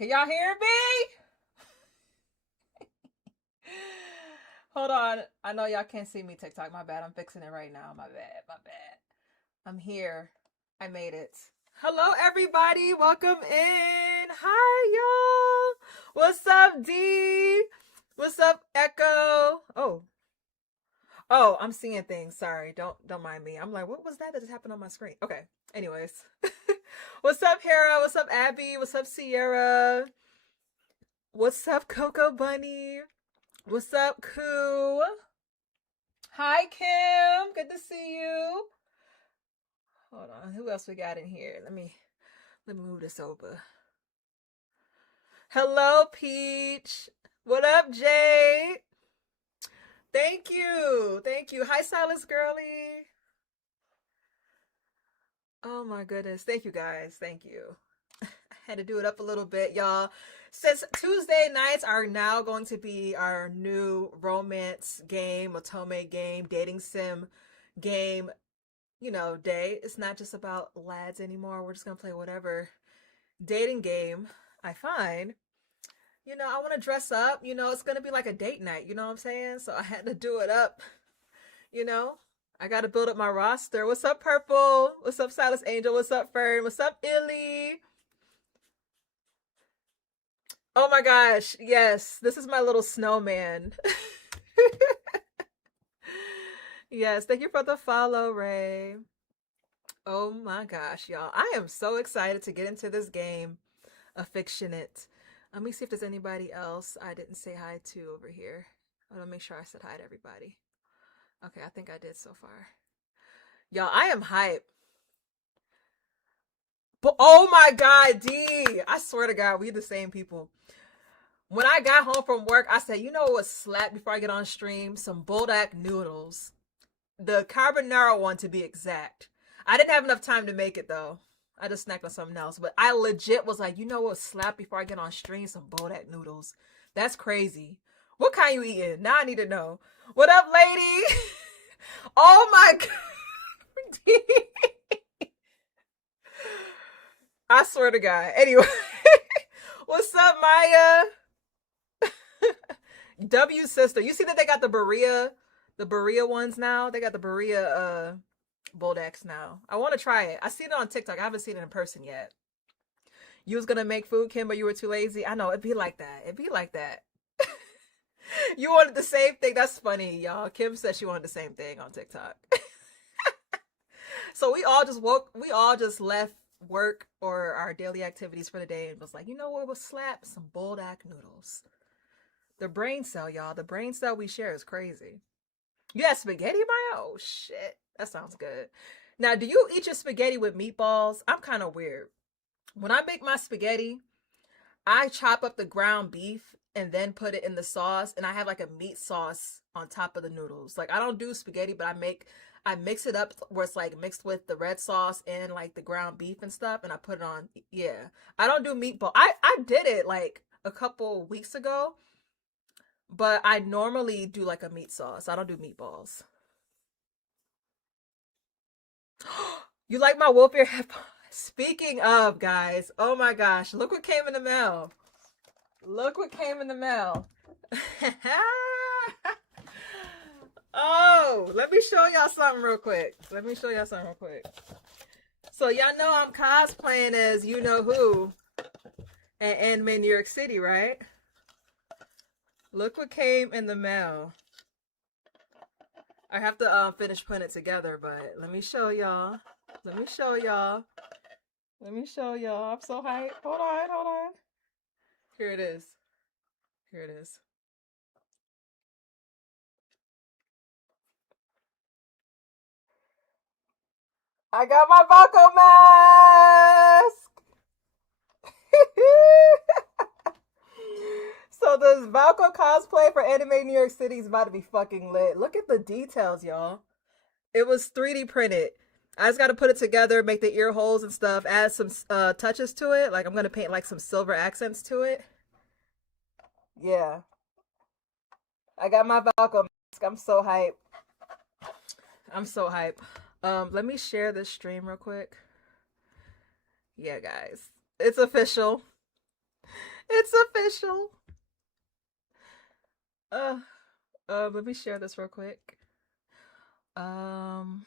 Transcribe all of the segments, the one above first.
Can y'all hear me? Hold on. I know y'all can't see me TikTok. My bad. I'm fixing it right now. My bad. My bad. I'm here. I made it. Hello, everybody. Welcome in. Hi, y'all. What's up, D? What's up, Echo? Oh, I'm seeing things. Sorry. Don't mind me. I'm like, what was that just happened on my screen? Okay. Anyways. What's up, Hera? What's up, Abby? What's up, Sierra? What's up, Coco Bunny? What's up, Koo? Hi, Kim. Good to see you. Hold on. Who else we got in here? Let me move this over. Hello, Peach. What up, Jay? Thank you. Thank you. Hi, Silas Girly. Oh my goodness. Thank you guys. Thank you. I had to do it up a little bit, y'all. Since Tuesday nights are now going to be our new romance game, otome game, dating sim game, day. It's not just about lads anymore. We're just going to play whatever dating game I find. I want to dress up. It's going to be like a date night. You know what I'm saying? So I had to do it up. I got to build up my roster. What's up, Purple? What's up, Silas Angel? What's up, Fern? What's up, Illy? Oh my gosh. Yes, this is my little snowman. Yes, thank you for the follow, Ray. Oh my gosh, y'all. I am so excited to get into this game, Affictionate. Let me see if there's anybody else I didn't say hi to over here. I want to make sure I said hi to everybody. Okay, I think I did so far. Y'all, I am hype. But oh my god, D. I swear to God, we the same people. When I got home from work, I said, you know what slapped before I get on stream? Some buldak noodles. The carbonara one, to be exact. I didn't have enough time to make it, though. I just snacked on something else. But I legit was like, you know what slapped before I get on stream? Some buldak noodles. That's crazy. What kind you eating? Now I need to know. What up, lady? Oh my god. I swear to God. Anyway. What's up, Maya? W sister. You see that they got the Berea ones now? They got the Berea Bulldax now. I want to try it. I seen it on TikTok. I haven't seen it in person yet. You was gonna make food, Kim, but you were too lazy. I know, it'd be like that. It'd be like that. You wanted the same thing. That's funny, y'all. Kim said she wanted the same thing on TikTok. So we all just left work or our daily activities for the day and was like, you know what was slap? Some Buldak noodles. The brain cell, y'all. The brain cell we share is crazy. You had spaghetti, Maya? Oh, shit. That sounds good. Now, do you eat your spaghetti with meatballs? I'm kind of weird. When I make my spaghetti, I chop up the ground beef and then put it in the sauce, and I have like a meat sauce on top of the noodles. Like, I don't do spaghetti, but I mix it up where it's like mixed with the red sauce and like the ground beef and stuff, and I put it on. Yeah. I don't do meatball. I did it like a couple weeks ago. But I normally do like a meat sauce. I don't do meatballs. You like my wolf ear headphones? Speaking of, guys, oh my gosh, look what came in the mail. Look what came in the mail. Oh, let me show y'all something real quick. So y'all know I'm cosplaying as you know who at Anime New York City, right? Look what came in the mail. I have to finish putting it together, but let me show y'all. I'm so hyped. Hold on. Here it is. I got my Valko mask! So this Valko cosplay for Anime New York City is about to be fucking lit. Look at the details, y'all. It was 3D printed. I just got to put it together, make the ear holes and stuff, add some touches to it. Like I'm going to paint like some silver accents to it. Yeah. I got my Valko mask. I'm so hype. Let me share this stream real quick. Yeah, guys. It's official. It's official. Let me share this real quick. Um,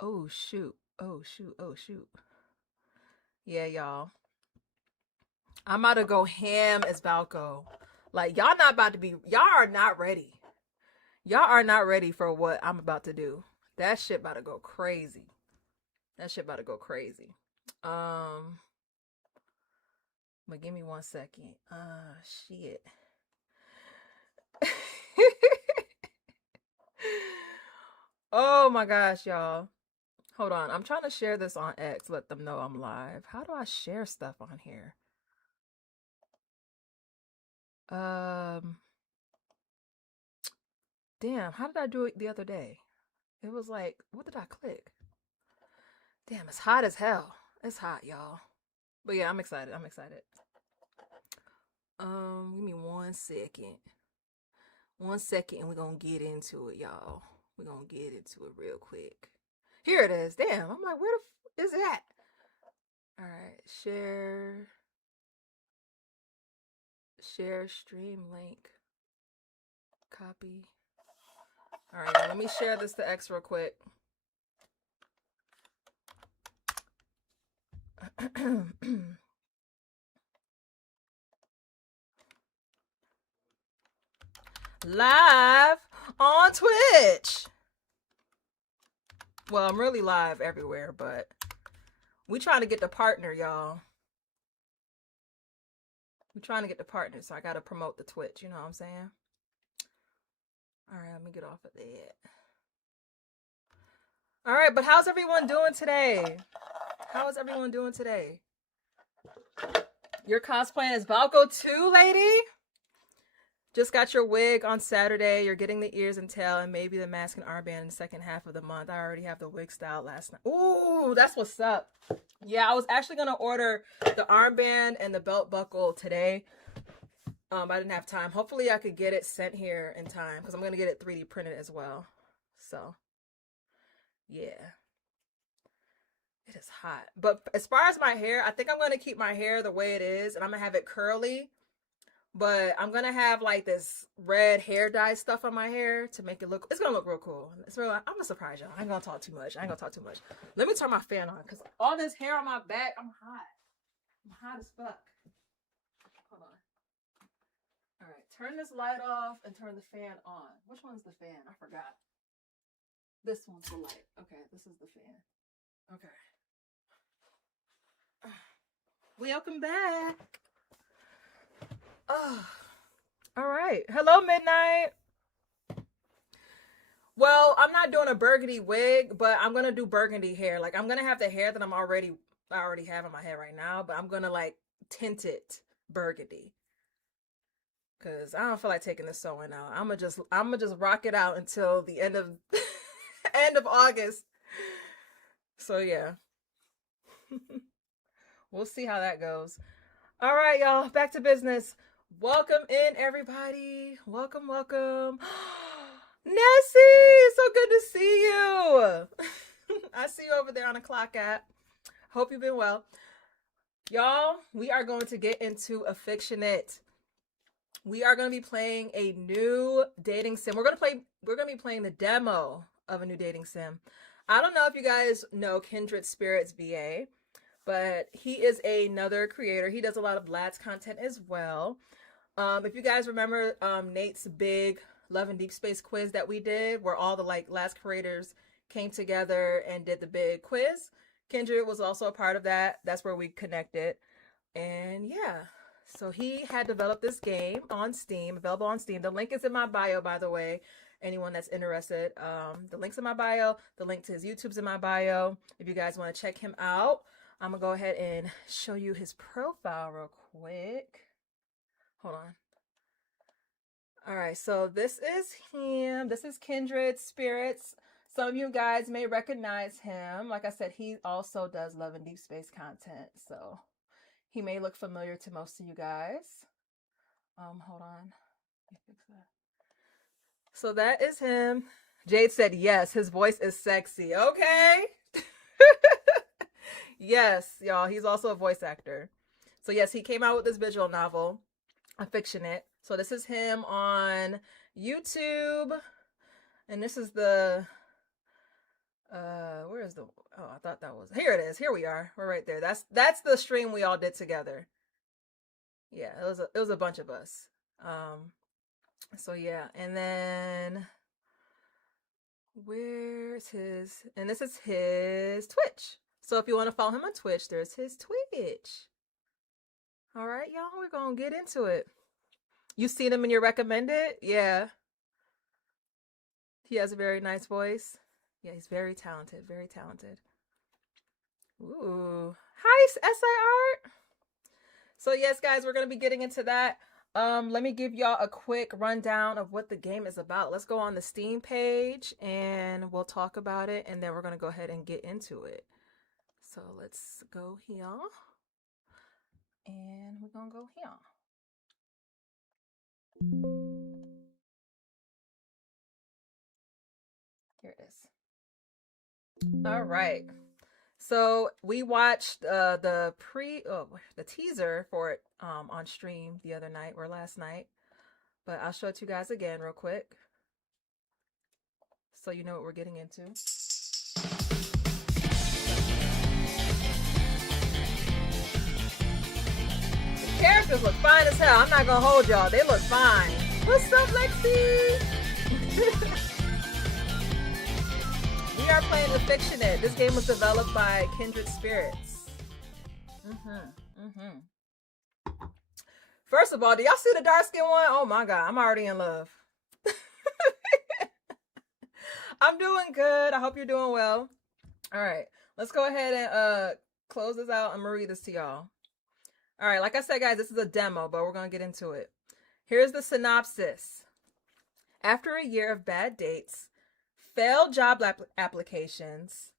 oh shoot. Oh shoot. Oh shoot. Yeah, y'all. I'm about to go ham as Balco. Like, y'all not about to be, y'all are not ready. Y'all are not ready for what I'm about to do. That shit about to go crazy. That shit about to go crazy. But give me 1 second. Shit. Oh my gosh, y'all. Hold on. I'm trying to share this on X. Let them know I'm live. How do I share stuff on here? Damn, how did I do it the other day? It was like, what did I click? Damn, it's hot as hell. It's hot, y'all. But yeah, I'm excited. I'm excited. Give me 1 second. 1 second and we're gonna get into it, y'all. We're gonna get into it real quick. Here it is. Damn, I'm like, where the is it at? Alright, share stream link. Copy. Alright, let me share this to X real quick. Live on Twitch. Well, I'm really live everywhere, but we trying to get the partner, y'all. We trying to get the partner, so I gotta promote the Twitch, you know what I'm saying? Alright, let me get off of that. Alright, but how's everyone doing today? How is everyone doing today? You're cosplaying as Balco too, lady? Just got your wig on Saturday. You're getting the ears and tail and maybe the mask and armband in the second half of the month. I already have the wig style last night. Ooh, that's what's up. Yeah, I was actually going to order the armband and the belt buckle today. I didn't have time. Hopefully I could get it sent here in time because I'm going to get it 3D printed as well. So, yeah. It is hot. But as far as my hair, I think I'm going to keep my hair the way it is and I'm going to have it curly. But I'm going to have like this red hair dye stuff on my hair to make it look, it's going to look real cool. It's real, I'm going to surprise y'all. I ain't going to talk too much. Let me turn my fan on because all this hair on my back, I'm hot. I'm hot as fuck. Hold on. All right. Turn this light off and turn the fan on. Which one's the fan? I forgot. This one's the light. Okay. This is the fan. Okay. Welcome back. Oh, all right. Hello, Midnight. Well, I'm not doing a burgundy wig, but I'm gonna do burgundy hair. Like I'm gonna have the hair that I already have on my head right now, but I'm gonna like tint it burgundy. Cause I don't feel like taking this sewing out. I'm gonna just rock it out until the end of end of August. So yeah. We'll see how that goes. All right, y'all, back to business. Welcome in, everybody. Welcome, welcome. Nessie, so good to see you. I see you over there on the clock app. Hope you've been well. Y'all, we are going to get into Affictionate. We are going to be playing a new dating sim. We're going to be playing the demo of a new dating sim. I don't know if you guys know KindredSpiritVA, but he is another creator. He does a lot of lads content as well. If you guys remember Nate's big Love and Deep Space quiz that we did, where all the like lads creators came together and did the big quiz, Kindred was also a part of that. That's where we connected. And yeah, so he had developed this game on Steam, available on Steam. The link is in my bio, by the way. Anyone that's interested, the link's in my bio. The link to his YouTube's in my bio. If you guys want to check him out, I'm gonna go ahead and show you his profile real quick. Hold on. All right, so this is him. This is Kindred Spirits. Some of you guys may recognize him. Like I said, he also does Love and Deep Space content, so he may look familiar to most of you guys. Hold on. Let me fix that. So that is him. Jade said yes, his voice is sexy. Okay. Yes, y'all, he's also a voice actor. So yes, he came out with this visual novel, Affictionate. So this is him on YouTube, and this is the where is the oh, I thought that was here it is. Here we are. We're right there. That's the stream we all did together. Yeah, it was a bunch of us. So yeah, and then where's his, and this is his Twitch. So if you want to follow him on Twitch, there's his Twitch. All right, y'all, we're gonna get into it. You seen him in your recommended? Yeah. He has a very nice voice. Yeah, he's very talented, very talented. Ooh. Hi, SI Art. So yes, guys, we're gonna be getting into that. Let me give y'all a quick rundown of what the game is about. Let's go on the Steam page and we'll talk about it, and then we're gonna go ahead and get into it. So let's go here, and we're gonna go here. Here it is. All right. So we watched the teaser for it on stream the other night or last night, but I'll show it to you guys again real quick so you know what we're getting into. The characters look fine as hell. I'm not gonna hold y'all. They look fine. What's up, Lexi? We are playing Affictionate. This game was developed by Kindred Spirits. First of all, do y'all see the dark skin one? Oh my god, I'm already in love. I'm doing good. I hope you're doing well. All right, let's go ahead and close this out. I'm gonna read this to y'all. All right, like I said, guys, this is a demo, but we're gonna get into it. Here's the synopsis. After a year of bad dates, failed job applications,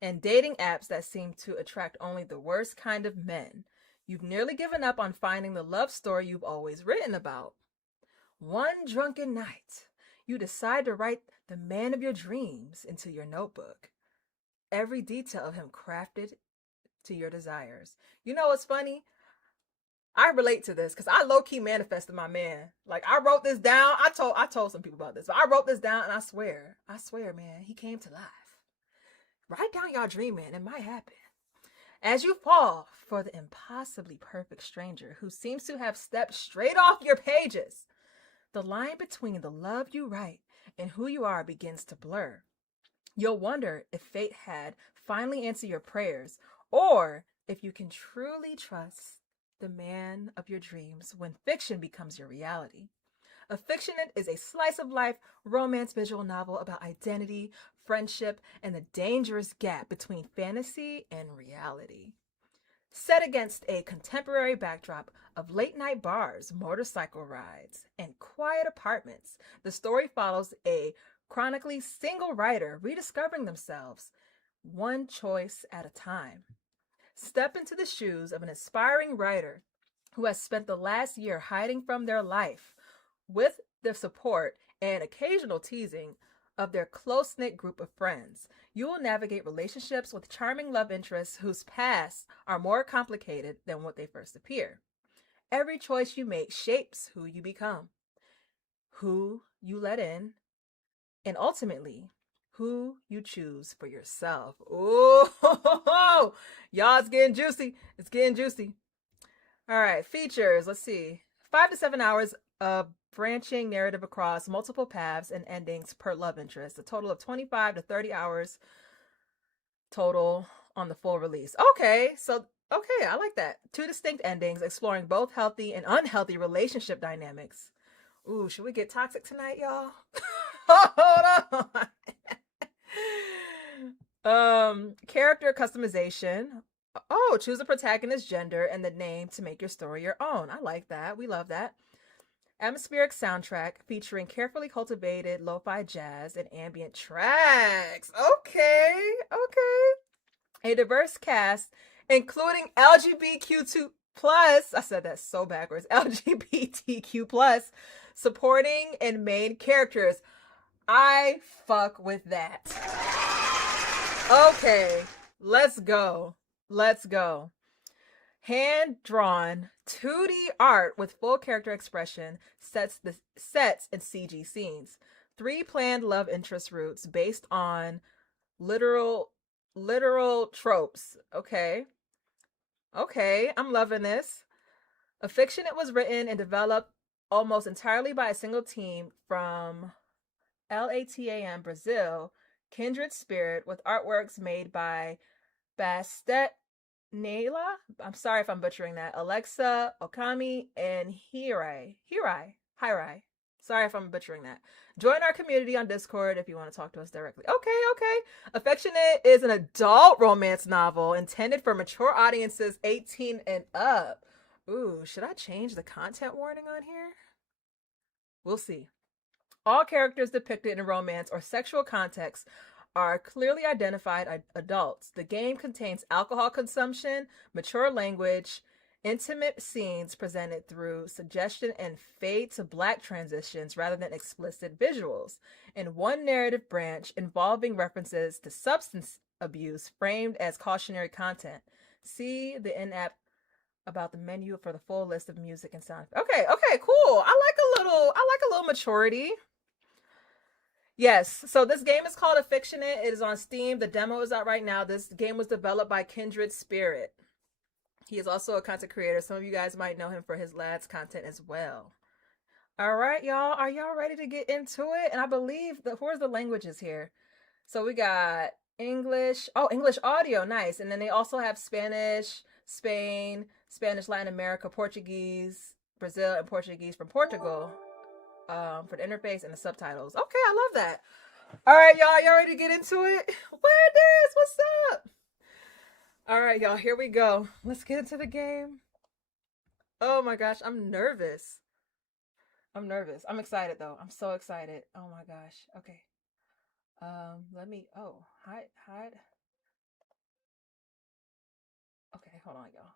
and dating apps that seem to attract only the worst kind of men, you've nearly given up on finding the love story you've always written about. One drunken night, you decide to write the man of your dreams into your notebook. Every detail of him crafted to your desires. You know what's funny? I relate to this because I low-key manifested my man. Like, I wrote this down. I told some people about this, but I wrote this down, and I swear, man, he came to life. Write down your dream, man. It might happen. As you fall for the impossibly perfect stranger who seems to have stepped straight off your pages, the line between the love you write and who you are begins to blur. You'll wonder if fate had finally answered your prayers, or if you can truly trust the man of your dreams when fiction becomes your reality. Affictionate is a slice of life romance visual novel about identity, friendship, and the dangerous gap between fantasy and reality. Set against a contemporary backdrop of late night bars, motorcycle rides, and quiet apartments, the story follows a chronically single writer rediscovering themselves, one choice at a time. Step into the shoes of an aspiring writer who has spent the last year hiding from their life with the support and occasional teasing of their close-knit group of friends. You will navigate relationships with charming love interests whose pasts are more complicated than what they first appear. Every choice you make shapes who you become, who you let in, and ultimately, who you choose for yourself. Oh, y'all, it's getting juicy. It's getting juicy. All right, features. Let's see. 5 to 7 hours of branching narrative across multiple paths and endings per love interest. A total of 25 to 30 hours total on the full release. Okay, I like that. 2 distinct endings exploring both healthy and unhealthy relationship dynamics. Ooh, should we get toxic tonight, y'all? Hold on. Character customization. Oh, choose a protagonist, gender, and the name to make your story your own. I like that. We love that. Atmospheric soundtrack featuring carefully cultivated lo-fi jazz and ambient tracks. Okay. A diverse cast, including LGBTQ+. I said that so backwards. LGBTQ+, supporting and main characters. I fuck with that. Okay, let's go. Hand-drawn 2D art with full character expression sets and CG scenes. 3 planned love interest routes based on literal literal tropes. Okay. Okay, I'm loving this. Afflictionate was written and developed almost entirely by a single team from LATAM, Brazil, Kindred Spirit, with artworks made by Bastet Nayla. I'm sorry if I'm butchering that. Alexa Okami and Hirai. Sorry if I'm butchering that. Join our community on Discord if you want to talk to us directly. Okay. Affectionate is an adult romance novel intended for mature audiences 18 and up. Ooh, should I change the content warning on here? We'll see. All characters depicted in romance or sexual context are clearly identified adults. The game contains alcohol consumption, mature language, intimate scenes presented through suggestion, and fade to black transitions rather than explicit visuals, and one narrative branch involving references to substance abuse framed as cautionary content. See the in-app about the menu for the full list of music and sound. Okay, cool. I like a little maturity. Yes, so this game is called Affictionate. It is on Steam. The demo is out right now. This game was developed by Kindred Spirit. He is also a content creator. Some of you guys might know him for his lads content as well. All right, y'all. Are y'all ready to get into it? And I believe where's the languages here? So we got English. Oh, English audio. Nice. And then they also have Spanish, Spain, Spanish, Latin America, Portuguese, Brazil, and Portuguese from Portugal. For the interface and the subtitles. Okay, I love that. All right, y'all ready to get into it? Where it is? What's up? All right, y'all, here we go. Let's get into the game. Oh my gosh, I'm nervous. I'm excited though. I'm so excited. Oh my gosh. Okay. Hide. Okay, hold on, y'all.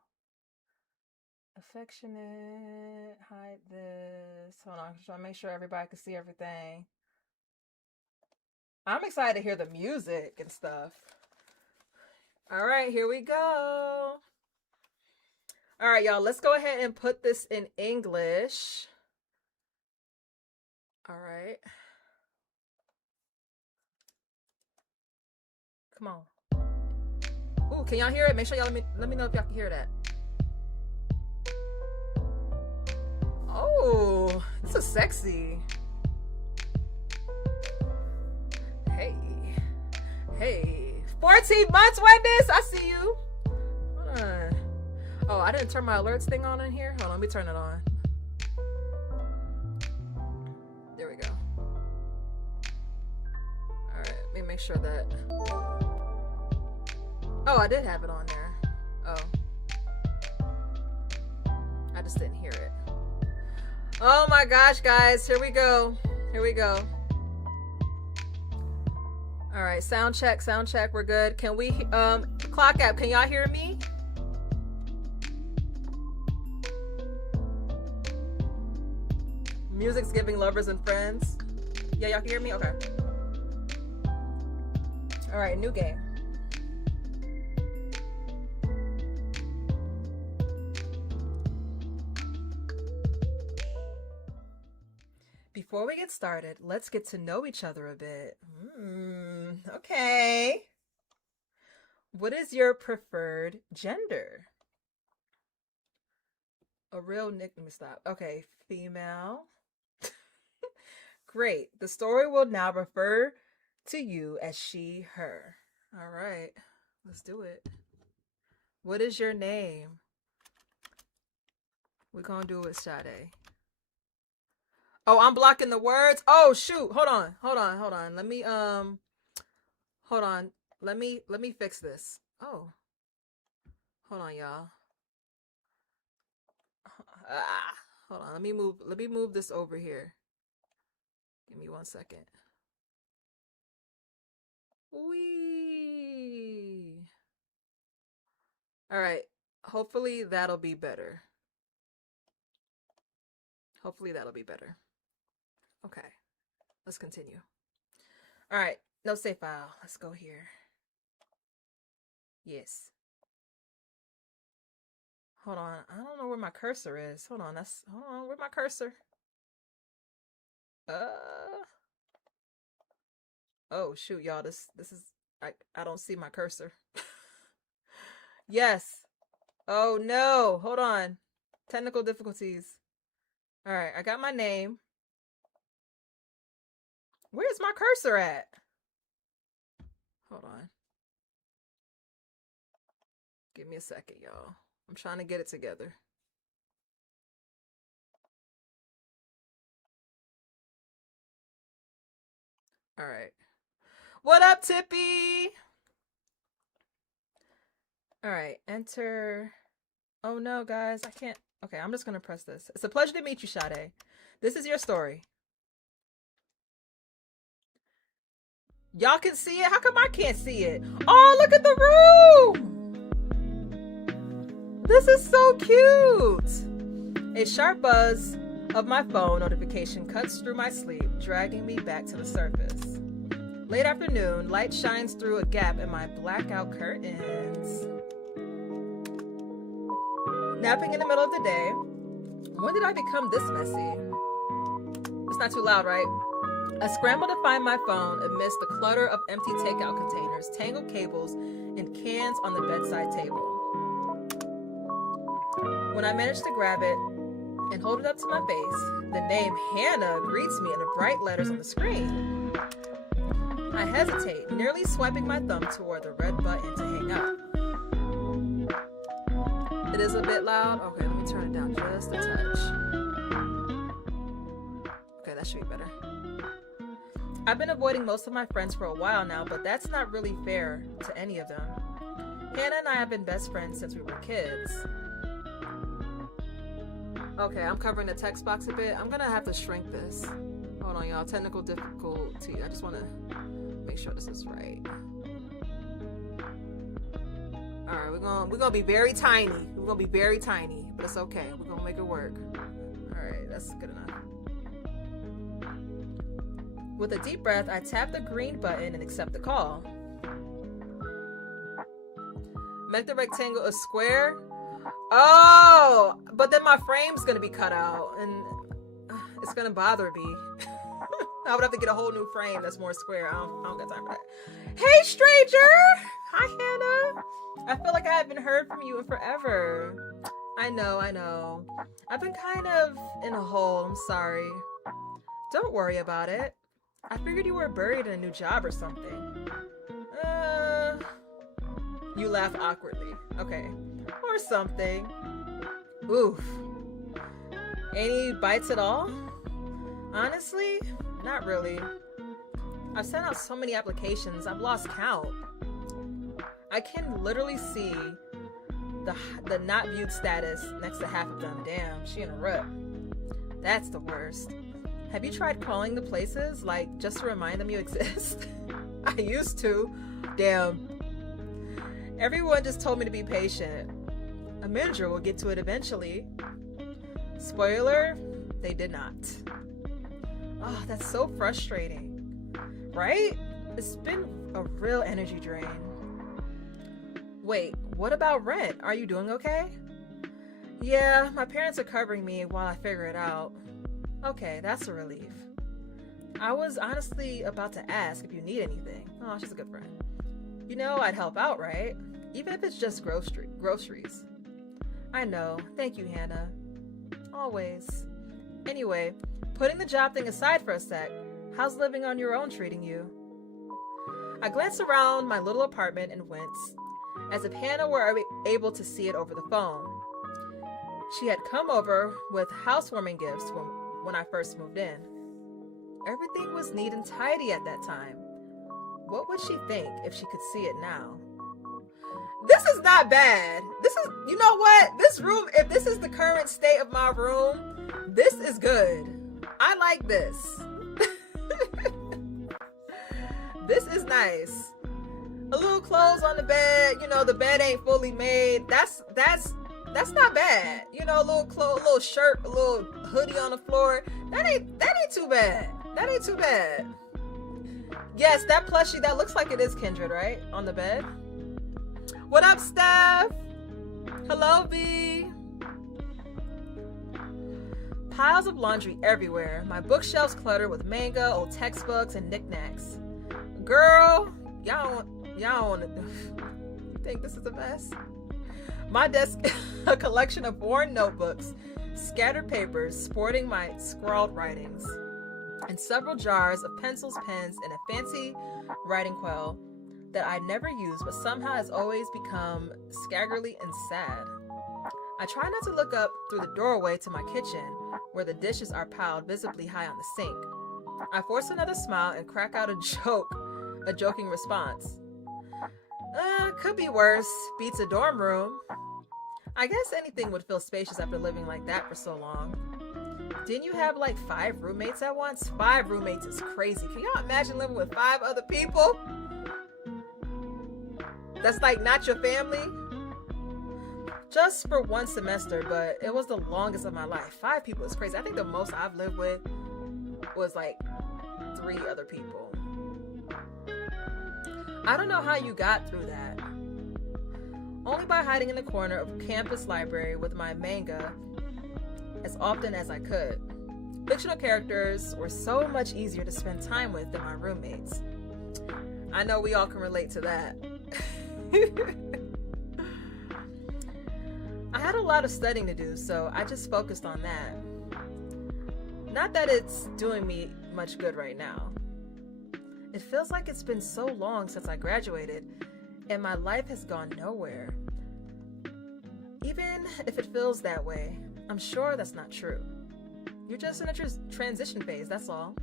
Affectionate, hide this. Hold on, just want to make sure everybody can see everything. I'm excited to hear the music and stuff. All right, here we go. All right, y'all, let's go ahead and put this in English. All right. Come on. Ooh, can y'all hear it? Make sure y'all let me know if y'all can hear that. Oh, this is sexy. Hey. 14 months, Wendy's. I see you. Hold on. Oh, I didn't turn my alerts thing on in here. Hold on, let me turn it on. There we go. All right, let me make sure that. Oh, I did have it on there. Oh. I just didn't hear it. Oh my gosh, guys. Here we go. All right, sound check. We're good. Can we, clock app, can y'all hear me? Music's giving lovers and friends. Yeah, y'all can hear me? Okay. All right, new game. Before we get started, let's get to know each other a bit. Okay. What is your preferred gender? A real nick. Let me stop. Okay, female. Great. The story will now refer to you as she, her. All right. Let's do it. What is your name? We're gonna do it, Sade. Oh, I'm blocking the words. Oh shoot. Hold on. Let me hold on. Let me fix this. Oh. Hold on, y'all. Hold on. Let me move this over here. Give me 1 second. Wee. All right. Hopefully that'll be better. Okay. Let's continue. All right. No save file. Let's go here. Yes. Hold on. I don't know where my cursor is. Hold on. Where's my cursor? Oh shoot, y'all. This is I don't see my cursor. Yes. Oh no. Hold on. Technical difficulties. All right, I got my name. Where's my cursor at? Hold on. Give me a second, y'all. I'm trying to get it together. All right. What up, Tippy? All right, enter. Oh no, guys, I can't. Okay, I'm just gonna press this. It's a pleasure to meet you, Sade. This is your story. Y'all can see it? How come I can't see it? Oh, look at the room! This is so cute! A sharp buzz of my phone notification cuts through my sleep, dragging me back to the surface. Late afternoon, light shines through a gap in my blackout curtains. Napping in the middle of the day. When did I become this messy? It's not too loud, right? I scramble to find my phone amidst the clutter of empty takeout containers, tangled cables, and cans on the bedside table. When I manage to grab it and hold it up to my face, the name Hannah greets me in the bright letters on the screen. I hesitate, nearly swiping my thumb toward the red button to hang up. It is a bit loud. Okay, let me turn it down just a touch. Okay, that should be better. I've been avoiding most of my friends for a while now, but that's not really fair to any of them. Hannah and I have been best friends since we were kids. Okay, I'm covering the text box a bit. I'm gonna have to shrink this. Hold on, y'all. Technical difficulty. I just want to make sure this is right. All right, we're gonna be very tiny. We're gonna be very tiny, but it's okay. We're gonna make it work. All right, that's good enough. With a deep breath, I tap the green button and accept the call. Make the rectangle a square. Oh, but then my frame's gonna be cut out, and it's gonna bother me. I would have to get a whole new frame that's more square. I don't got time for that. Hey, stranger! Hi, Hannah. I feel like I haven't heard from you in forever. I know. I've been kind of in a hole. I'm sorry. Don't worry about it. I figured you were buried in a new job or something. You laugh awkwardly. Okay. Or something. Oof. Any bites at all? Honestly, not really. I've sent out so many applications, I've lost count. I can literally see the not viewed status next to half of them. Damn, she in a rut. That's the worst. Have you tried calling the places, like, just to remind them you exist? I used to. Damn. Everyone just told me to be patient. A manager will get to it eventually. Spoiler, they did not. Oh, that's so frustrating. Right? It's been a real energy drain. Wait, what about rent? Are you doing okay? Yeah, my parents are covering me while I figure it out. Okay, that's a relief. I was honestly about to ask if you need anything. Oh, she's a good friend. You know I'd help out, right? Even if it's just groceries. I know. Thank you, Hannah. Always. Anyway, putting the job thing aside for a sec, how's living on your own treating you? I glanced around my little apartment and winced, as if Hannah were able to see it over the phone. She had come over with housewarming gifts when I first moved in. Everything was neat and tidy at that time. What would she think if she could see it now? This is not bad. You know what? This room, if this is the current state of my room, this is good. I like this. This is nice. A little clothes on the bed. You know, the bed ain't fully made. That's not bad. You know, a little shirt, a little hoodie on the floor. That ain't too bad. That ain't too bad. Yes, that plushie, that looks like it is Kindred, right? On the bed. What up, Steph? Hello, B. Piles of laundry everywhere. My bookshelves cluttered with manga, old textbooks, and knickknacks. Girl, y'all you think this is a mess? My desk, a collection of worn notebooks, scattered papers sporting my scrawled writings, and several jars of pencils, pens, and a fancy writing quill that I never used but somehow has always become scaggerly and sad. I try not to look up through the doorway to my kitchen, where the dishes are piled visibly high on the sink. I force another smile and crack out a joking response. Could be worse. Beats a dorm room. I guess anything would feel spacious after living like that for so long. Didn't you have like 5 roommates at once? 5 roommates is crazy. Can y'all imagine living with 5 other people? That's like not your family? Just for one semester, but it was the longest of my life. 5 people is crazy. I think the most I've lived with was like 3 other people. I don't know how you got through that. Only by hiding in the corner of campus library with my manga as often as I could. Fictional characters were so much easier to spend time with than my roommates. I know we all can relate to that. I had a lot of studying to do, so I just focused on that. Not that it's doing me much good right now. It feels like it's been so long since I graduated, and my life has gone nowhere. Even if it feels that way, I'm sure that's not true. You're just in a transition phase, that's all.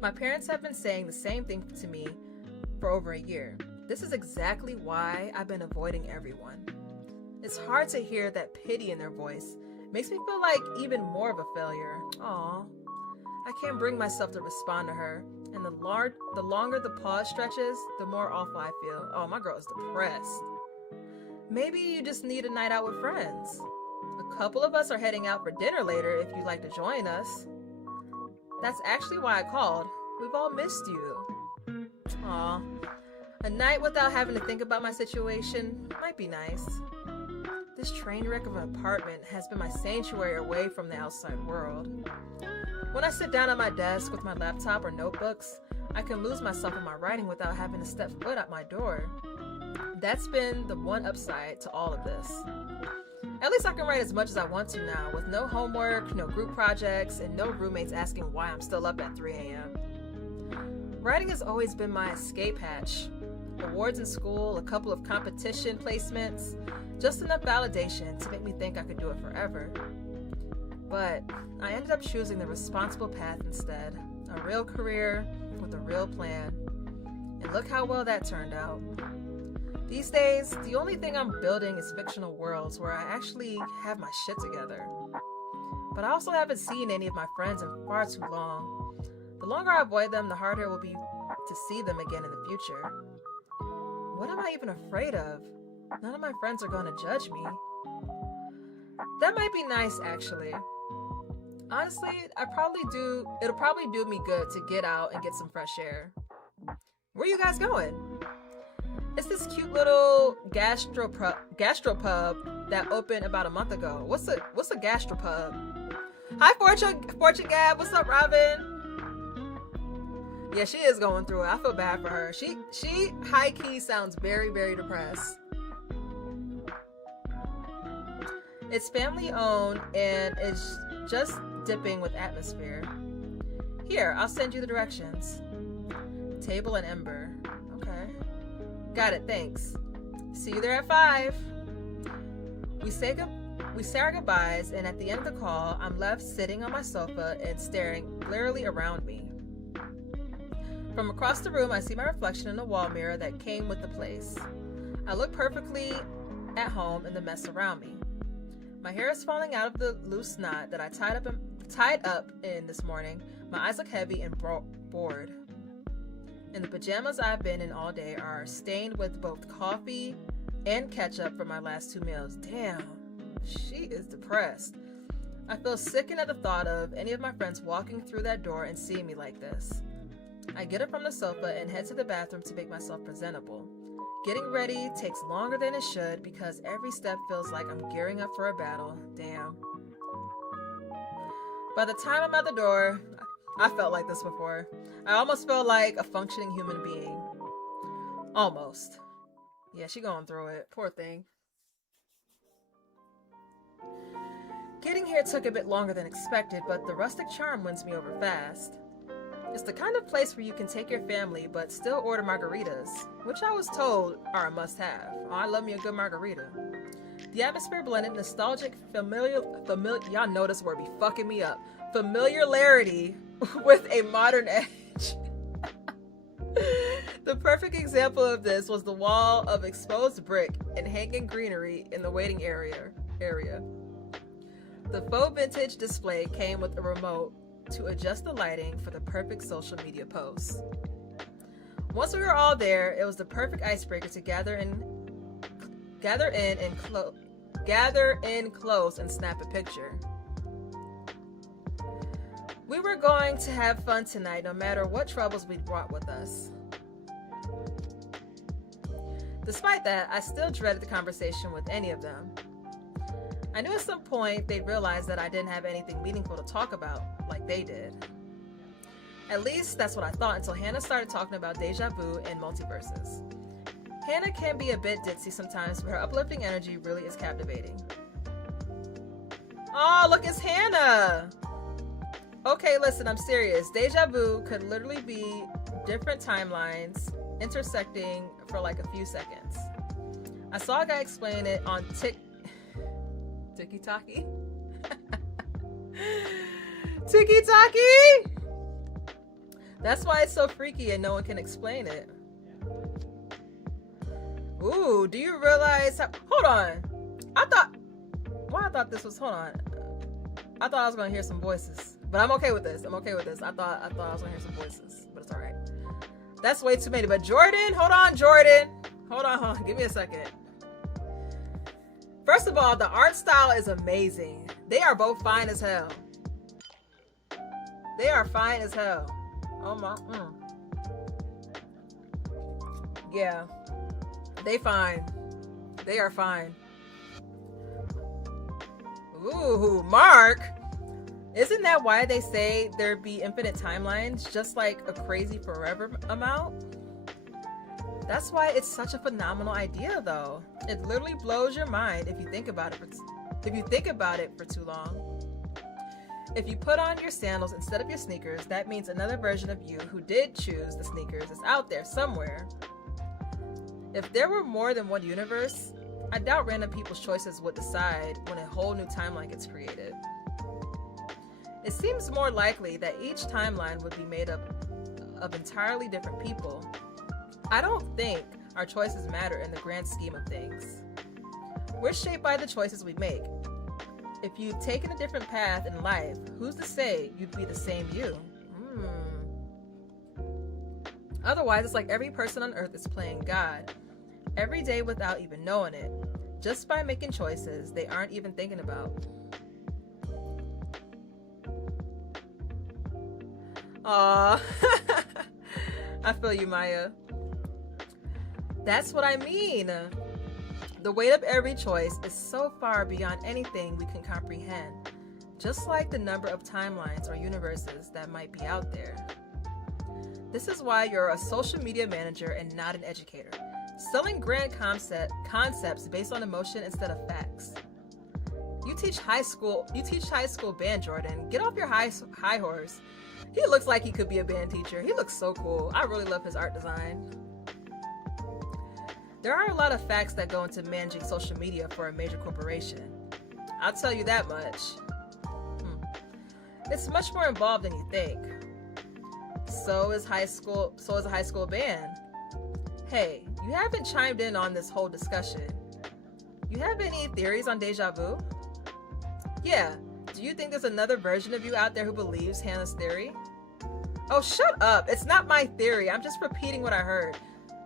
My parents have been saying the same thing to me for over a year. This is exactly why I've been avoiding everyone. It's hard to hear that pity in their voice. It makes me feel like even more of a failure. Aw. I can't bring myself to respond to her, and the longer the pause stretches, the more awful I feel. Oh, my girl is depressed. Maybe you just need a night out with friends. A couple of us are heading out for dinner later if you'd like to join us. That's actually why I called. We've all missed you. Aw. A night without having to think about my situation might be nice. This train wreck of an apartment has been my sanctuary away from the outside world. When I sit down at my desk with my laptop or notebooks, I can lose myself in my writing without having to step foot out my door. That's been the one upside to all of this. At least I can write as much as I want to now, with no homework, no group projects, and no roommates asking why I'm still up at 3 a.m. Writing has always been my escape hatch. Awards in school, a couple of competition placements, just enough validation to make me think I could do it forever. But I ended up choosing the responsible path instead, a real career with a real plan. And look how well that turned out. These days, the only thing I'm building is fictional worlds where I actually have my shit together. But I also haven't seen any of my friends in far too long. The longer I avoid them, the harder it will be to see them again in the future. What am I even afraid of? None of my friends are going to judge me. That might be nice, actually. Honestly, it'll probably do me good to get out and get some fresh air. Where you guys going? It's this cute little gastropub that opened about a month ago. What's a gastropub? Hi, Fortune Gab. What's up, Robin? Yeah, she is going through it. I feel bad for her. She high key sounds very, very depressed. It's family owned and is just dipping with atmosphere. Here, I'll send you the directions. Table and Ember. Okay. Got it, thanks. See you there at 5. We say our goodbyes, and at the end of the call, I'm left sitting on my sofa and staring blearily around me. From across the room, I see my reflection in a wall mirror that came with the place. I look perfectly at home in the mess around me. My hair is falling out of the loose knot that I tied up in this morning. My eyes look heavy and bored. And the pajamas I've been in all day are stained with both coffee and ketchup from my last 2 meals. Damn, she is depressed. I feel sickened at the thought of any of my friends walking through that door and seeing me like this. I get up from the sofa and head to the bathroom to make myself presentable. Getting ready takes longer than it should because every step feels like I'm gearing up for a battle. Damn. By the time I'm at the door, I felt like this before. I almost felt like a functioning human being. Almost. Yeah, she going through it. Poor thing. Getting here took a bit longer than expected, but the rustic charm wins me over fast. It's the kind of place where you can take your family but still order margaritas, which I was told are a must-have. Oh, I love me a good margarita. The atmosphere blended nostalgic, y'all know this word be fucking me up, familiarity with a modern edge. The perfect example of this was the wall of exposed brick and hanging greenery in the waiting area. The faux vintage display came with a remote to adjust the lighting for the perfect social media post. Once we were all there, it was the perfect icebreaker to gather in close and snap a picture. We were going to have fun tonight, no matter what troubles we brought with us. Despite that, I still dreaded the conversation with any of them. I knew at some point they'd realize that I didn't have anything meaningful to talk about, like they did. At least that's what I thought until Hannah started talking about deja vu and multiverses. Hannah can be a bit ditzy sometimes, but her uplifting energy really is captivating. Oh, look, it's Hannah! Okay, listen, I'm serious. Deja vu could literally be different timelines intersecting for like a few seconds. I saw a guy explain it on Tiki-Taki? Tiki-Taki? That's why it's so freaky and no one can explain it. Ooh, do you realize hold on. I thought I was gonna hear some voices. But I'm okay with this. I thought I was gonna hear some voices, but it's alright. That's way too many. But Jordan, hold on. Give me a second. First of all, the art style is amazing. They are both fine as hell. Oh my. Yeah. They are fine. Ooh, Mark. Isn't that why they say there be infinite timelines, just like a crazy forever amount? That's why it's such a phenomenal idea, though. It literally blows your mind if you think about it for too long. If you put on your sandals instead of your sneakers, that means another version of you who did choose the sneakers is out there somewhere. If there were more than one universe, I doubt random people's choices would decide when a whole new timeline gets created. It seems more likely that each timeline would be made up of entirely different people. I don't think our choices matter in the grand scheme of things. We're shaped by the choices we make. If you'd taken a different path in life, who's to say you'd be the same you? Otherwise, it's like every person on earth is playing God every day without even knowing it, just by making choices they aren't even thinking about. Aww. I feel you, Maya. That's what I mean. The weight of every choice is so far beyond anything we can comprehend, just like the number of timelines or universes that might be out there. This is why you're a social media manager and not an educator, selling grand concepts based on emotion instead of facts. You teach high school band, Jordan. Get off your high horse. He looks like he could be a band teacher. He looks so cool. I really love his art design. There are a lot of facts that go into managing social media for a major corporation. I'll tell you that much. It's much more involved than you think. So is a high school band. Hey, you haven't chimed in on this whole discussion. You have any theories on deja vu? Yeah, do you think there's another version of you out there who believes Hannah's theory? Oh, shut up. It's not my theory. I'm just repeating what I heard.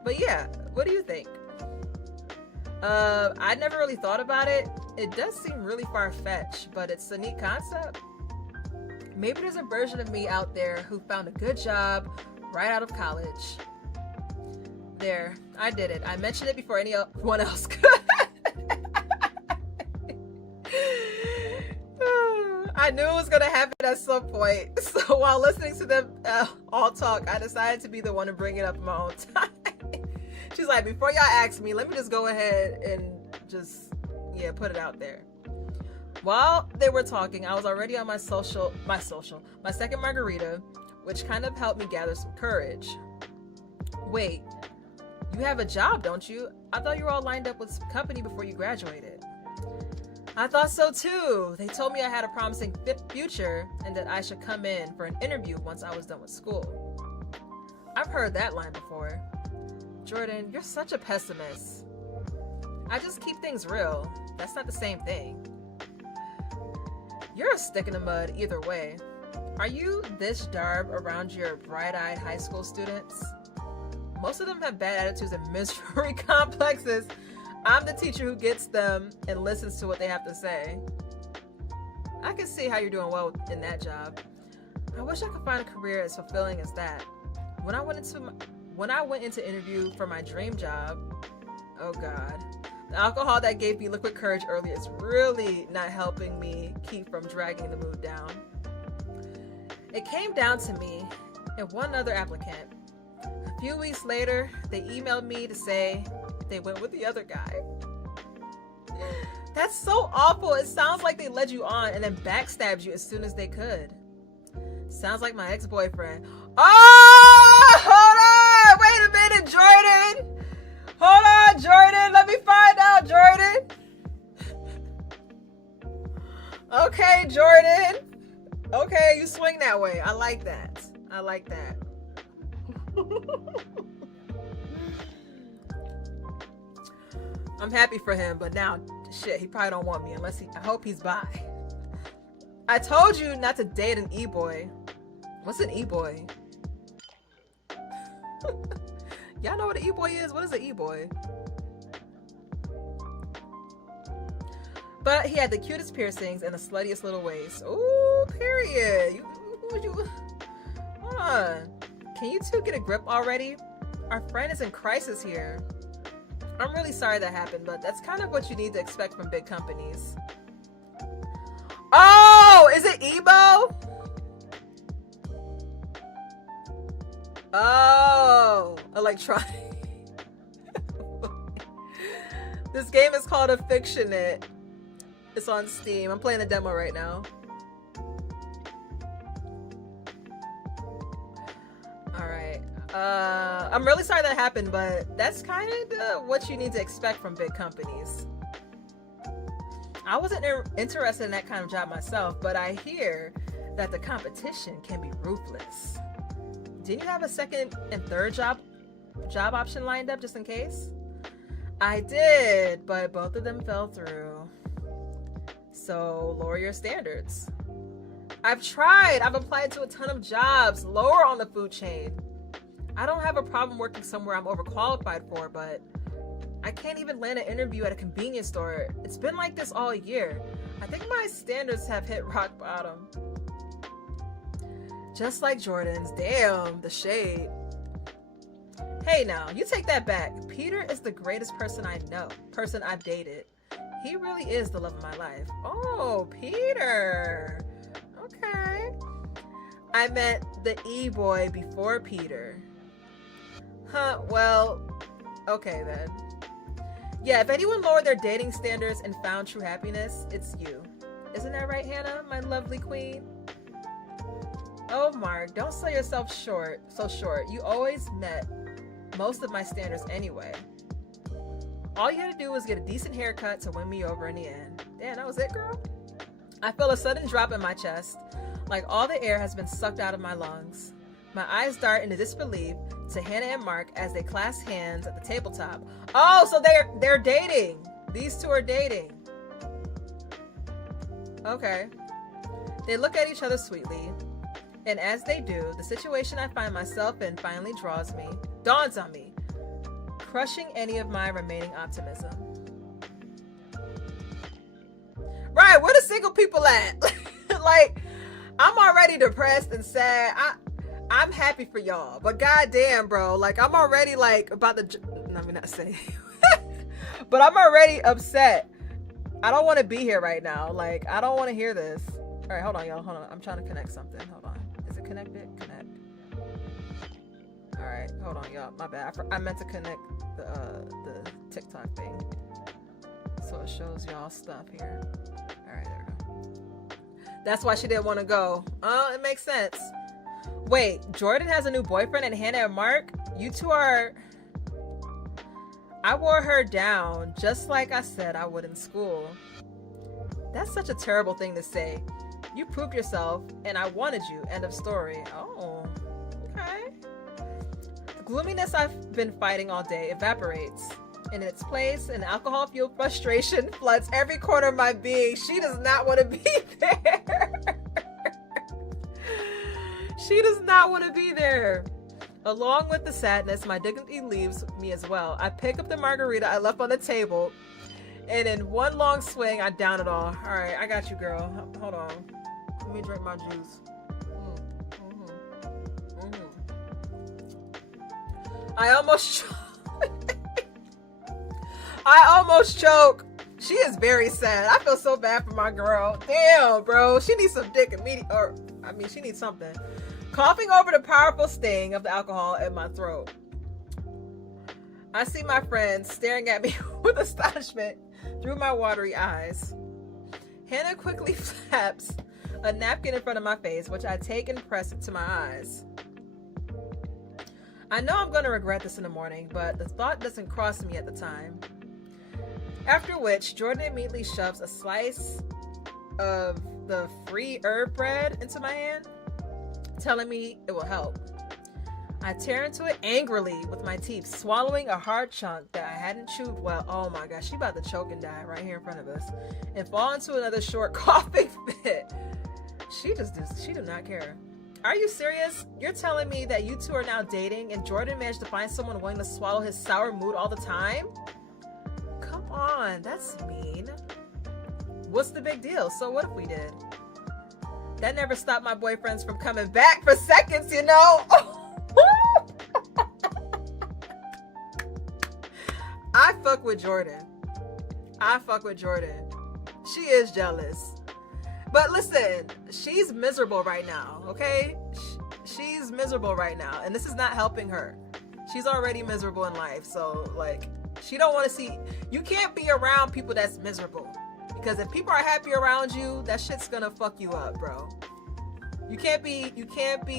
But yeah, what do you think? I never really thought about it. It does seem really far-fetched, but it's a neat concept. Maybe there's a version of me out there who found a good job right out of college. There, I did it. I mentioned it before anyone else could. I knew it was going to happen at some point. So while listening to them all talk, I decided to be the one to bring it up in my own time. She's like, before y'all ask me, let me just go ahead and just, put it out there. While they were talking, I was already on my second margarita, which kind of helped me gather some courage. Wait, you have a job, don't you? I thought you were all lined up with some company before you graduated. I thought so too. They told me I had a promising future and that I should come in for an interview once I was done with school. I've heard that line before. Jordan, you're such a pessimist. I just keep things real. That's not the same thing. You're a stick in the mud either way. Are you this darb around your bright-eyed high school students? Most of them have bad attitudes and misery complexes. I'm the teacher who gets them and listens to what they have to say. I can see how you're doing well in that job. I wish I could find a career as fulfilling as that. When I went into interview for my dream job, oh God, the alcohol that gave me liquid courage earlier is really not helping me keep from dragging the mood down. It came down to me and one other applicant. A few weeks later, they emailed me to say they went with the other guy. That's so awful. It sounds like they led you on and then backstabbed you as soon as they could. Sounds like my ex-boyfriend. Oh, hold on. Wait a minute, Jordan. Hold on, Jordan. Let me find out, Jordan. Okay, Jordan. Okay, you swing that way. I like that. I like that. I'm happy for him, but now, shit, he probably don't want me I hope he's bi. I told you not to date an e-boy. What's an e-boy? Y'all know what an e-boy is? What is an e-boy? But he had the cutest piercings and the sluttiest little waist. Ooh, period. Hold on. Can you two get a grip already? Our friend is in crisis here. I'm really sorry that happened, but that's kind of what you need to expect from big companies. Oh, is it Ebo? Oh, electronic. This game is called Affictionate. It's on Steam. I'm playing the demo right now. Alright. I'm really sorry that happened, but that's kind of what you need to expect from big companies. I wasn't interested in that kind of job myself, but I hear that the competition can be ruthless. Didn't you have a second and third job option lined up just in case? I did, but both of them fell through. So lower your standards. I've tried. I've applied to a ton of jobs lower on the food chain. I don't have a problem working somewhere I'm overqualified for, but I can't even land an interview at a convenience store. It's been like this all year. I think my standards have hit rock bottom. Just like Jordan's. Damn, the shade. Hey now, you take that back. Peter is the greatest person I've dated. He really is the love of my life. Oh, Peter. Okay. I met the E-boy before Peter. Huh, well, okay then. Yeah, if anyone lowered their dating standards and found true happiness, it's you. Isn't that right, Hannah, my lovely queen? Oh, Mark, don't sell yourself so short. You always met most of my standards anyway. All you had to do was get a decent haircut to win me over in the end. Damn, that was it, girl? I feel a sudden drop in my chest, like all the air has been sucked out of my lungs. My eyes dart into disbelief to Hannah and Mark as they clasp hands at the tabletop. Oh, so they're dating. These two are dating. Okay. They look at each other sweetly, and as they do, the situation I find myself in finally dawns on me, crushing any of my remaining optimism. Right, where the single people at? Like, I'm already depressed and sad. I'm happy for y'all, but goddamn, bro, like I'm already like about to. Let me not say, but I'm already upset. I don't want to be here right now. Like I don't want to hear this. All right, hold on, y'all. Hold on. I'm trying to connect something. Hold on. Is it connected? Connect. All right, hold on, y'all. My bad. I meant to connect the TikTok thing, so it shows y'all stuff here. All right, there we go. That's why she didn't want to go. It makes sense. Wait, Jordan has a new boyfriend and Hannah and Mark? You two are... I wore her down just like I said I would in school. That's such a terrible thing to say. You proved yourself and I wanted you. End of story. Oh, okay. The gloominess I've been fighting all day evaporates. In its place, an alcohol-fueled frustration floods every corner of my being. She does not want to be there. She does not want to be there. Along with the sadness, my dignity leaves me as well. I pick up the margarita I left on the table, and in one long swing, I down it all. All right, I got you, girl. Hold on. Let me drink my juice. I almost choke. She is very sad. I feel so bad for my girl. Damn, bro. She needs some dick immediately. She needs something. Coughing over the powerful sting of the alcohol in my throat. I see my friends staring at me with astonishment through my watery eyes. Hannah quickly flaps a napkin in front of my face, which I take and press it to my eyes. I know I'm going to regret this in the morning, but the thought doesn't cross me at the time. After which, Jordan immediately shoves a slice of the free herb bread into my hand, telling me it will help. I tear into it angrily with my teeth, swallowing a hard chunk that I hadn't chewed well. Oh my gosh, she about to choke and die right here in front of us, and fall into another short coughing fit. She do not care. Are you serious? You're telling me that you two are now dating and Jordan managed to find someone willing to swallow his sour mood all the time? Come on, that's mean. What's the big deal? So what if we did? That never stopped my boyfriends from coming back for seconds, you know? I fuck with Jordan. She is jealous. But listen, she's miserable right now, okay? She's miserable right now, and this is not helping her. She's already miserable in life, so like, she don't want to see... You can't be around people that's miserable. Because if people are happy around you, that shit's gonna fuck you up, bro. You can't be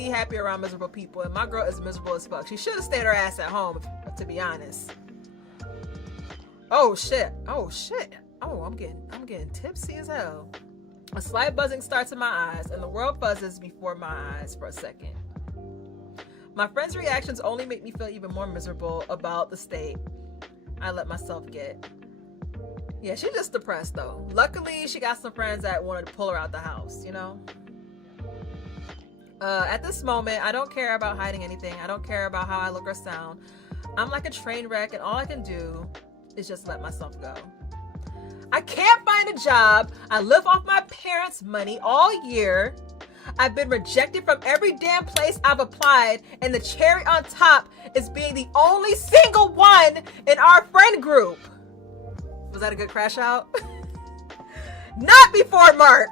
happy around miserable people, and my girl is miserable as fuck. She should have stayed her ass at home, to be honest. Oh shit. Oh, I'm getting tipsy as hell. A slight buzzing starts in my eyes, and the world buzzes before my eyes for a second. My friends' reactions only make me feel even more miserable about the state I let myself get. Yeah, she's just depressed though. Luckily, she got some friends that wanted to pull her out the house, you know? At this moment, I don't care about hiding anything. I don't care about how I look or sound. I'm like a train wreck, and all I can do is just let myself go. I can't find a job. I live off my parents' money all year. I've been rejected from every damn place I've applied, and the cherry on top is being the only single one in our friend group. Was that a good crash out? Not before Mark.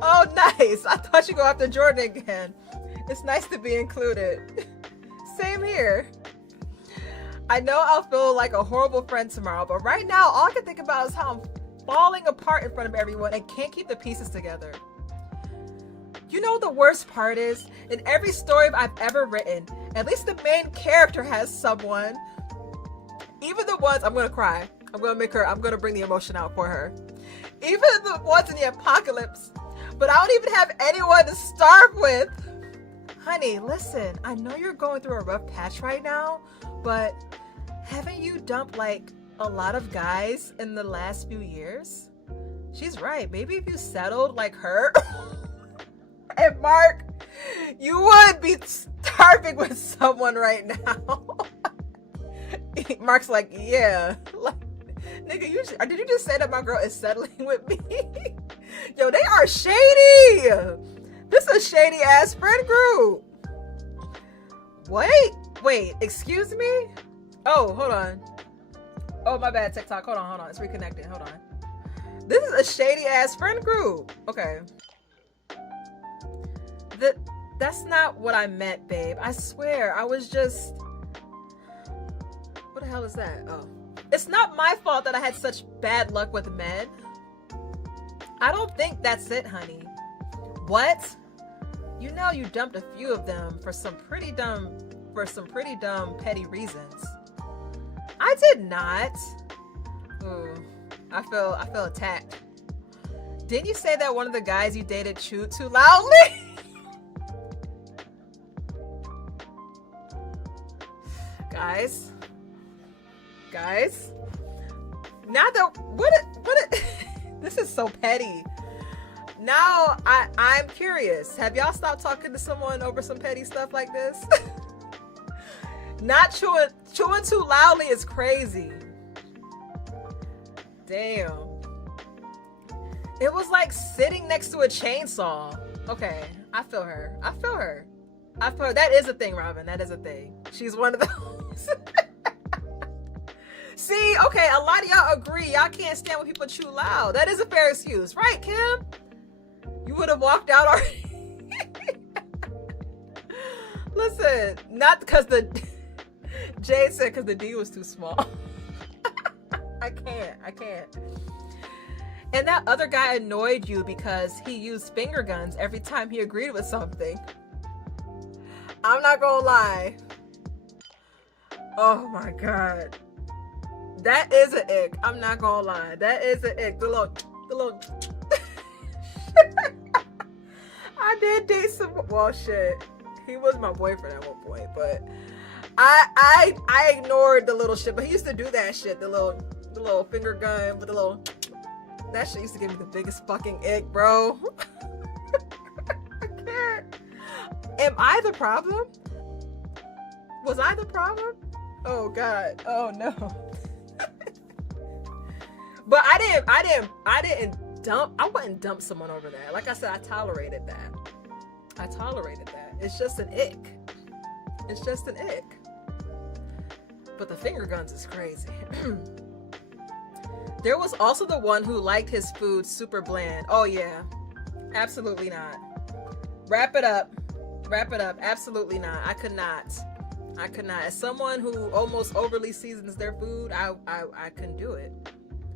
Oh, nice. I thought you'd go after Jordan again. It's nice to be included. Same here. I know I'll feel like a horrible friend tomorrow, but right now, all I can think about is how I'm falling apart in front of everyone and can't keep the pieces together. You know what the worst part is? In every story I've ever written, at least the main character has someone. Even the ones, I'm gonna cry. I'm gonna bring the emotion out for her. Even the ones in the apocalypse. But I don't even have anyone to starve with. Honey, listen, I know you're going through a rough patch right now, but haven't you dumped like a lot of guys in the last few years? She's right. Maybe if you settled like her and Mark, you would be starving with someone right now. Mark's like, yeah. Like, nigga, did you just say that my girl is settling with me? Yo, they are shady. This is a shady ass friend group. Wait, excuse me? Oh, hold on. Oh, my bad, TikTok. Hold on. It's reconnected. Hold on. This is a shady ass friend group. Okay. That's not what I meant, babe. I swear. I was just... What the hell is that? Oh. It's not my fault that I had such bad luck with men. I don't think that's it, honey. What? You know you dumped a few of them for some pretty dumb petty reasons. I did not. Ooh, I feel attacked. Didn't you say that one of the guys you dated chewed too loudly? Guys. Now that what this is so petty. Now I'm curious. Have y'all stopped talking to someone over some petty stuff like this? Not chewing too loudly is crazy. Damn. It was like sitting next to a chainsaw. Okay, I feel her. That is a thing, Robin. That is a thing. She's one of those. See, okay, a lot of y'all agree. Y'all can't stand when people chew loud. That is a fair excuse. Right, Kim? You would have walked out already. Listen, not because Jade said because the D was too small. I can't. And that other guy annoyed you because he used finger guns every time he agreed with something. I'm not gonna lie. Oh my God. That is an ick. I'm not gonna lie. That is an ick. The little I did date some, well, shit. He was my boyfriend at one point, but I ignored the little shit, but he used to do that shit, the little finger gun with the little, that shit used to give me the biggest fucking ick, bro. I can't. Am I the problem? Was I the problem? Oh God. Oh no. But I wouldn't dump someone over that. Like I said, I tolerated that. It's just an ick. But the finger guns is crazy. There was also the one who liked his food super bland. Oh yeah. Absolutely not. Wrap it up. Absolutely not. I could not. As someone who almost overly seasons their food, I couldn't do it.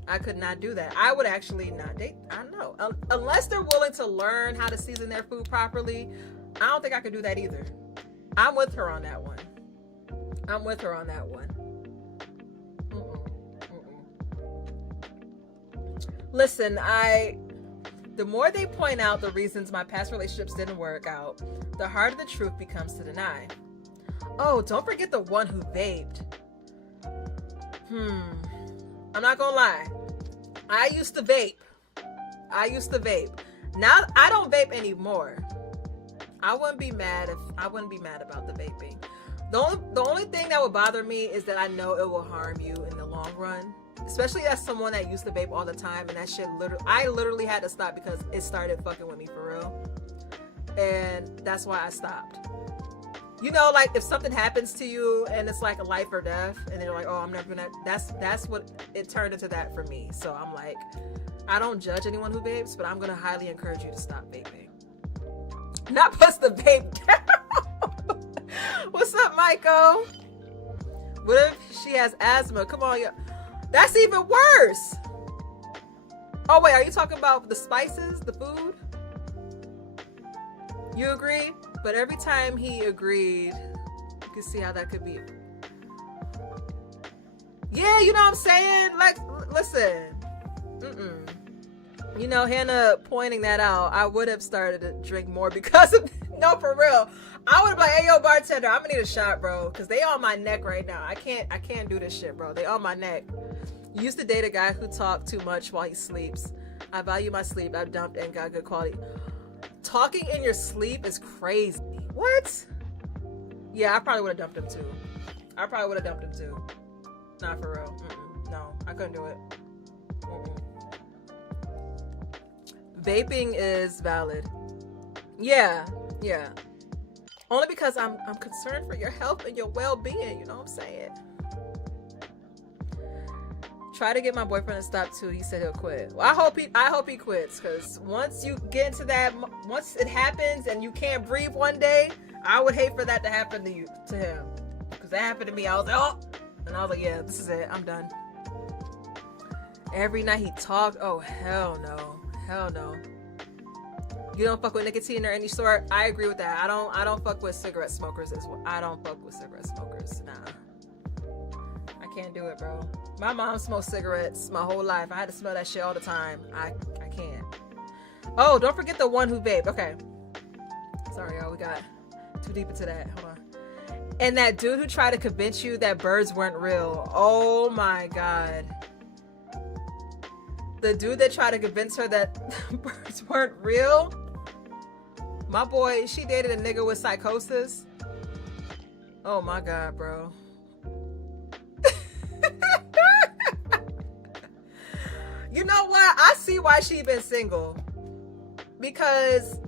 I could not do that. I would actually not date. I don't know. Unless they're willing to learn how to season their food properly, I don't think I could do that either. I'm with her on that one. Listen, the more they point out the reasons my past relationships didn't work out, the harder the truth becomes to deny. Oh, don't forget the one who vaped. I'm not gonna lie. I used to vape. Now I don't vape anymore. I wouldn't be mad about the vaping. The only thing that would bother me is that I know it will harm you in the long run. Especially as someone that used to vape all the time, and that shit I literally had to stop because it started fucking with me for real. And that's why I stopped. You know, like if something happens to you and it's like a life or death, and then you're like, oh, I'm never gonna, that's what it turned into that for me. So I'm like, I don't judge anyone who vapes, but I'm gonna highly encourage you to stop vaping. Not puts the vape down. What's up, Maiko? What if she has asthma? Come on, that's even worse. Oh wait, are you talking about the spices, the food? You agree? But every time he agreed, you can see how that could be. Yeah, you know what I'm saying? Like, listen. You know, Hannah pointing that out, I would have started to drink more because of, no, for real. I would have been like, hey, yo, bartender, I'm gonna need a shot, bro. Because they on my neck right now. I can't do this shit, bro. They on my neck. You used to date a guy who talked too much while he sleeps. I value my sleep. I've dumped and got good quality. Talking in your sleep is crazy. What? Yeah, I probably would have dumped him too. Not for real. No, I couldn't do it. Vaping is valid. Yeah. Only because I'm concerned for your health and your well-being, you know what I'm saying? Try to get my boyfriend to stop too. He said he'll quit. Well, I hope he quits, because once you get into that, once it happens and you can't breathe one day, I would hate for that to happen to him. Because that happened to me. I was like, oh, and I was like, yeah, this is it. I'm done. Every night he talked. Oh, hell no. You don't fuck with nicotine or any sort. I agree with that. I don't fuck with cigarette smokers as well. I don't fuck with cigarette smokers. Nah. I can't do it, bro. My mom smoked cigarettes my whole life. I had to smell that shit all the time. I can't. Oh, don't forget the one who vaped. Okay. Sorry, y'all. We got too deep into that. Hold on. And that dude who tried to convince you that birds weren't real. Oh my God. The dude that tried to convince her that birds weren't real. My boy, she dated a nigga with psychosis. Oh my God, bro. You know what? I see why she been single. Because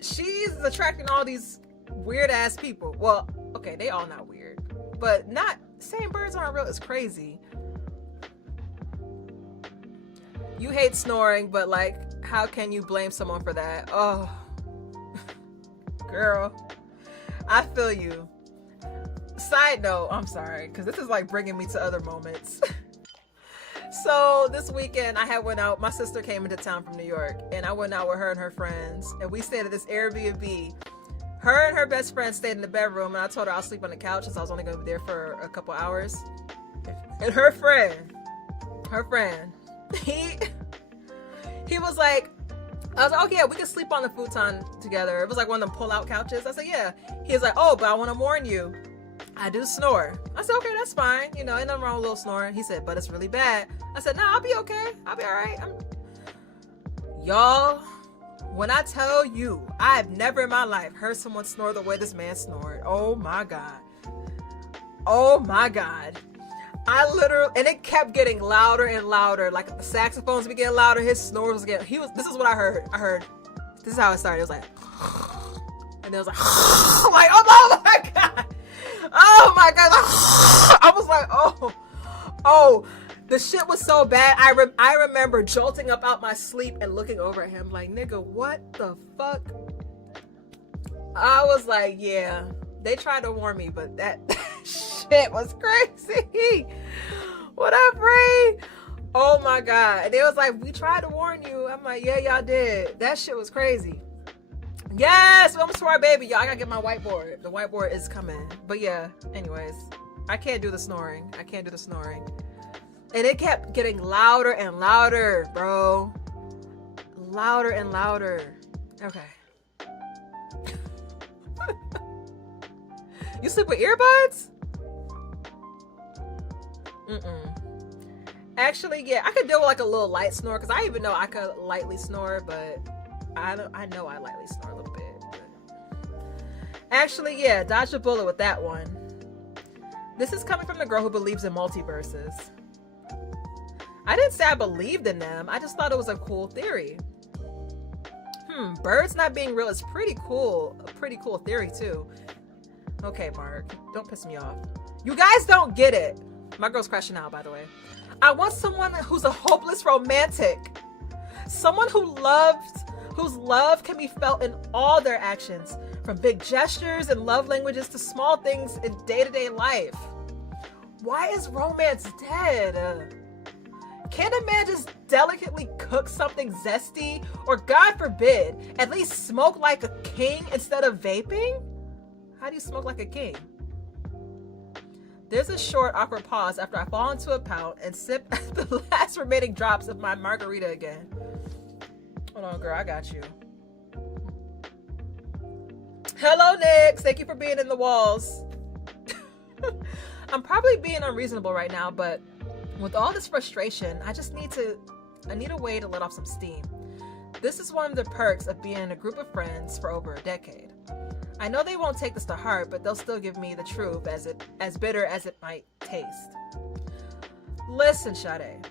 she's attracting all these weird ass people. Well, okay, they all not weird. But not saying birds aren't real is crazy. You hate snoring, but like, how can you blame someone for that? Oh, girl, I feel you. Side note, I'm sorry, because this is like bringing me to other moments. So this weekend I had went out. My sister came into town from New York, and I went out with her and her friends, and we stayed at this Airbnb. Her and her best friend stayed in the bedroom, and I told her I'll sleep on the couch since I was only going to be there for a couple hours. And her friend, he was like, I was like, okay, yeah, we can sleep on the futon together. It was like one of them pull-out couches. I said, yeah. He was like, oh, but I want to warn you, I do snore. I said, okay, that's fine. You know, ain't nothing wrong with a little snoring. He said, but it's really bad. I said, nah, I'll be okay. I'll be all right. Y'all, when I tell you, I have never in my life heard someone snore the way this man snored. Oh my God. Oh my God. I literally, and it kept getting louder and louder. Like the saxophones would be getting louder, his snores was getting, this is what I heard. This is how it started. It was like, and it was like, oh my God. Oh my God. I was like, oh, the shit was so bad. I remember jolting up out my sleep and looking over at him like, nigga, what the fuck? I was like, yeah, they tried to warn me, but that shit was crazy. What up, Ray? Oh my God. And they was like, we tried to warn you. I'm like, yeah, y'all did. That shit was crazy. Yes, welcome to our baby, y'all. I gotta get my whiteboard. The whiteboard is coming. But yeah, anyways, I can't do the snoring. And it kept getting louder and louder, bro. Louder and louder. Okay. You sleep with earbuds? Actually, yeah, I could deal with like a little light snore, because I even know I could lightly snore, but I know I lightly snore a little bit. But... Actually, yeah, dodge a bullet with that one. This is coming from the girl who believes in multiverses. I didn't say I believed in them. I just thought it was a cool theory. Birds not being real is pretty cool. A pretty cool theory too. Okay, Mark, don't piss me off. You guys don't get it. My girl's crashing out, by the way. I want someone who's a hopeless romantic. Someone whose love can be felt in all their actions, from big gestures and love languages to small things in day-to-day life. Why is romance dead? Can't a man just delicately cook something zesty, or God forbid, at least smoke like a king instead of vaping? How do you smoke like a king? There's a short, awkward pause after I fall into a pout and sip the last remaining drops of my margarita again. Hold on, girl, I got you. Hello, Nick. Thank you for being in the walls. I'm probably being unreasonable right now, but with all this frustration, I need a way to let off some steam. This is one of the perks of being in a group of friends for over a decade. I know they won't take this to heart, but they'll still give me the truth, as bitter as it might taste. Listen, Sade,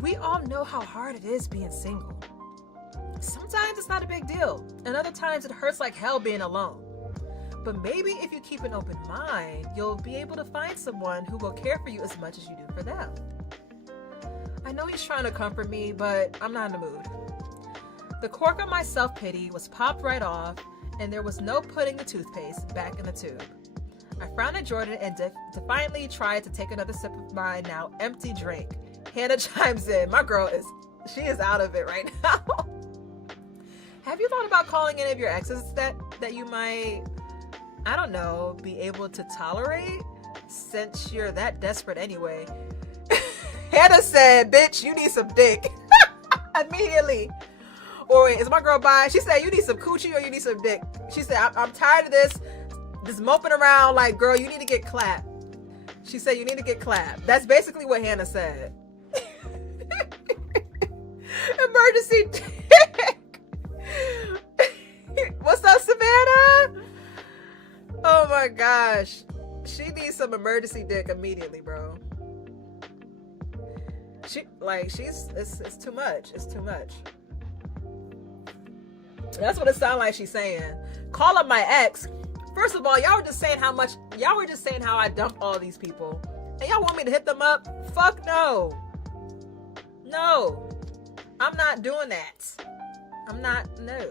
we all know how hard it is being single. Sometimes it's not a big deal, and other times it hurts like hell being alone. But maybe if you keep an open mind, you'll be able to find someone who will care for you as much as you do for them. I know he's trying to comfort me, but I'm not in the mood. The cork on my self-pity was popped right off, and there was no putting the toothpaste back in the tube. I frowned at Jordan and defiantly tried to take another sip of my now empty drink. Hannah chimes in. My girl she is out of it right now. Have you thought about calling any of your exes that you might, I don't know, be able to tolerate, since you're that desperate anyway? Hannah said, bitch, you need some dick. Immediately. Or wait, is my girl bi? She said, you need some coochie or you need some dick. She said, I'm tired of this moping around like, girl, you need to get clapped. She said, you need to get clapped. That's basically what Hannah said. Emergency dick. What's up, Savannah? Oh my gosh. She needs some emergency dick immediately, bro. It's too much. It's too much. That's what it sounds like she's saying. Call up my ex. First of all, y'all were just saying how I dumped all these people. And y'all want me to hit them up? Fuck no. No. I'm not doing that. No.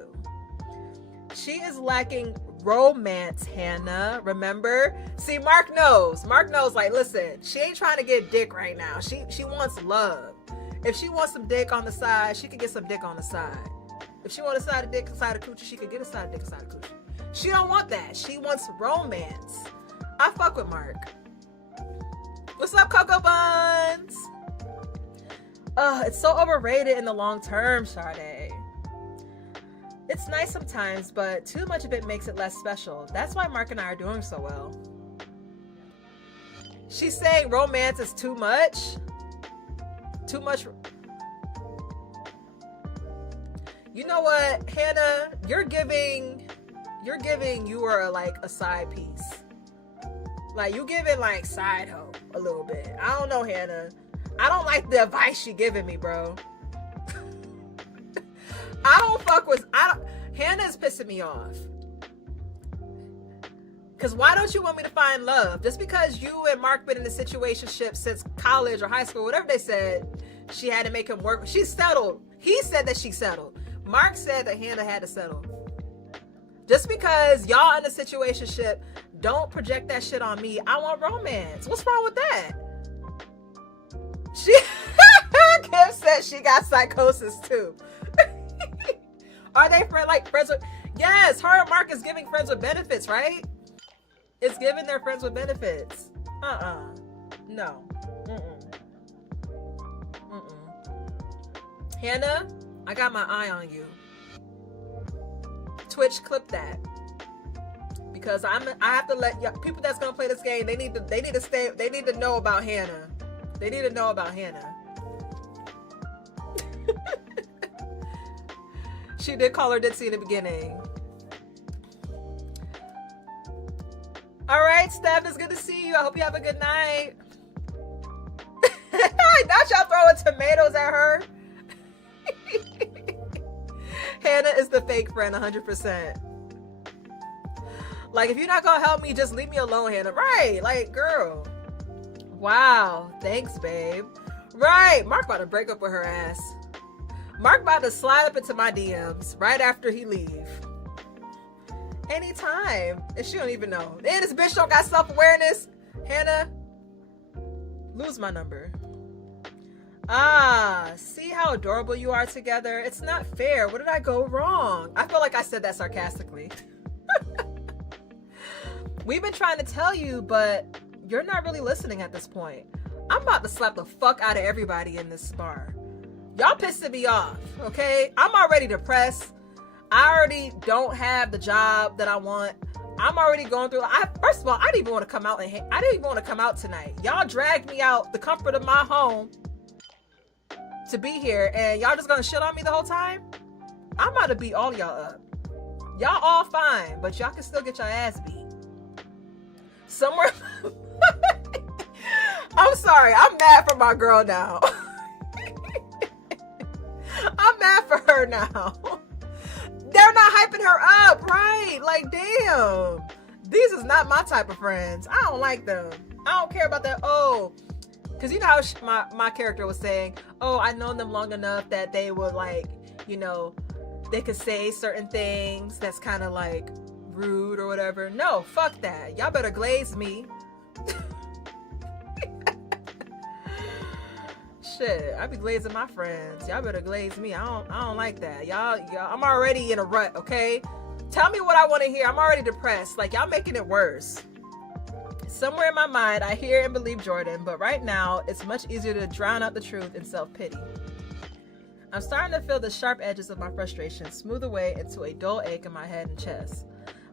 She is lacking romance, Hannah. Remember? See, Mark knows. Mark knows, like, listen, she ain't trying to get dick right now. She wants love. If she wants some dick on the side, she can get some dick on the side. If she wants a side of dick, a side of coochie, she could get a side of dick, a side of coochie. She don't want that. She wants romance. I fuck with Mark. What's up, Cocoa Buns? It's so overrated in the long term, Sade. It's nice sometimes, but too much of it makes it less special. That's why Mark and I are doing so well. She's saying romance is too much. Too much. You know what, Hannah? You're giving you are like a side piece. Like, you giving like side hoe a little bit. I don't know, Hannah. I don't like the advice she giving me, bro. Hannah's pissing me off. Because why don't you want me to find love? Just because you and Mark been in a situationship since college or high school, whatever they said, she had to make him work. She settled. He said that she settled. Mark said that Hannah had to settle. Just because y'all in a situationship, don't project that shit on me. I want romance. What's wrong with that? Kim said she got psychosis too. Are they friends with? Yes, her and Mark is giving friends with benefits, right? It's giving their friends with benefits. No. Hannah, I got my eye on you. Twitch, clip that. Because I have to let people that's gonna play this game, they need to know about Hannah. They need to know about Hannah. She did call her Ditzy in the beginning. All right, Steph, it's good to see you. I hope you have a good night. Not y'all throwing tomatoes at her. Hannah is the fake friend, 100%. Like, if you're not gonna help me, just leave me alone, Hannah. Right, like, girl. Wow, thanks, babe. Right, Mark about to break up with her ass. Mark about to slide up into my DMs right after he leave. Anytime. And she don't even know. And this bitch don't got self-awareness. Hannah, lose my number. See how adorable you are together? It's not fair. What did I go wrong? I feel like I said that sarcastically. We've been trying to tell you, but you're not really listening at this point. I'm about to slap the fuck out of everybody in this bar. Y'all pissing me off, okay? I'm already depressed. I already don't have the job that I want. I'm already going through. First of all, I didn't even want to come out tonight. Y'all dragged me out the comfort of my home to be here, and y'all just gonna shit on me the whole time? I'm about to beat all y'all up. Y'all all fine, but y'all can still get your ass beat. Somewhere. I'm sorry. I'm mad for my girl now. I'm mad for her now. hyping her up, right? Like, damn. These is not my type of friends. I don't like them. I don't care about that. Oh, because you know how my character was saying, oh, I've known them long enough that they would, like, you know, they could say certain things that's kind of like rude or whatever. No, fuck that. Y'all better glaze me. Shit, I be glazing my friends. Y'all better glaze me. I don't like that. Y'all, I'm already in a rut, okay? Tell me what I want to hear. I'm already depressed. Like, y'all making it worse. Somewhere in my mind, I hear and believe Jordan, but right now, it's much easier to drown out the truth in self-pity. I'm starting to feel the sharp edges of my frustration smooth away into a dull ache in my head and chest.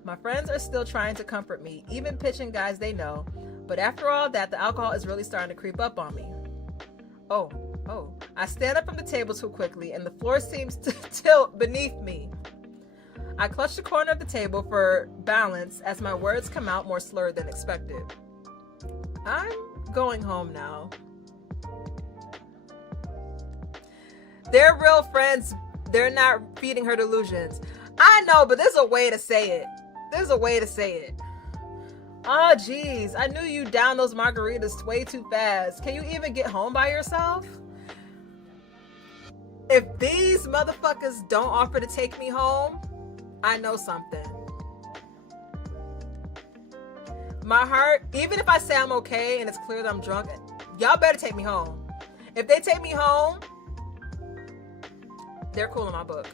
My friends are still trying to comfort me, even pitching guys they know, but after all that, the alcohol is really starting to creep up on me. Oh. I stand up from the table too quickly, and the floor seems to tilt beneath me. I clutch the corner of the table for balance as my words come out more slurred than expected. I'm going home now. They're real friends. They're not feeding her delusions. I know, but there's a way to say it. Oh, geez. I knew you down those margaritas way too fast. Can you even get home by yourself? If these motherfuckers don't offer to take me home, I know something. My heart, even if I say I'm okay and it's clear that I'm drunk, y'all better take me home. If they take me home, they're cool in my book.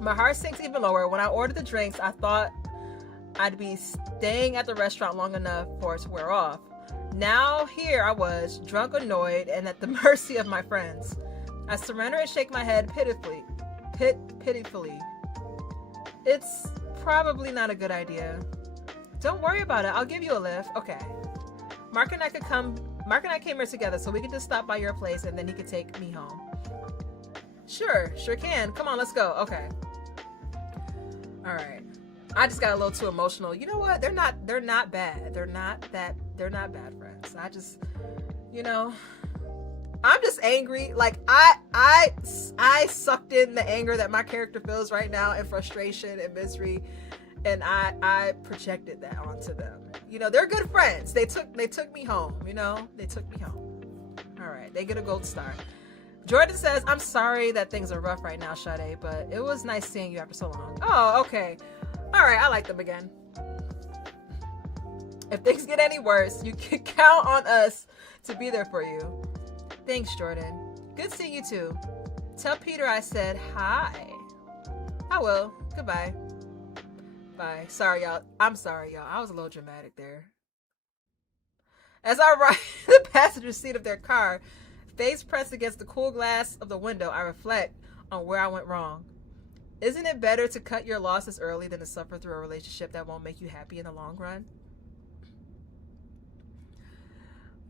My heart sinks even lower. When I ordered the drinks, I thought I'd be staying at the restaurant long enough for it to wear off. Now here I was, drunk, annoyed, and at the mercy of my friends. I surrender and shake my head pitifully. It's probably not a good idea. Don't worry about it. I'll give you a lift. Okay. Mark and I came here together, so we could just stop by your place and then he could take me home. Sure can. Come on, let's go. Okay. All right. I just got a little too emotional. You know what? They're not bad. They're not bad friends. I just, you know, I'm just angry. Like I sucked in the anger that my character feels right now, and frustration and misery, and I projected that onto them. You know, they're good friends. They took me home. You know, they took me home. All right, they get a gold star. Jordan says, I'm sorry that things are rough right now, Sade, but it was nice seeing you after so long. Oh, okay. All right, I like them again. If things get any worse, you can count on us to be there for you. Thanks, Jordan. Good seeing you too. Tell Peter I said hi. I will. Goodbye. Bye. Sorry, y'all. I'm sorry, y'all. I was a little dramatic there. As I ride the passenger seat of their car, face pressed against the cool glass of the window, I reflect on where I went wrong. Isn't it better to cut your losses early than to suffer through a relationship that won't make you happy in the long run?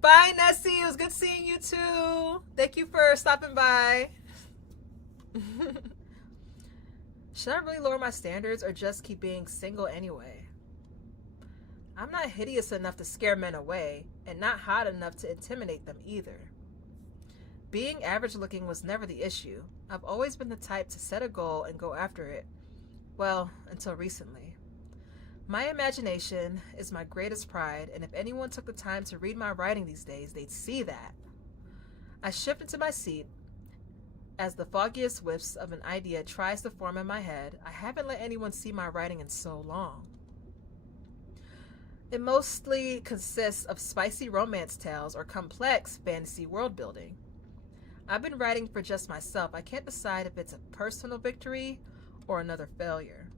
Bye, Nessie. It was good seeing you too. Thank you for stopping by. Should I really lower my standards or just keep being single anyway? I'm not hideous enough to scare men away, and not hot enough to intimidate them either. Being average looking was never the issue. I've always been the type to set a goal and go after it. Well, until recently. My imagination is my greatest pride, and if anyone took the time to read my writing these days, they'd see that. I shift into my seat as the foggiest whiffs of an idea tries to form in my head. I haven't let anyone see my writing in so long. It mostly consists of spicy romance tales or complex fantasy world building. I've been writing for just myself. I can't decide if it's a personal victory or another failure.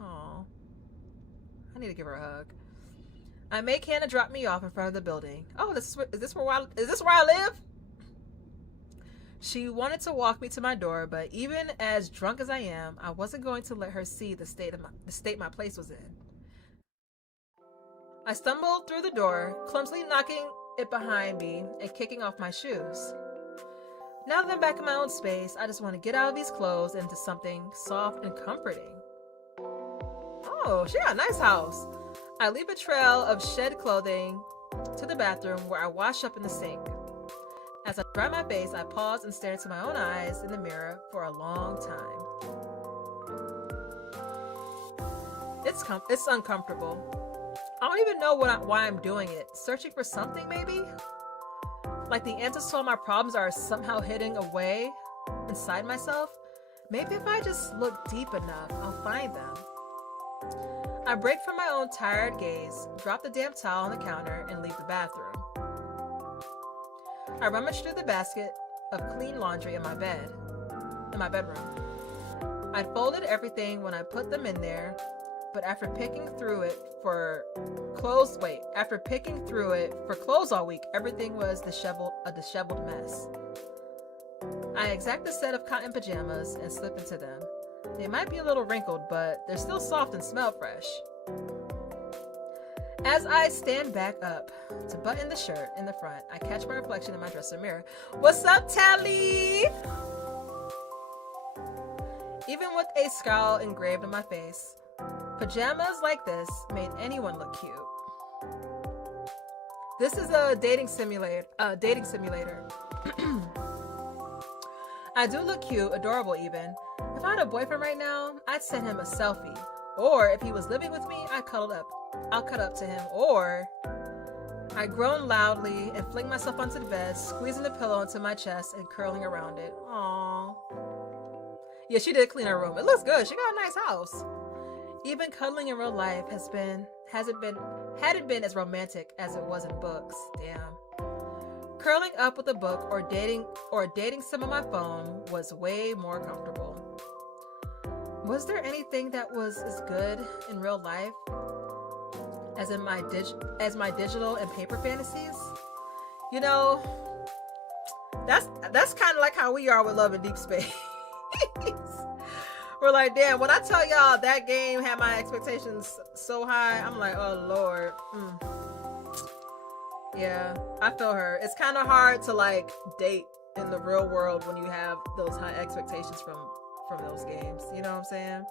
Aw. I need to give her a hug. I make Hannah drop me off in front of the building. Oh, is this where I live? She wanted to walk me to my door, but even as drunk as I am, I wasn't going to let her see the state my place was in. I stumbled through the door, clumsily knocking it behind me and kicking off my shoes. Now that I'm back in my own space, I just want to get out of these clothes and into something soft and comforting. Oh, she got a nice house. I leave a trail of shed clothing to the bathroom where I wash up in the sink. As I dry my face, I pause and stare into my own eyes in the mirror for a long time. It's uncomfortable. I don't even know why I'm doing it. Searching for something, maybe? Like the answers to all my problems are somehow hidden away inside myself? Maybe if I just look deep enough, I'll find them. I break from my own tired gaze, drop the damn towel on the counter, and leave the bathroom. I rummage through the basket of clean laundry in my bedroom. I'd folded everything when I put them in there, but after picking through it for clothes all week, everything was a disheveled mess. I exact a set of cotton pajamas and slip into them. They might be a little wrinkled, but they're still soft and smell fresh. As I stand back up to button the shirt in the front, I catch my reflection in my dresser mirror. What's up, Tally? Even with a scowl engraved on my face, pajamas like this made anyone look cute. This is a dating simulator. I do look cute, adorable even. If I had a boyfriend right now, I'd send him a selfie. Or if he was living with me, I'll cut up to him. Or I groan loudly and fling myself onto the bed, squeezing the pillow into my chest and curling around it. Aww. Yeah, she did clean her room. It looks good. She got a nice house. Even cuddling in real life hadn't been as romantic as it was in books. Damn. Curling up with a book or dating some on my phone was way more comfortable. Was there anything that was as good in real life as in my digital and paper fantasies? You know, that's kind of like how we are with Love in Deep Space. We're like, damn, when I tell y'all that game had my expectations so high, I'm like, oh Lord. Yeah, I feel her. It's kind of hard to like date in the real world when you have those high expectations from those games. You know what I'm saying?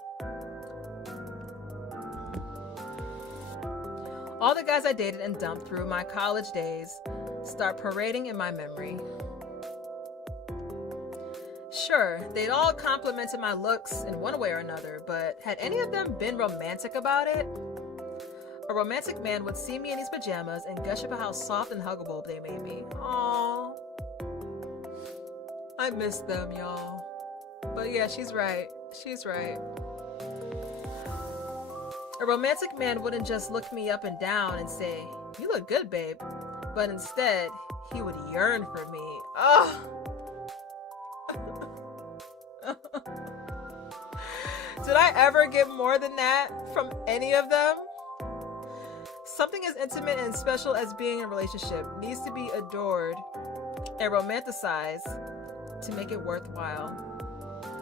All the guys I dated and dumped through my college days start parading in my memory. Sure, they'd all complimented my looks in one way or another, but had any of them been romantic about it? A romantic man would see me in these pajamas and gush about how soft and huggable they made me. Aww. I miss them, y'all. But yeah, she's right. She's right. A romantic man wouldn't just look me up and down and say, "You look good, babe." But instead, he would yearn for me. Ugh. Did I ever get more than that from any of them? Something as intimate and special as being in a relationship needs to be adored and romanticized to make it worthwhile.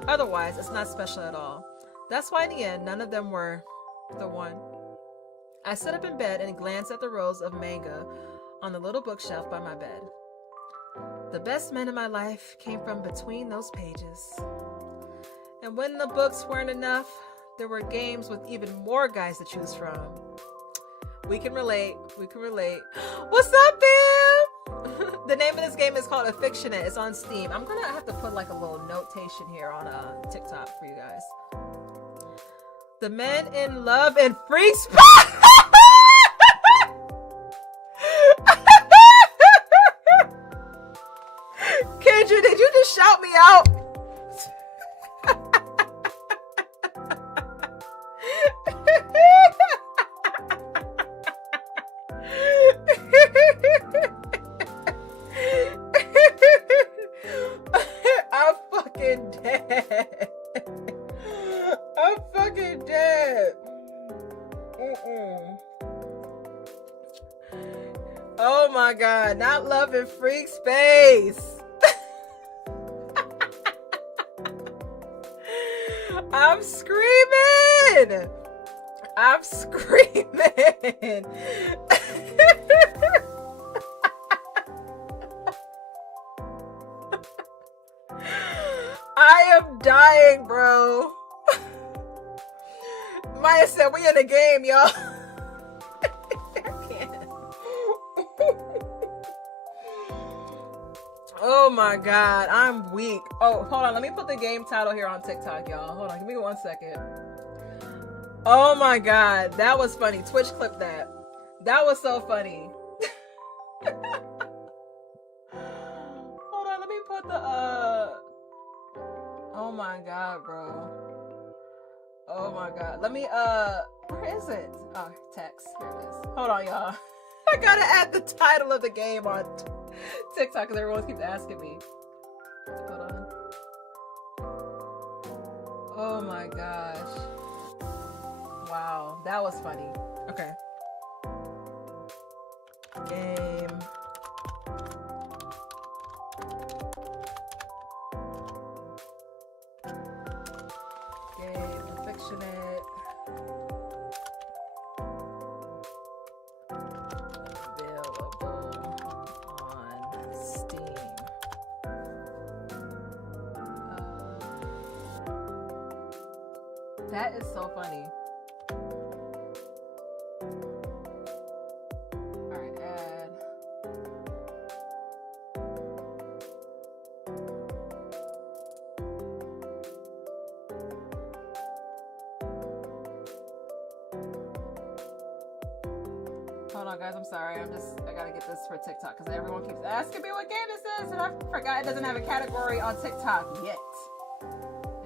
Otherwise, it's not special at all. That's why in the end, none of them were the one. I sat up in bed and glanced at the rows of manga on the little bookshelf by my bed. The best men in my life came from between those pages. And when the books weren't enough, there were games with even more guys to choose from. We can relate. We can relate. What's up, Bam? The name of this game is called Affictionate. It's on Steam. I'm gonna have to put like a little notation here on TikTok for you guys. The men in love and freak spot. Kindred, did you just shout me out? I'm fucking dead. I'm fucking dead. Oh my god, not love and freak space. I'm screaming. I'm screaming. I am dying, bro. Maya said we in the game, y'all. I can't. Oh my god, I'm weak. Oh, hold on. Let me put the game title here on TikTok, y'all. Hold on. Give me 1 second. Oh my god, that was funny. Twitch clipped that. That was so funny. Hold on, let me put the oh my god, bro. Oh my god. Let me where is it? Oh, text. Here it is. Hold on, y'all. I gotta add the title of the game on TikTok because everyone keeps asking me. Hold on. Oh my gosh. Wow, that was funny. Okay. Game. Game. Afffictionate. Available on Steam. That is so funny. Alright, add. Hold on, guys. I'm sorry. I gotta get this for TikTok because everyone keeps asking me what game this is, and I forgot it doesn't have a category on TikTok yet.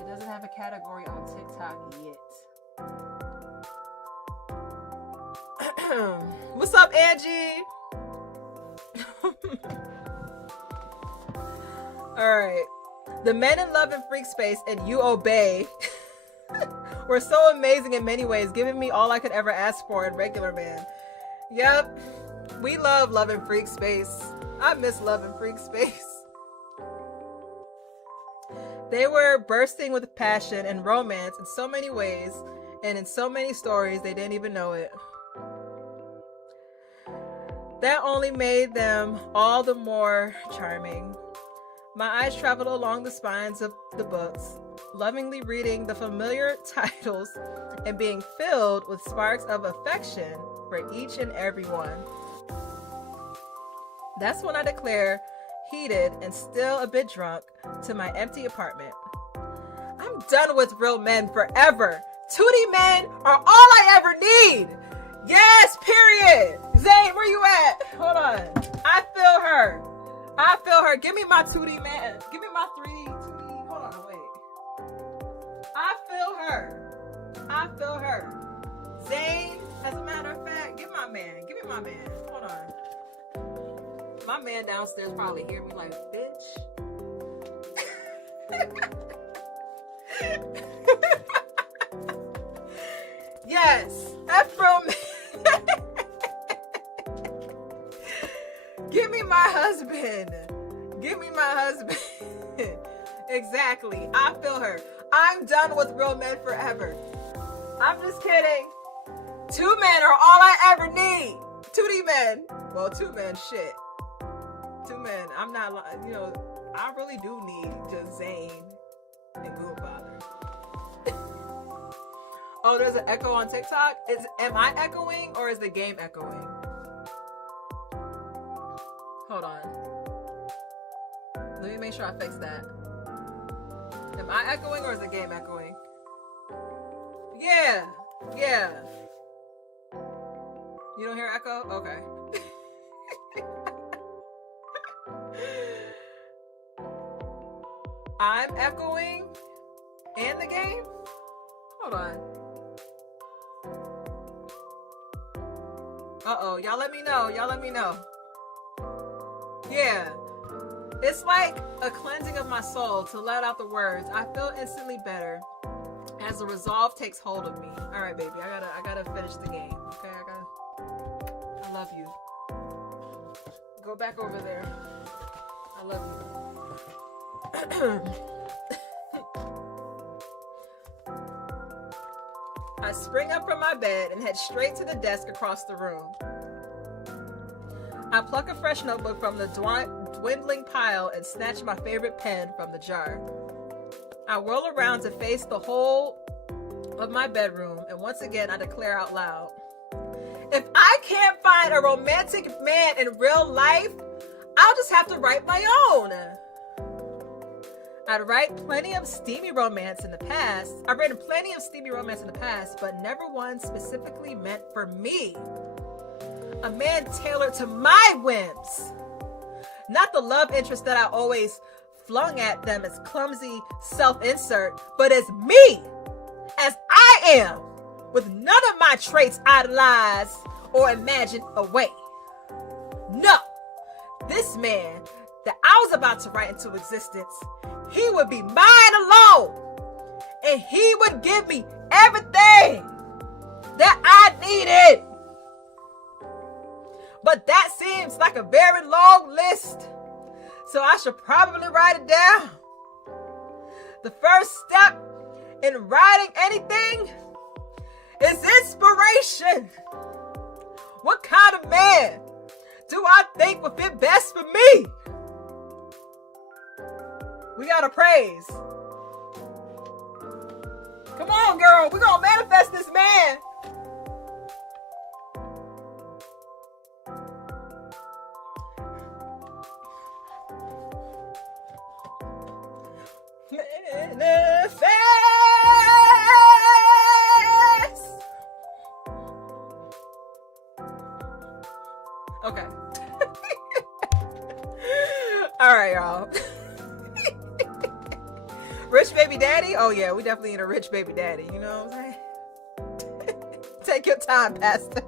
It doesn't have a category on TikTok yet. What's up, Angie? Alright. The men in Love and Freak Space and You Obey were so amazing in many ways, giving me all I could ever ask for in Regular Man. Yep. We love Love and Freak Space. I miss Love and Freak Space. They were bursting with passion and romance in so many ways, and in so many stories they didn't even know it. That only made them all the more charming. My eyes traveled along the spines of the books, lovingly reading the familiar titles and being filled with sparks of affection for each and every one. That's when I declare, heated and still a bit drunk, to my empty apartment. I'm done with real men forever. 2D men are all I ever need. Yes, period. Zane, where you at? Hold on. I feel her. I feel her. Give me my 2D man. Give me my 3D, 2D. Hold on, wait. I feel her. I feel her. Zane, as a matter of fact, give my man. Give me my man. Hold on. My man downstairs probably hear me like, bitch. Yes, that's real man. Give me my husband. Give me my husband. Exactly. I feel her. I'm done with real men forever. I'm just kidding. 2 men are all I ever need. 2D men. Well, 2 men, shit. 2 men. I'm not, you know, I really do need just Zane and Goodfather. Oh, there's an echo on TikTok? Am I echoing or is the game echoing? Hold on. Let me make sure I fix that. Am I echoing or is the game echoing? Yeah. Yeah. You don't hear echo? Okay. I'm echoing and the game? Hold on. Uh-oh. Y'all let me know. Y'all let me know. Yeah. It's like a cleansing of my soul to let out the words. I feel instantly better as the resolve takes hold of me. All right, baby. I gotta finish the game. Okay, I love you. Go back over there. I love you. I spring up from my bed and head straight to the desk across the room. I pluck a fresh notebook from the dwindling pile and snatch my favorite pen from the jar. I whirl around to face the whole of my bedroom, and once again I declare out loud, if I can't find a romantic man in real life, I'll just have to write my own. I'd write plenty of steamy romance in the past. I've written plenty of steamy romance in the past, but never one specifically meant for me. A man tailored to my whims. Not the love interest that I always flung at them as clumsy self-insert, but as me, as I am, with none of my traits idolized or imagined away. No, this man that I was about to write into existence, he would be mine alone, and he would give me everything that I needed. But that seems like a very long list, so I should probably write it down. The first step in writing anything is inspiration. What kind of man do I think would fit best for me? We gotta praise. Come on, girl. We're gonna manifest this man. Manifest. Okay. All right, y'all. Rich baby daddy? Oh yeah, we definitely need a rich baby daddy. You know what I'm saying? Take your time, Pastor.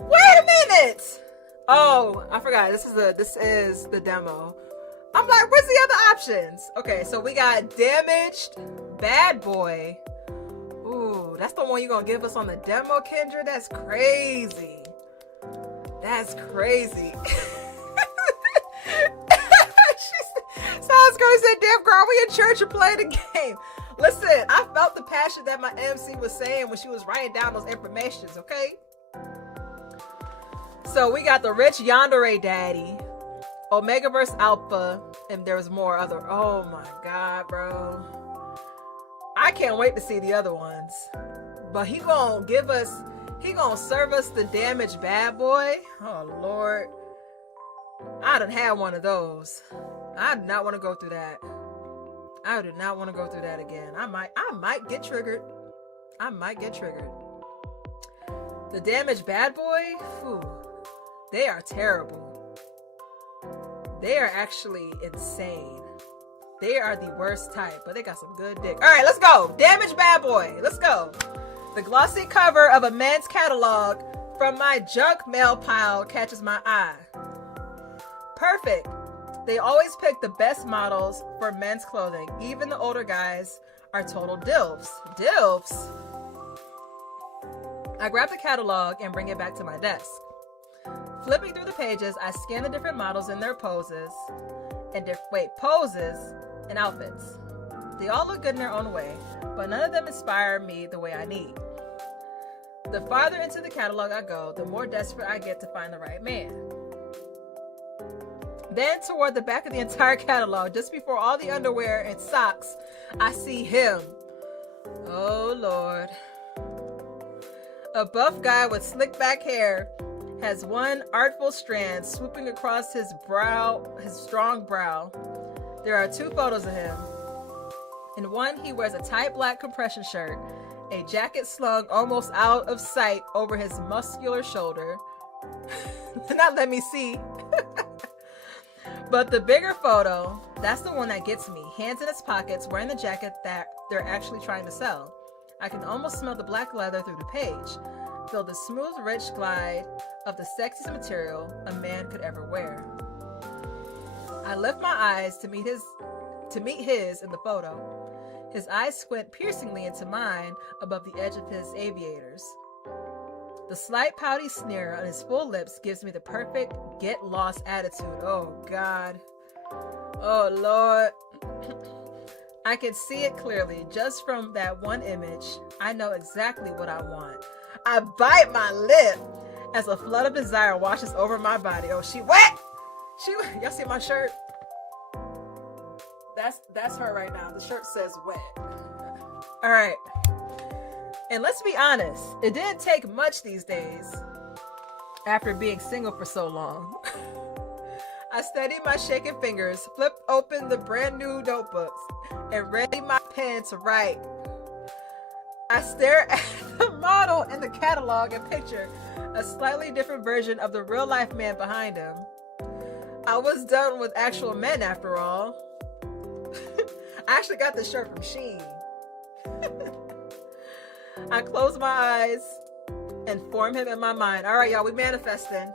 Wait a minute. Oh, I forgot. This is the demo. I'm like, where's the other options? Okay, so we got damaged bad boy. Ooh, that's the one you're gonna give us on the demo, Kindred? That's crazy. That's crazy. Sounds girl said, damn girl, we in church and playing the game. Listen, I felt the passion that my MC was saying when she was writing down those informations, okay? So we got the rich yandere daddy, Omegaverse Alpha, and there's more other. Oh my God, bro. I can't wait to see the other ones. But he gonna serve us the damaged bad boy. Oh Lord. I done had one of those. I do not want to go through that. I do not want to go through that again. I might get triggered. I might get triggered. The damaged bad boy, whew, they are terrible. They are actually insane. They are the worst type, but they got some good dick. All right, let's go. Damaged bad boy. Let's go. The glossy cover of a men's catalog from my junk mail pile catches my eye. Perfect. They always pick the best models for men's clothing. Even the older guys are total dilfs. Dilfs? I grab the catalog and bring it back to my desk. Flipping through the pages, I scan the different models and their poses and outfits. They all look good in their own way, but none of them inspire me the way I need. The farther into the catalog I go, the more desperate I get to find the right man. Then toward the back of the entire catalog, just before all the underwear and socks, I see him. Oh Lord. A buff guy with slick back hair has one artful strand swooping across his strong brow. There are two photos of him. In one, he wears a tight black compression shirt, a jacket slung almost out of sight over his muscular shoulder. Not let me see. But the bigger photo, that's the one that gets me. Hands in his pockets, wearing the jacket that they're actually trying to sell. I can almost smell the black leather through the page. Feel the smooth, rich glide of the sexiest material a man could ever wear. I lift my eyes to meet his in the photo. His eyes squint piercingly into mine above the edge of his aviators. The slight pouty sneer on his full lips gives me the perfect get lost attitude. Oh God. Oh Lord. I can see it clearly just from that one image. I know exactly what I want. I bite my lip as a flood of desire washes over my body. Oh, she wet. Y'all see my shirt? That's her right now. The shirt says wet. All right. And let's be honest, it didn't take much these days after being single for so long. I steadied my shaking fingers, flipped open the brand new notebooks, and ready my pen to write. I stare at the model in the catalog and picture a slightly different version of the real life man behind him. I was done with actual men after all. I actually got this shirt from Shein. I close my eyes and form him in my mind. All right, y'all, we manifesting.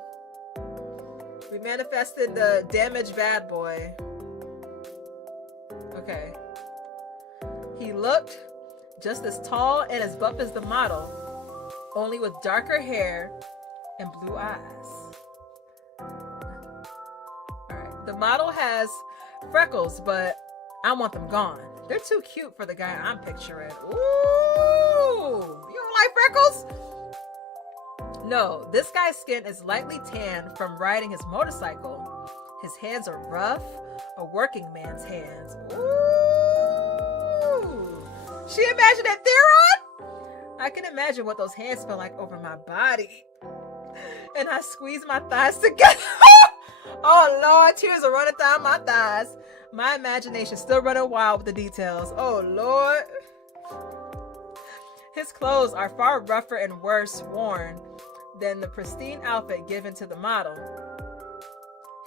We manifested the damaged bad boy. Okay. He looked just as tall and as buff as the model, only with darker hair and blue eyes. Alright. The model has freckles, but I want them gone. They're too cute for the guy I'm picturing. Ooh! You don't like freckles? No, this guy's skin is lightly tanned from riding his motorcycle. His hands are rough, a working man's hands. Ooh! She imagined that Theron? I can imagine what those hands feel like over my body. And I squeeze my thighs together. Oh Lord, tears are running down my thighs. My imagination still running wild with the details. Oh Lord. His clothes are far rougher and worse worn than the pristine outfit given to the model.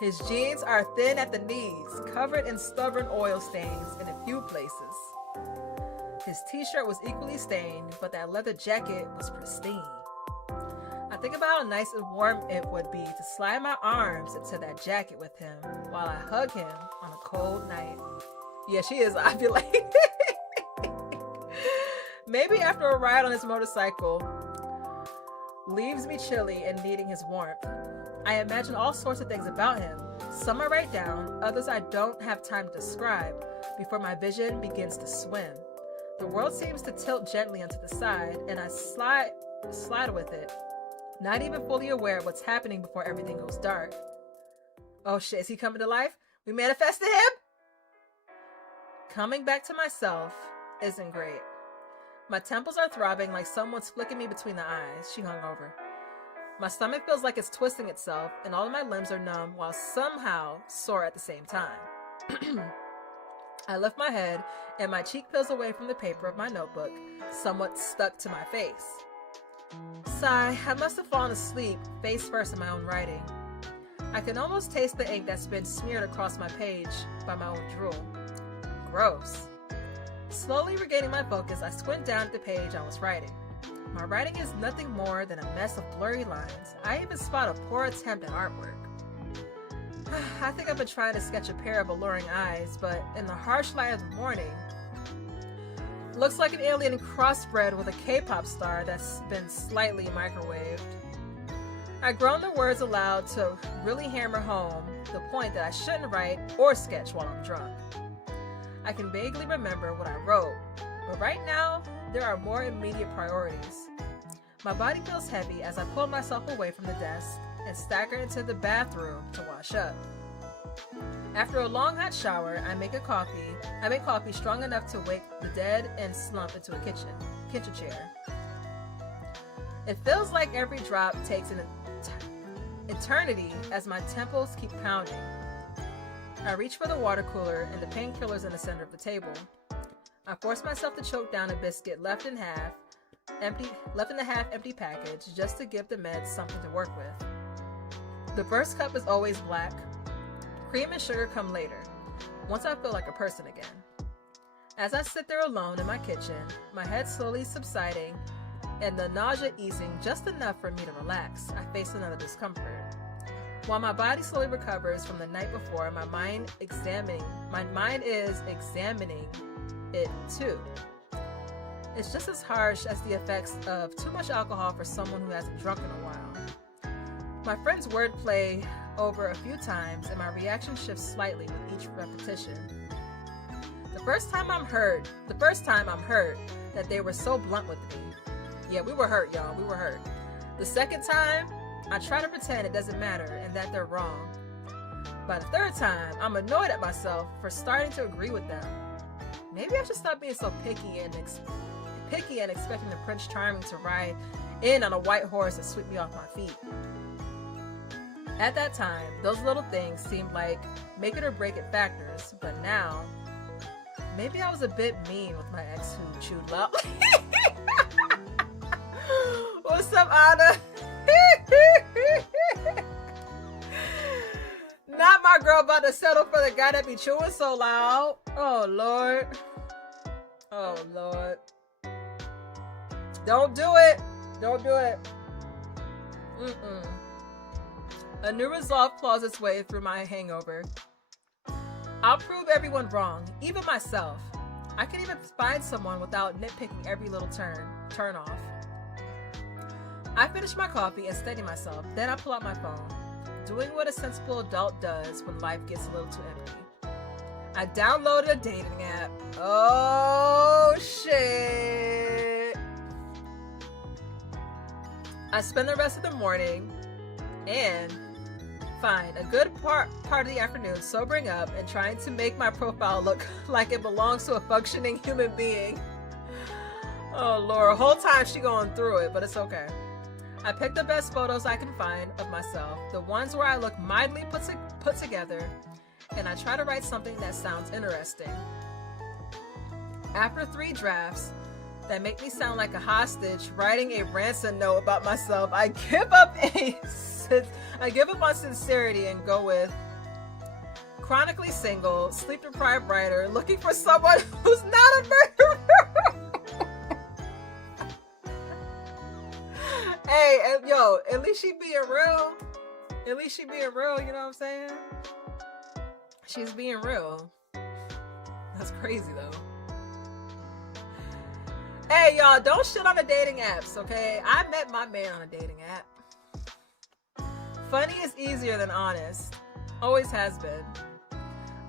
His jeans are thin at the knees, covered in stubborn oil stains in a few places. His t-shirt was equally stained, but that leather jacket was pristine. I think about how nice and warm it would be to slide my arms into that jacket with him while I hug him on a cold night. Yeah, she is ovulating. Maybe after a ride on his motorcycle leaves me chilly and needing his warmth. I imagine all sorts of things about him. Some I write down, others I don't have time to describe before my vision begins to swim. The world seems to tilt gently onto the side, and I slide with it, not even fully aware of what's happening before everything goes dark. Oh shit, is he coming to life? We manifested him? Coming back to myself isn't great. My temples are throbbing like someone's flicking me between the eyes. She hung over. My stomach feels like it's twisting itself, and all of my limbs are numb while somehow sore at the same time. I lift my head, and my cheek peels away from the paper of my notebook, somewhat stuck to my face. Sigh, I must have fallen asleep, face first in my own writing. I can almost taste the ink that's been smeared across my page by my own drool. Gross. Slowly regaining my focus, I squint down at the page I was writing. My writing is nothing more than a mess of blurry lines. I even spot a poor attempt at artwork. I think I've been trying to sketch a pair of alluring eyes, but in the harsh light of the morning, looks like an alien crossbred with a K-pop star that's been slightly microwaved. I groan the words aloud to really hammer home the point that I shouldn't write or sketch while I'm drunk. I can vaguely remember what I wrote, but right now, there are more immediate priorities. My body feels heavy as I pull myself away from the desk and stagger into the bathroom to wash up. After a long hot shower, I make coffee strong enough to wake the dead and slump into a kitchen chair. It feels like every drop takes an eternity as my temples keep pounding. I reach for the water cooler and the painkillers in the center of the table. I force myself to choke down a biscuit left in the half empty package just to give the meds something to work with. The first cup is always black. Cream and sugar come later, once I feel like a person again. As I sit there alone in my kitchen, my head slowly subsiding and the nausea easing just enough for me to relax, I face another discomfort. While my body slowly recovers from the night before, my mind is examining it too. It's just as harsh as the effects of too much alcohol for someone who hasn't drunk in a while. My friend's wordplay over a few times, and my reaction shifts slightly with each repetition. The first time I'm hurt that they were so blunt with me. Yeah, we were hurt, y'all. We were hurt. The second time, I try to pretend it doesn't matter and that they're wrong. By the third time, I'm annoyed at myself for starting to agree with them. Maybe I should stop being so picky and expecting the Prince Charming to ride in on a white horse and sweep me off my feet. At that time, those little things seemed like make it or break it factors, but now, maybe I was a bit mean with my ex who chewed loudly. What's up, Anna? Not my girl about to settle for the guy that be chewing so loud. Oh, Lord. Oh, Lord. Don't do it. Don't do it. Mm-mm. A new resolve claws its way through my hangover. I'll prove everyone wrong, even myself. I can even find someone without nitpicking every little turn off. I finish my coffee and steady myself, then I pull out my phone, doing what a sensible adult does when life gets a little too empty. I downloaded a dating app. Oh, shit. I spend the rest of the morning and find a good part of the afternoon sobering up and trying to make my profile look like it belongs to a functioning human being. Oh, Lord. Whole time she going through it, but it's okay. I pick the best photos I can find of myself, the ones where I look mildly put together, and I try to write something that sounds interesting. After 3 drafts that make me sound like a hostage writing a ransom note about myself, I give up on sincerity and go with chronically single, sleep-deprived writer looking for someone who's not a murderer. Hey, yo, at least she being real. At least she being real, you know what I'm saying? She's being real. That's crazy, though. Hey, y'all, don't shit on the dating apps, okay? I met my man on a dating app. Funny is easier than honest. Always has been.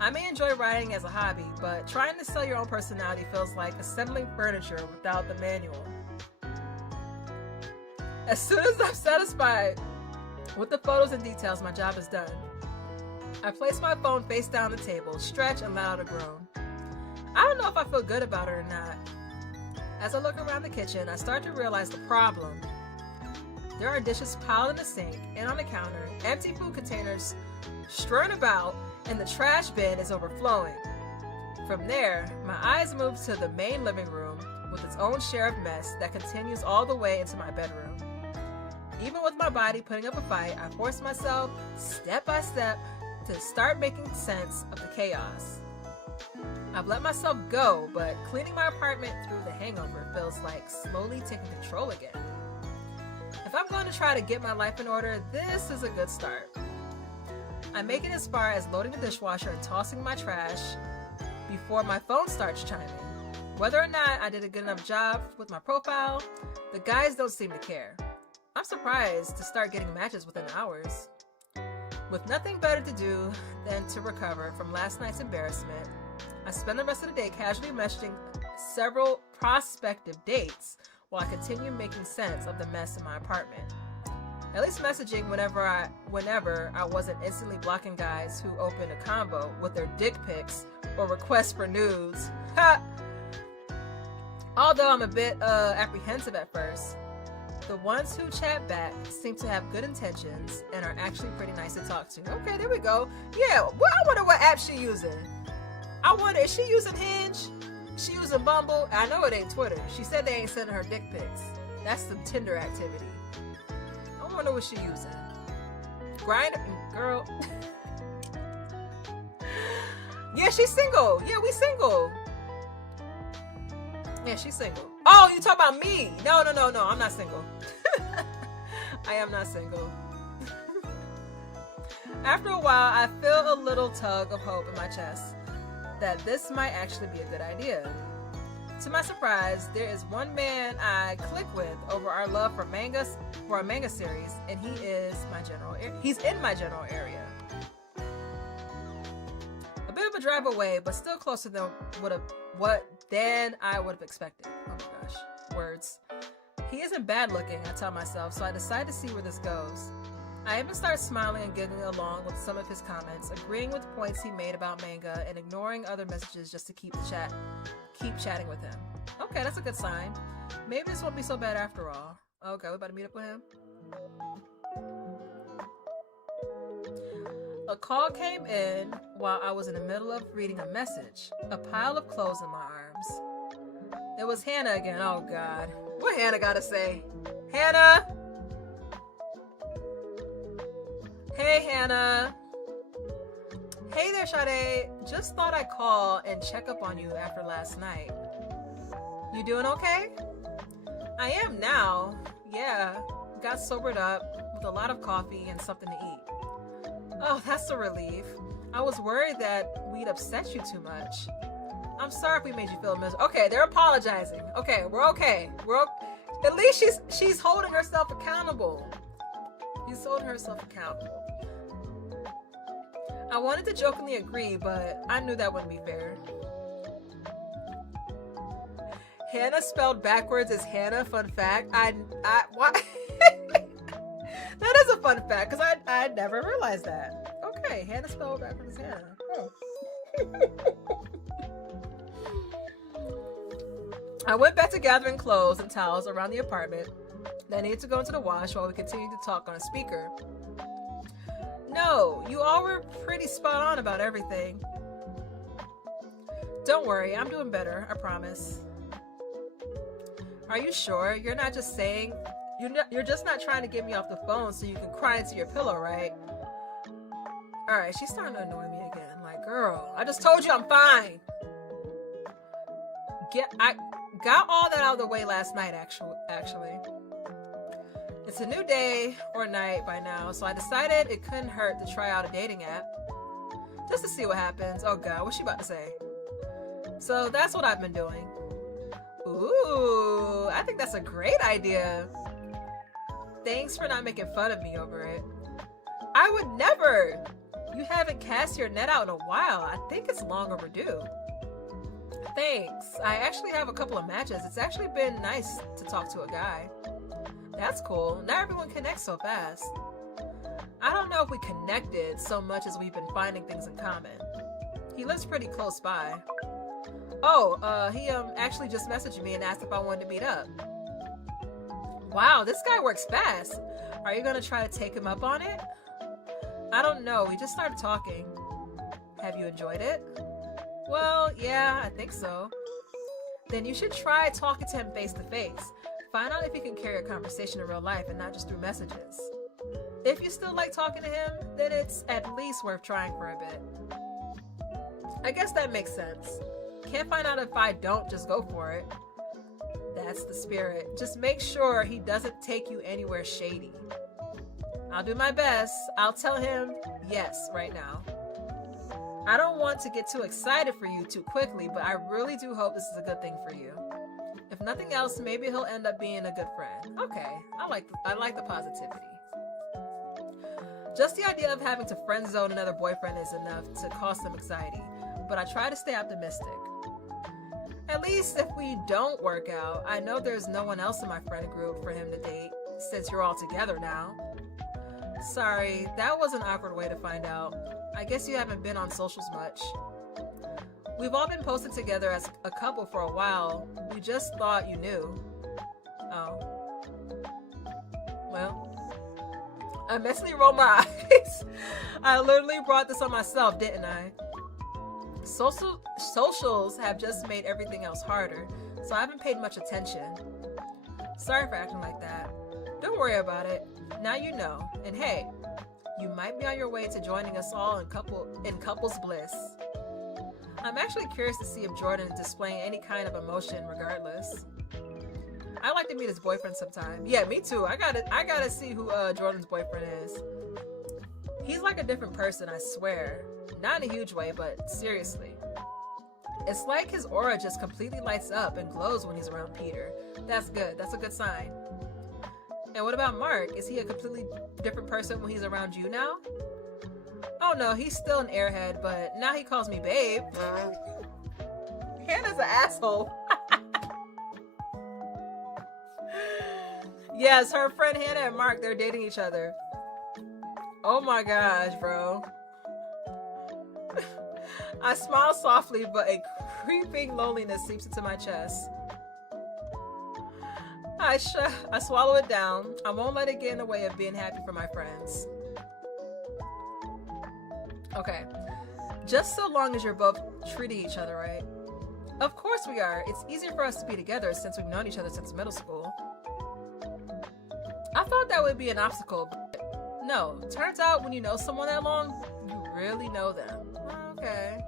I may enjoy writing as a hobby, but trying to sell your own personality feels like assembling furniture without the manual. As soon as I'm satisfied with the photos and details, my job is done. I place my phone face down on the table, stretch, and let out a groan. I don't know if I feel good about it or not. As I look around the kitchen, I start to realize the problem. There are dishes piled in the sink and on the counter, empty food containers strewn about, and the trash bin is overflowing. From there, my eyes move to the main living room with its own share of mess that continues all the way into my bedroom. Even with my body putting up a fight, I force myself, step by step, to start making sense of the chaos. I've let myself go, but cleaning my apartment through the hangover feels like slowly taking control again. If I'm going to try to get my life in order, this is a good start. I make it as far as loading the dishwasher and tossing my trash before my phone starts chiming. Whether or not I did a good enough job with my profile, the guys don't seem to care. I'm surprised to start getting matches within hours. With nothing better to do than to recover from last night's embarrassment, I spend the rest of the day casually messaging several prospective dates while I continue making sense of the mess in my apartment. At least messaging whenever I wasn't instantly blocking guys who opened a combo with their dick pics or requests for nudes. Although I'm a bit apprehensive at first, the ones who chat back seem to have good intentions and are actually pretty nice to talk to. Okay, there we go. Yeah, well, I wonder what app she using. I wonder, is she using Hinge? She using Bumble? I know it ain't Twitter. She said they ain't sending her dick pics. That's some Tinder activity. I wonder what she using. Grindr, girl. Yeah, she's single. Yeah, we single. Yeah, she's single. Oh, you talk about me? No, I'm not single. I am not single. After a while, I feel a little tug of hope in my chest that this might actually be a good idea. To my surprise, there is one man I click with over our love for a manga series, and he's in my general area. A bit of a drive away, but still closer than I would have expected. Oh my gosh, words. He isn't bad looking, I tell myself, so I decide to see where this goes. I even start smiling and giggling along with some of his comments, agreeing with points he made about manga and ignoring other messages just to keep chatting with him. Okay, that's a good sign. Maybe this won't be so bad after all. Okay, we're about to meet up with him. A call came in while I was in the middle of reading a message. A pile of clothes in my arms. It was Hannah again. Oh, God. What Hannah gotta say? Hannah? Hey, Hannah. Hey there, Sade. Just thought I'd call and check up on you after last night. You doing okay? I am now. Yeah. Got sobered up with a lot of coffee and something to eat. Oh, that's a relief. I was worried that we'd upset you too much. I'm sorry if we made you feel miserable. Okay, they're apologizing. Okay, we're okay. At least she's holding herself accountable. She's holding herself accountable. I wanted to jokingly agree, but I knew that wouldn't be fair. Hannah spelled backwards is Hannah. Fun fact. Why? That is a fun fact because I never realized that. Okay, Hannah spelled backwards is Hannah. Oh. I went back to gathering clothes and towels around the apartment. I needed to go into the wash while we continued to talk on a speaker. No, you all were pretty spot on about everything. Don't worry, I'm doing better, I promise. Are you sure? You're not just saying... You're just not trying to get me off the phone so you can cry into your pillow, right? Alright, she's starting to annoy me again. Like, girl, I just told you I'm fine. I got all that out of the way last night, actually. It's a new day or night by now, so I decided it couldn't hurt to try out a dating app. Just to see what happens. Oh god, what's she about to say? So that's what I've been doing. Ooh, I think that's a great idea. Thanks for not making fun of me over it. I would never! You haven't cast your net out in a while. I think it's long overdue. Thanks. I actually have a couple of matches. It's actually been nice to talk to a guy. That's cool. Not everyone connects so fast. I don't know if we connected so much as we've been finding things in common. He lives pretty close by. Oh, he actually just messaged me and asked if I wanted to meet up. Wow, this guy works fast. Are you gonna try to take him up on it? I don't know. We just started talking. Have you enjoyed it? Well, yeah, I think so. Then you should try talking to him face to face. Find out if you can carry a conversation in real life and not just through messages. If you still like talking to him, then it's at least worth trying for a bit. I guess that makes sense. Can't find out if I don't just go for it. That's the spirit. Just make sure he doesn't take you anywhere shady. I'll do my best. I'll tell him yes right now. I don't want to get too excited for you too quickly, but I really do hope this is a good thing for you. If nothing else, maybe he'll end up being a good friend. Okay, I like the positivity. Just the idea of having to friend zone another boyfriend is enough to cause some anxiety, but I try to stay optimistic. At least if we don't work out, I know there's no one else in my friend group for him to date, since you're all together now. Sorry, that was an awkward way to find out. I guess you haven't been on socials much. We've all been posted together as a couple for a while. We just thought you knew. Oh. Well, I mentally rolled my eyes. I literally brought this on myself, didn't I? Socials have just made everything else harder, so I haven't paid much attention. Sorry for acting like that. Don't worry about it. Now you know. And hey, you might be on your way to joining us all in couples bliss. I'm actually curious to see if Jordan is displaying any kind of emotion regardless. I'd like to meet his boyfriend sometime. Yeah, me too. I gotta see who Jordan's boyfriend is. He's like a different person, I swear. Not in a huge way, but seriously. It's like his aura just completely lights up and glows when he's around Peter. That's good. That's a good sign. And what about Mark? Is he a completely different person when he's around you now? Oh no, he's still an airhead, but now he calls me babe. Hannah's an asshole. Yes, her friend Hannah and Mark, they're dating each other. Oh my gosh, bro. I smile softly, but a creeping loneliness seeps into my chest. I swallow it down. I won't let it get in the way of being happy for my friends. Okay. Just so long as you're both treating each other right. Of course we are. It's easier for us to be together since we've known each other since middle school. I thought that would be an obstacle, but no. Turns out when you know someone that long, you really know them. Okay.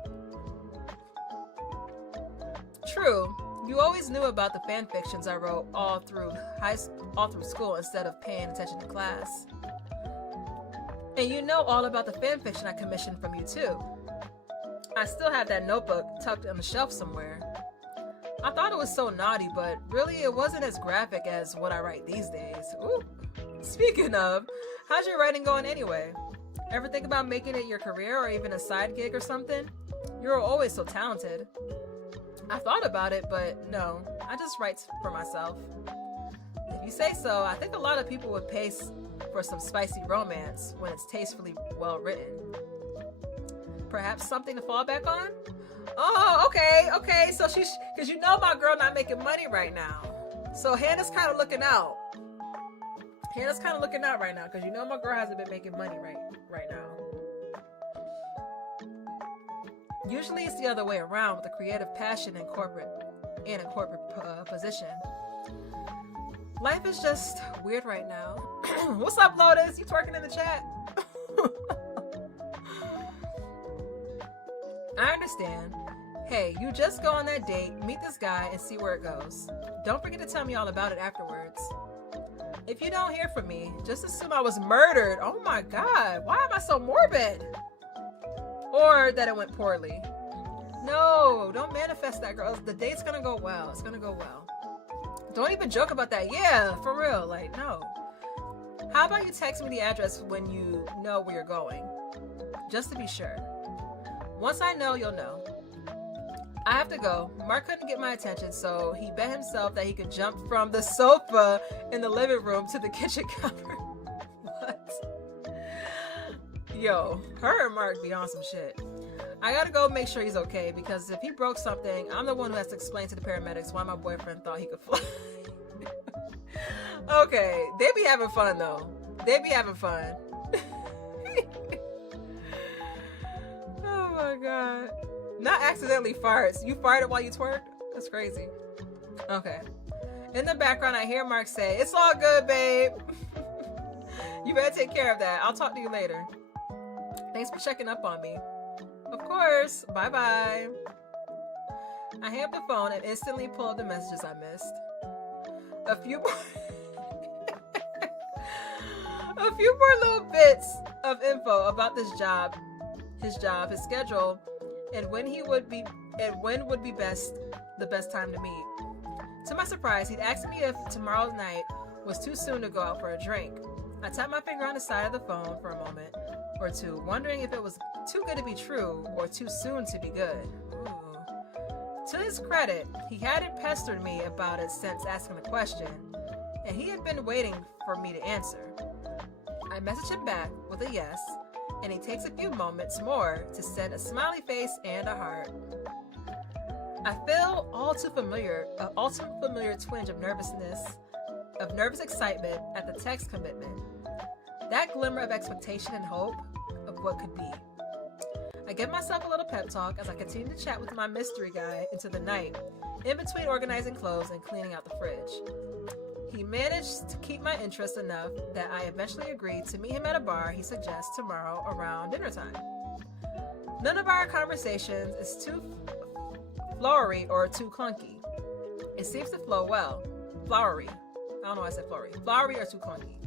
True. You always knew about the fan fictions I wrote all through school instead of paying attention to class. And you know all about the fan fiction I commissioned from you too. I still have that notebook tucked on the shelf somewhere. I thought it was so naughty, but really it wasn't as graphic as what I write these days. Ooh. Speaking of, how's your writing going anyway? Ever think about making it your career or even a side gig or something? You're always so talented. I thought about it, but no, I just write for myself. If you say so, I think a lot of people would pay for some spicy romance when it's tastefully well written. Perhaps something to fall back on? Oh, okay. So because you know my girl not making money right now. So Hannah's kind of looking out. Right now because you know my girl hasn't been making money right now. Usually it's the other way around with a creative passion in a corporate position. Life is just weird right now. What's up, Lotus? You twerking in the chat? I understand. Hey, you just go on that date, meet this guy, and see where it goes. Don't forget to tell me all about it afterwards. If you don't hear from me, just assume I was murdered. Oh my God, why am I so morbid? Or that it went poorly. No, don't manifest that, girl. The date's gonna go well. It's gonna go well. Don't even joke about that. Yeah, for real. Like, no. How about you text me the address when you know where you're going? Just to be sure. Once I know, you'll know. I have to go. Mark couldn't get my attention, so he bet himself that he could jump from the sofa in the living room to the kitchen counter. What? Yo, her and Mark be on some shit. I gotta go make sure he's okay, because if he broke something, I'm the one who has to explain to the paramedics why my boyfriend thought he could fly. Okay, they be having fun though. They be having fun. Oh my God. Not accidentally farts. You farted while you twerked? That's crazy. Okay. In the background, I hear Mark say, "It's all good, babe." You better take care of that. I'll talk to you later. Thanks for checking up on me. Of course. Bye-bye. I hang up the phone and instantly pull up the messages I missed. A few more little bits of info about this job, his schedule, and when would be the best time to meet. To my surprise, he'd asked me if tomorrow night was too soon to go out for a drink. I tapped my finger on the side of the phone for a moment or two, wondering if it was too good to be true or too soon to be good. Ooh. To his credit, he hadn't pestered me about it since asking the question, and he had been waiting for me to answer. I messaged him back with a yes, and he takes a few moments more to send a smiley face and a heart. I feel all too familiar twinge of nervous excitement at the text commitment. That glimmer of expectation and hope of what could be. I give myself a little pep talk as I continue to chat with my mystery guy into the night, in between organizing clothes and cleaning out the fridge. He managed to keep my interest enough that I eventually agreed to meet him at a bar he suggests tomorrow around dinner time. None of our conversations is too flowery or too clunky. It seems to flow well. Flowery. I don't know why I said flowery. Flowery or too clunky.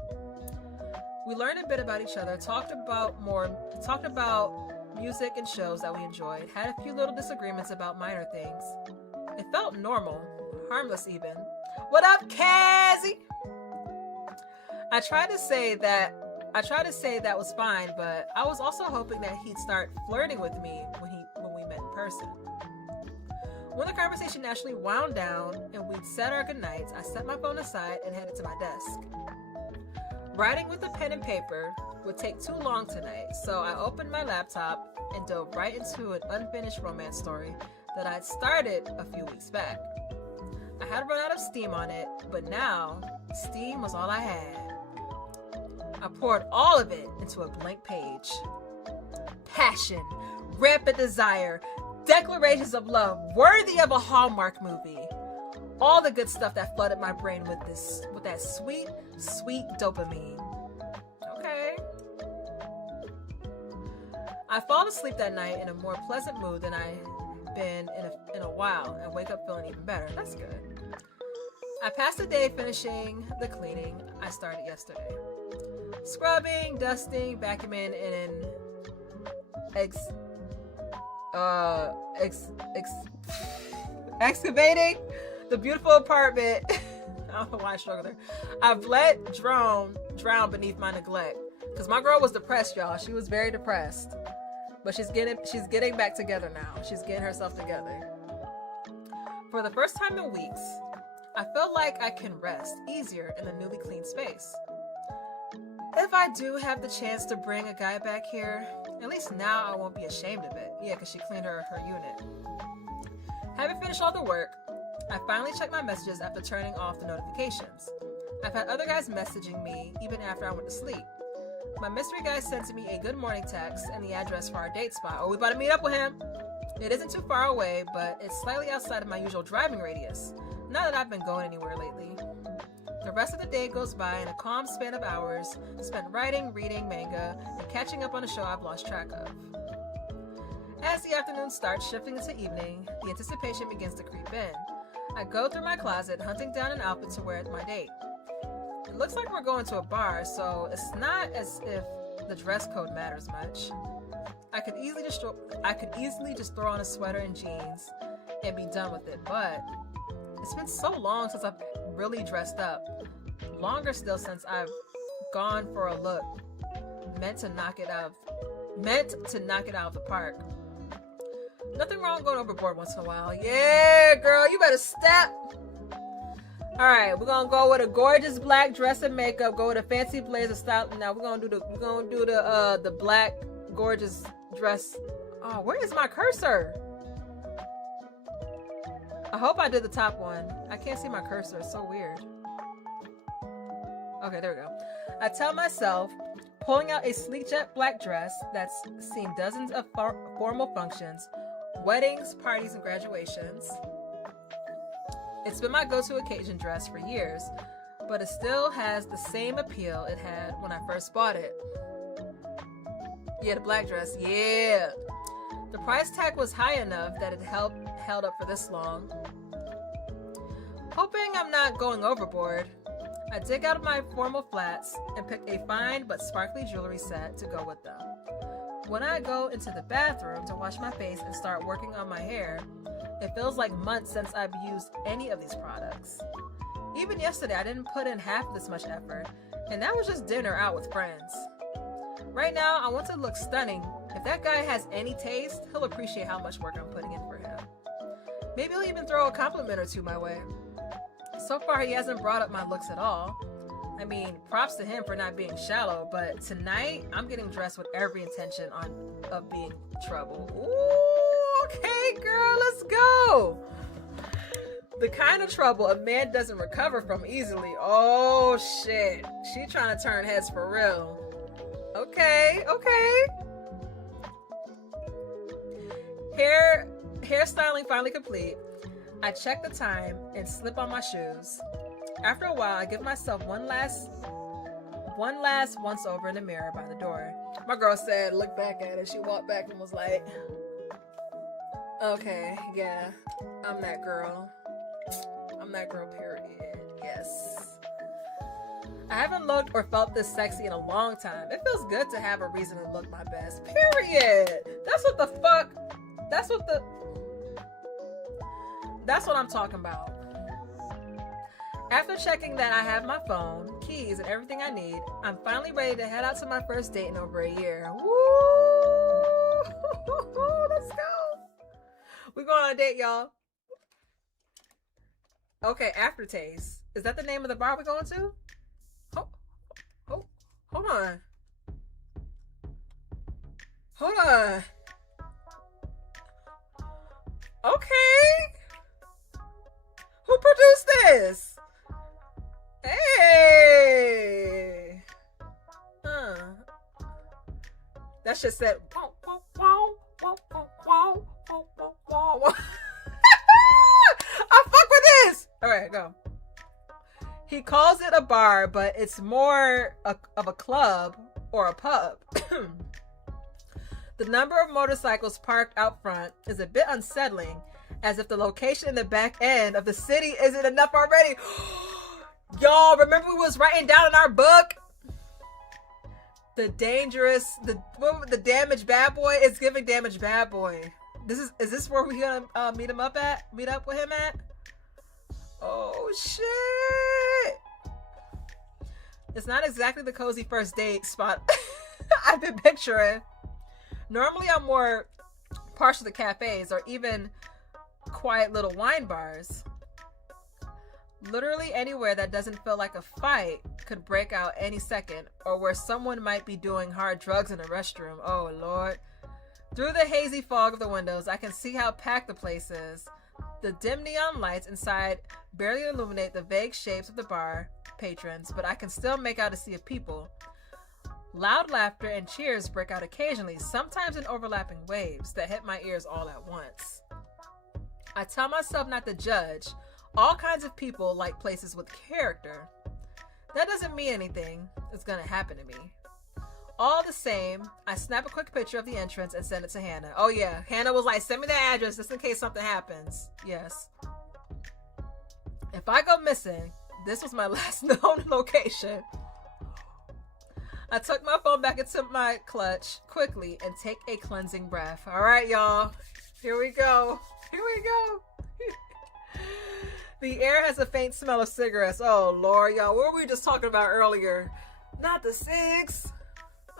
We learned a bit about each other, talked about music and shows that we enjoyed, had a few little disagreements about minor things. It felt normal, harmless even. What up, Cassie? I tried to say that was fine, but I was also hoping that he'd start flirting with me when we met in person. When the conversation naturally wound down and we'd said our goodnights, I set my phone aside and headed to my desk. Writing with a pen and paper would take too long tonight, so I opened my laptop and dove right into an unfinished romance story that I'd started a few weeks back. I had run out of steam on it, but now steam was all I had. I poured all of it into a blank page. passion, rampant desire, declarations of love worthy of a Hallmark movie. All the good stuff that flooded my brain with that sweet, sweet dopamine. Okay. I fall asleep that night in a more pleasant mood than I've been in a while and wake up feeling even better. That's good. I passed the day finishing the cleaning I started yesterday. Scrubbing, dusting, vacuuming, and excavating the beautiful apartment. I don't know why I struggle there. I've let drown beneath my neglect. Because my girl was depressed, y'all. She was very depressed. But she's getting back together now. She's getting herself together. For the first time in weeks, I feel like I can rest easier in the newly clean space. If I do have the chance to bring a guy back here, at least now I won't be ashamed of it. Yeah, because she cleaned her unit. Having finished all the work, I finally checked my messages after turning off the notifications. I've had other guys messaging me even after I went to sleep. My mystery guy sent me a good morning text and the address for our date spot. Oh, we about to meet up with him. It isn't too far away, but it's slightly outside of my usual driving radius. Not that I've been going anywhere lately. The rest of the day goes by in a calm span of hours, spent writing, reading manga, and catching up on a show I've lost track of. As the afternoon starts shifting into evening, the anticipation begins to creep in. I go through my closet, hunting down an outfit to wear at my date. It looks like we're going to a bar, so it's not as if the dress code matters much. I could easily just throw on a sweater and jeans and be done with it, but it's been so long since I've really dressed up. Longer still since I've gone for a look meant to knock it out of the park. Nothing wrong going overboard once in a while. Yeah, girl, you better step. All right, we're gonna go with a gorgeous black dress and makeup. Go with a fancy blazer style. Now we're gonna do the black gorgeous dress. Oh, where is my cursor? I hope I did the top one. I can't see my cursor. It's so weird. Okay, there we go. I tell myself, pulling out a sleek jet black dress that's seen dozens of formal functions, weddings, parties, and graduations. It's been my go-to occasion dress for years, but it still has the same appeal it had when I first bought it. Yeah, the black dress. Yeah. The price tag was high enough that it held up for this long. Hoping I'm not going overboard, I dig out of my formal flats and pick a fine but sparkly jewelry set to go with them. When I go into the bathroom to wash my face and start working on my hair, it feels like months since I've used any of these products. Even yesterday, I didn't put in half this much effort, and that was just dinner out with friends. Right now, I want to look stunning. If that guy has any taste, he'll appreciate how much work I'm putting in for him. Maybe he'll even throw a compliment or two my way. So far, he hasn't brought up my looks at all. I mean, props to him for not being shallow, but tonight, I'm getting dressed with every intention of being trouble. Ooh, okay, girl, let's go. The kind of trouble a man doesn't recover from easily. Oh, shit. She trying to turn heads for real. Okay. Hairstyling finally complete. I check the time and slip on my shoes. After a while, I give myself one last once over in the mirror by the door. My girl said, look back at it. She walked back and was like, okay, yeah, I'm that girl. I'm that girl, period. Yes. I haven't looked or felt this sexy in a long time. It feels good to have a reason to look my best, period. That's what I'm talking about. After checking that I have my phone, keys, and everything I need, I'm finally ready to head out to my first date in over a year. Woo! Let's go. We're going on a date, y'all. Okay, Aftertaste. Is that the name of the bar we're going to? Hold on. Okay. Who produced this? Hey. That shit said, Okay, go. He calls it a bar, but it's more of a club or a pub. The number of motorcycles parked out front is a bit unsettling, as if the location in the back end of the city isn't enough already. Y'all, remember we was writing down in our book? The damaged bad boy is giving damaged bad boy. Is this where we gonna meet up with him at? Oh shit. It's not exactly the cozy first date spot I've been picturing. Normally I'm more partial to cafes or even quiet little wine bars. Literally anywhere that doesn't feel like a fight could break out any second, or where someone might be doing hard drugs in a restroom. Oh Lord. Through the hazy fog of the windows, I can see how packed the place is. The dim neon lights inside barely illuminate the vague shapes of the bar patrons, but I can still make out a sea of people. Loud laughter and cheers break out occasionally, sometimes in overlapping waves that hit my ears all at once. I tell myself not to judge. All kinds of people like places with character. That doesn't mean anything is going to happen to me. All the same, I snap a quick picture of the entrance and send it to Hannah. Oh yeah, Hannah was like, send me the address just in case something happens. Yes. If I go missing, this was my last known location. I tuck my phone back into my clutch quickly and take a cleansing breath. All right, y'all. Here we go. Here we go. The air has a faint smell of cigarettes. Oh, Lord, y'all. What were we just talking about earlier? Not the cigs.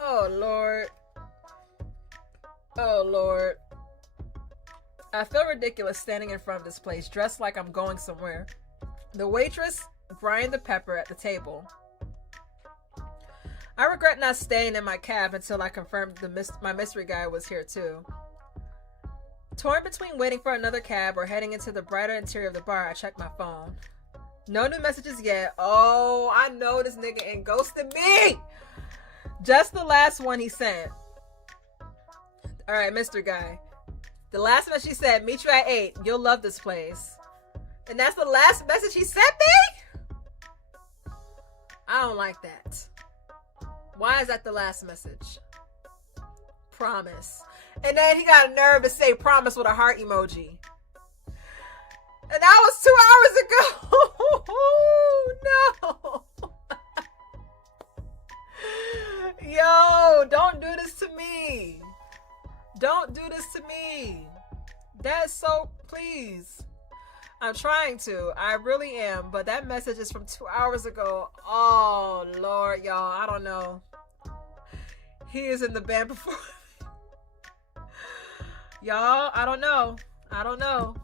Oh, Lord. Oh, Lord. I feel ridiculous standing in front of this place, dressed like I'm going somewhere. The waitress grind the pepper at the table. I regret not staying in my cab until I confirmed my mystery guy was here too. Torn between waiting for another cab or heading into the brighter interior of the bar, I check my phone. No new messages yet. Oh, I know this nigga ain't ghosted me. Just the last one he sent. All right, Mr. Guy. The last message he said, meet you at 8. You'll love this place. And that's the last message he sent me? I don't like that. Why is that the last message? Promise. And then he got a nerve to say promise with a heart emoji. And that was 2 hours ago. No. Yo, don't do this to me. Don't do this to me. That's so, please. I'm trying to. I really am. But that message is from 2 hours ago. Oh, Lord, y'all. I don't know. He is in the band before. Y'all, I don't know. I don't know.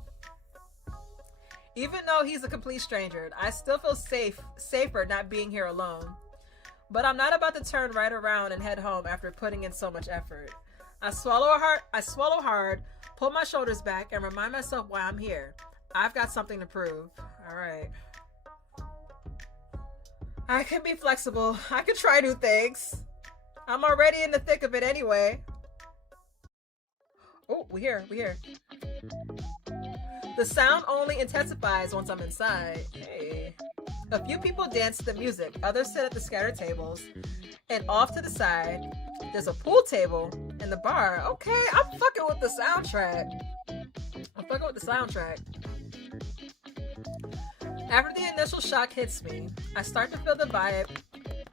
Even though he's a complete stranger, I still feel safer not being here alone. But I'm not about to turn right around and head home after putting in so much effort. I swallow hard, pull my shoulders back, and remind myself why I'm here. I've got something to prove. All right. I can be flexible. I can try new things. I'm already in the thick of it anyway. Oh, we hear. The sound only intensifies once I'm inside. Hey. A few people dance to the music. Others sit at the scattered tables. And off to the side, there's a pool table in the bar. Okay, I'm fucking with the soundtrack. After the initial shock hits me, I start to feel the vibe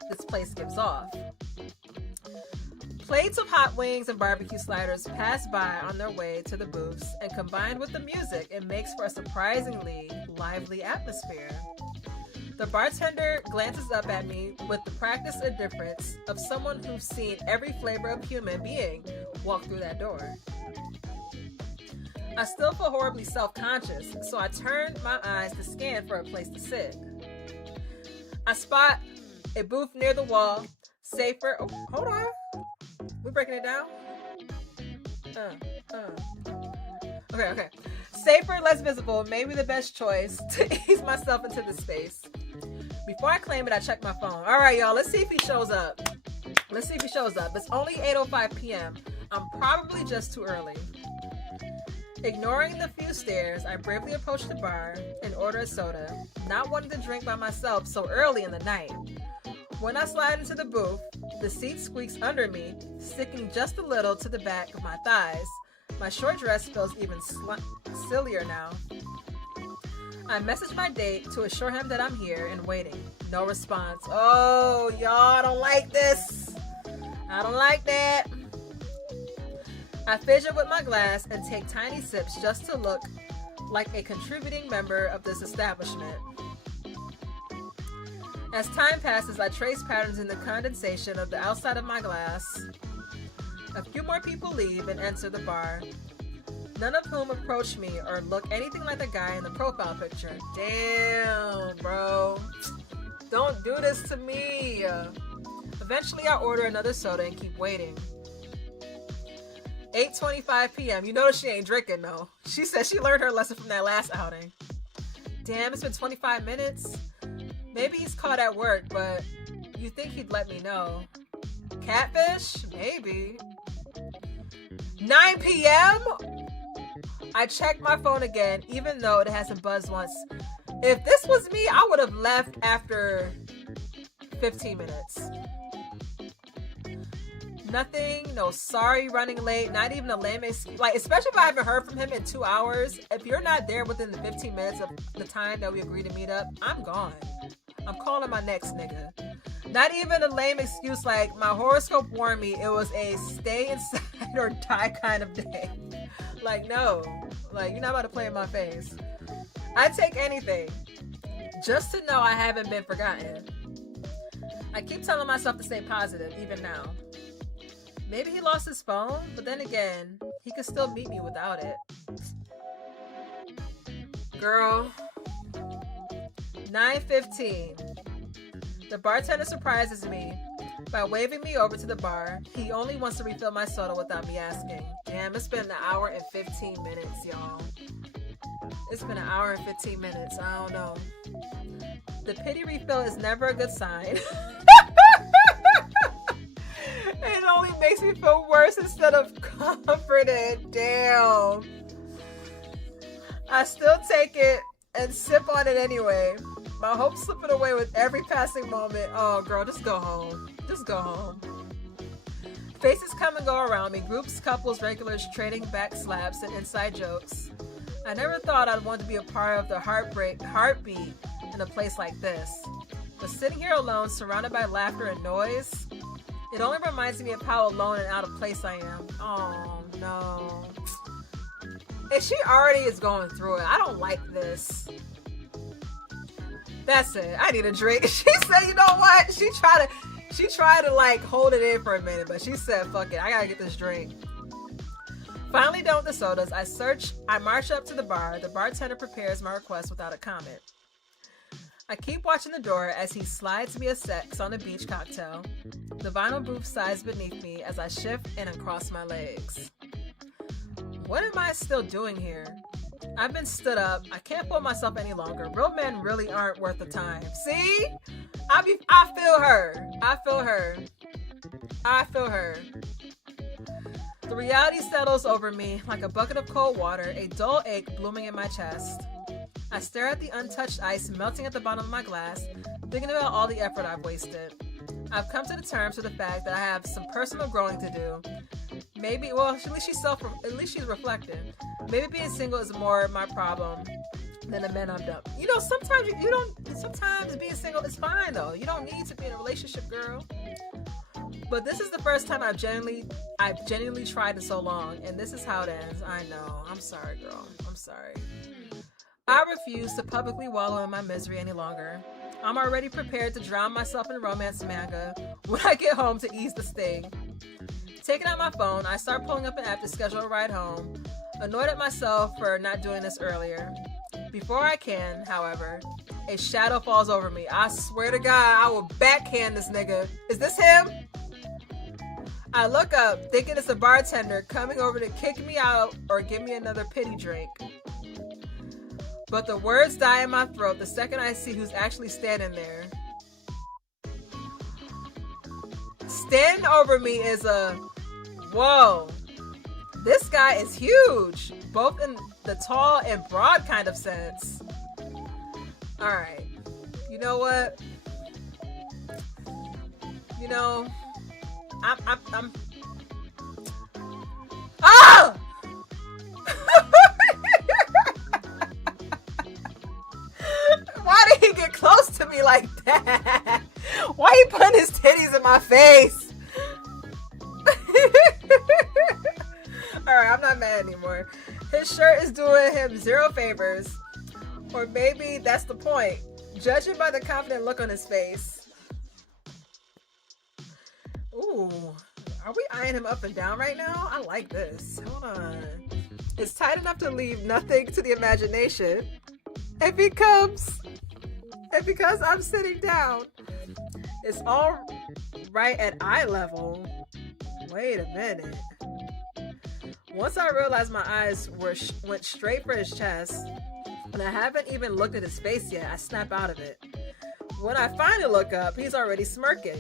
this place gives off. Plates of hot wings and barbecue sliders pass by on their way to the booths, and combined with the music, it makes for a surprisingly lively atmosphere. The bartender glances up at me with the practiced indifference of someone who's seen every flavor of human being walk through that door. I still feel horribly self-conscious, so I turn my eyes to scan for a place to sit. I spot a booth near the wall, safer. Oh, hold on. We're breaking it down? Okay. Safer, less visible, maybe the best choice to ease myself into the space. Before I claim it, I check my phone. All right, y'all, let's see if he shows up. It's only 8:05 p.m. I'm probably just too early. Ignoring the few stares, I bravely approach the bar and order a soda, not wanting to drink by myself so early in the night. When I slide into the booth, the seat squeaks under me, sticking just a little to the back of my thighs. My short dress feels even sillier now. I message my date to assure him that I'm here and waiting. No response. Oh, y'all, I don't like this. I don't like that. I fidget with my glass and take tiny sips just to look like a contributing member of this establishment. As time passes, I trace patterns in the condensation of the outside of my glass. A few more people leave and enter the bar, none of whom approach me or look anything like the guy in the profile picture. Damn, bro. Don't do this to me. Eventually, I order another soda and keep waiting. 8:25 p.m. You notice she ain't drinking, though. She said she learned her lesson from that last outing. Damn, it's been 25 minutes. Maybe he's caught at work, but you think he'd let me know. Catfish? Maybe. 9 p.m.? I checked my phone again, even though it hasn't buzzed once. If this was me, I would have left after 15 minutes. Nothing, no sorry running late, not even a lame excuse. Like, especially if I haven't heard from him in 2 hours, if you're not there within the 15 minutes of the time that we agreed to meet up, I'm gone. I'm calling my next nigga. Not even a lame excuse like my horoscope warned me it was a stay inside or die kind of day. Like, no. Like, you're not about to play in my face. I'd take anything just to know I haven't been forgotten. I keep telling myself to stay positive, even now. Maybe he lost his phone, but then again, he could still meet me without it. Girl. 9:15. The bartender surprises me by waving me over to the bar. He only wants to refill my soda without me asking. Damn, it's been an hour and 15 minutes, y'all. It's been an hour and 15 minutes. I don't know. The pity refill is never a good sign. It only makes me feel worse instead of comforted. Damn. I still take it and sip on it anyway. My hopes slipping away with every passing moment. Oh, girl, just go home. Just go home. Faces come and go around me. Groups, couples, regulars trading back slaps and inside jokes. I never thought I'd want to be a part of the heartbeat in a place like this. But sitting here alone, surrounded by laughter and noise, it only reminds me of how alone and out of place I am. Oh, no. And she already is going through it. I don't like this. That's it. I need a drink. She said, you know what? She tried to like hold it in for a minute, but she said, fuck it. I gotta get this drink. Finally done with the sodas, I march up to the bar. The bartender prepares my request without a comment. I keep watching the door as he slides me a Sex on the Beach cocktail. The vinyl booth sighs beneath me as I shift and uncross my legs. What am I still doing here? I've been stood up. I can't fool myself any longer. Real men really aren't worth the time. See? I feel her. I feel her. I feel her. The reality settles over me like a bucket of cold water, a dull ache blooming in my chest. I stare at the untouched ice melting at the bottom of my glass, thinking about all the effort I've wasted. I've come to the terms with the fact that I have some personal growing to do. Maybe, well, at least she's reflecting. Maybe being single is more my problem than the men I've done. You know, sometimes being single is fine though. You don't need to be in a relationship, girl. But this is the first time I've genuinely tried in so long, and this is how it ends. I know. I'm sorry, girl. I'm sorry. I refuse to publicly wallow in my misery any longer. I'm already prepared to drown myself in romance manga when I get home to ease the sting. Taking out my phone, I start pulling up an app to schedule a ride home, annoyed at myself for not doing this earlier. Before I can, however, a shadow falls over me. I swear to God, I will backhand this nigga. Is this him? I look up, thinking it's a bartender coming over to kick me out or give me another pity drink. But the words die in my throat the second I see who's actually standing there. Standing over me is a... Whoa. This guy is huge, both in the tall and broad kind of sense. All right. You know what? You know, I'm oh! Why did he get close to me like that? Why he putting his titties in my face? Alright, I'm not mad anymore. His shirt is doing him zero favors. Or maybe that's the point. Judging by the confident look on his face. Ooh. Are we eyeing him up and down right now? I like this. Hold on. It's tight enough to leave nothing to the imagination. And because I'm sitting down, it's all right at eye level. Wait a minute. Once I realized my eyes went straight for his chest, and I haven't even looked at his face yet, I snap out of it. When I finally look up, he's already smirking.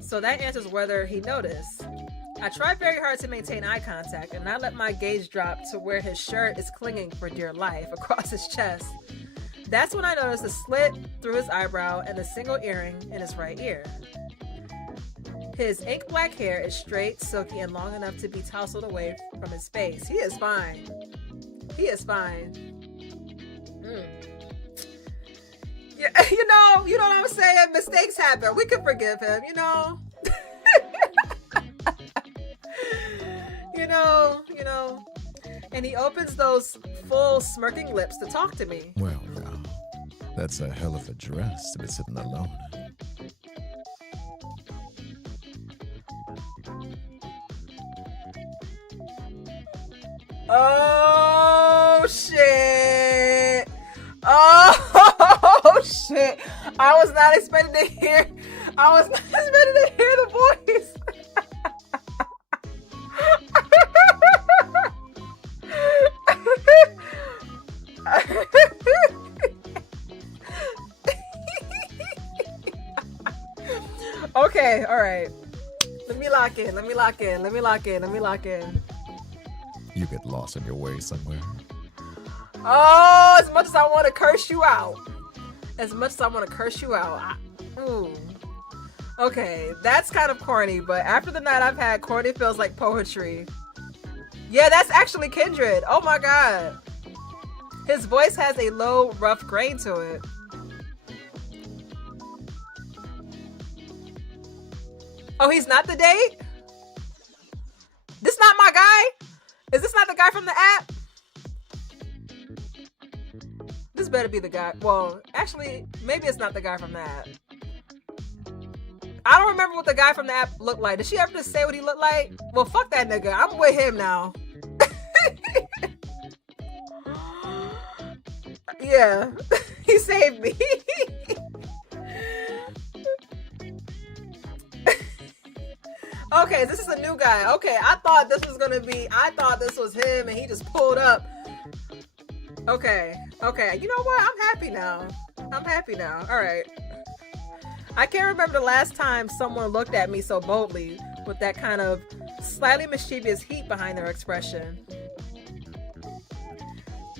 So that answers whether he noticed. I try very hard to maintain eye contact and not let my gaze drop to where his shirt is clinging for dear life across his chest. That's when I notice a slit through his eyebrow and a single earring in his right ear. His ink black hair is straight, silky, and long enough to be tousled away from his face. He is fine. He is fine. Yeah, you know what I'm saying? Mistakes happen. We can forgive him, you know? you know. And he opens those full smirking lips to talk to me. Well, now, that's a hell of a dress to be sitting alone in. Oh, shit. Oh, shit. I was not expecting to hear the voice. Okay, all right. Let me lock in. You get lost in your way somewhere. Oh, as much as I want to curse you out. Okay, that's kind of corny, but after the night I've had, corny feels like poetry. Yeah, that's actually Kindred. Oh my god. His voice has a low, rough grain to it. Oh, he's not the date? This not my guy? Is this not the guy from the app? This better be the guy. Well, actually, maybe it's not the guy from the app. I don't remember what the guy from the app looked like. Did she ever just say what he looked like? Well, fuck that nigga. I'm with him now. Yeah. He saved me. Okay, this is a new guy. Okay, I thought this was him and he just pulled up. Okay. You know what? I'm happy now. All right. I can't remember the last time someone looked at me so boldly with that kind of slightly mischievous heat behind their expression.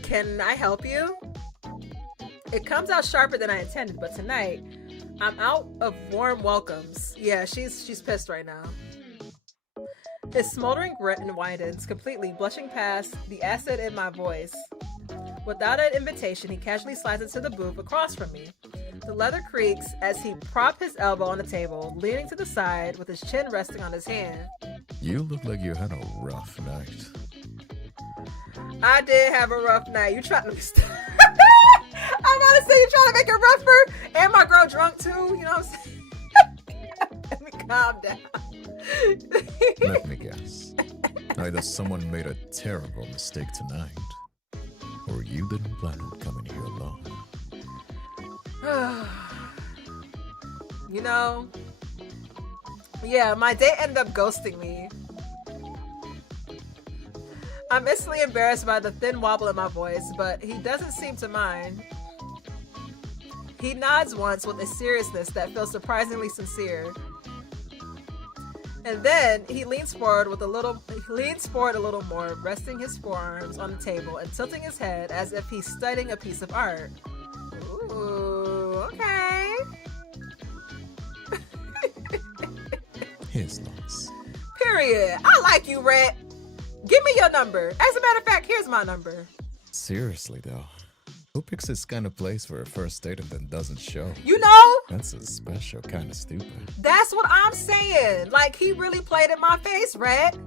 Can I help you? It comes out sharper than I intended, but tonight I'm out of warm welcomes. Yeah, she's pissed right now. His smoldering grin widens completely, blushing past the acid in my voice. Without an invitation, he casually slides into the booth across from me. The leather creaks as he props his elbow on the table, leaning to the side with his chin resting on his hand. You look like you had a rough night. I did have a rough night. You trying to... I'm about to say you trying to make it rougher, and my girl drunk too. You know what I'm saying? Let me calm down. Let me guess. Either someone made a terrible mistake tonight, or you didn't plan on coming here alone. You know, yeah, my date ended up ghosting me. I'm instantly embarrassed by the thin wobble in my voice, but he doesn't seem to mind. He nods once with a seriousness that feels surprisingly sincere. And then he leans forward a little more, resting his forearms on the table and tilting his head as if he's studying a piece of art. Ooh, okay. His thoughts. Period. I like you, Red. Give me your number. As a matter of fact, here's my number. Seriously, though. Who picks this kind of place for a first date and then doesn't show? You know? That's a special kind of stupid. That's what I'm saying. Like, he really played in my face, Red.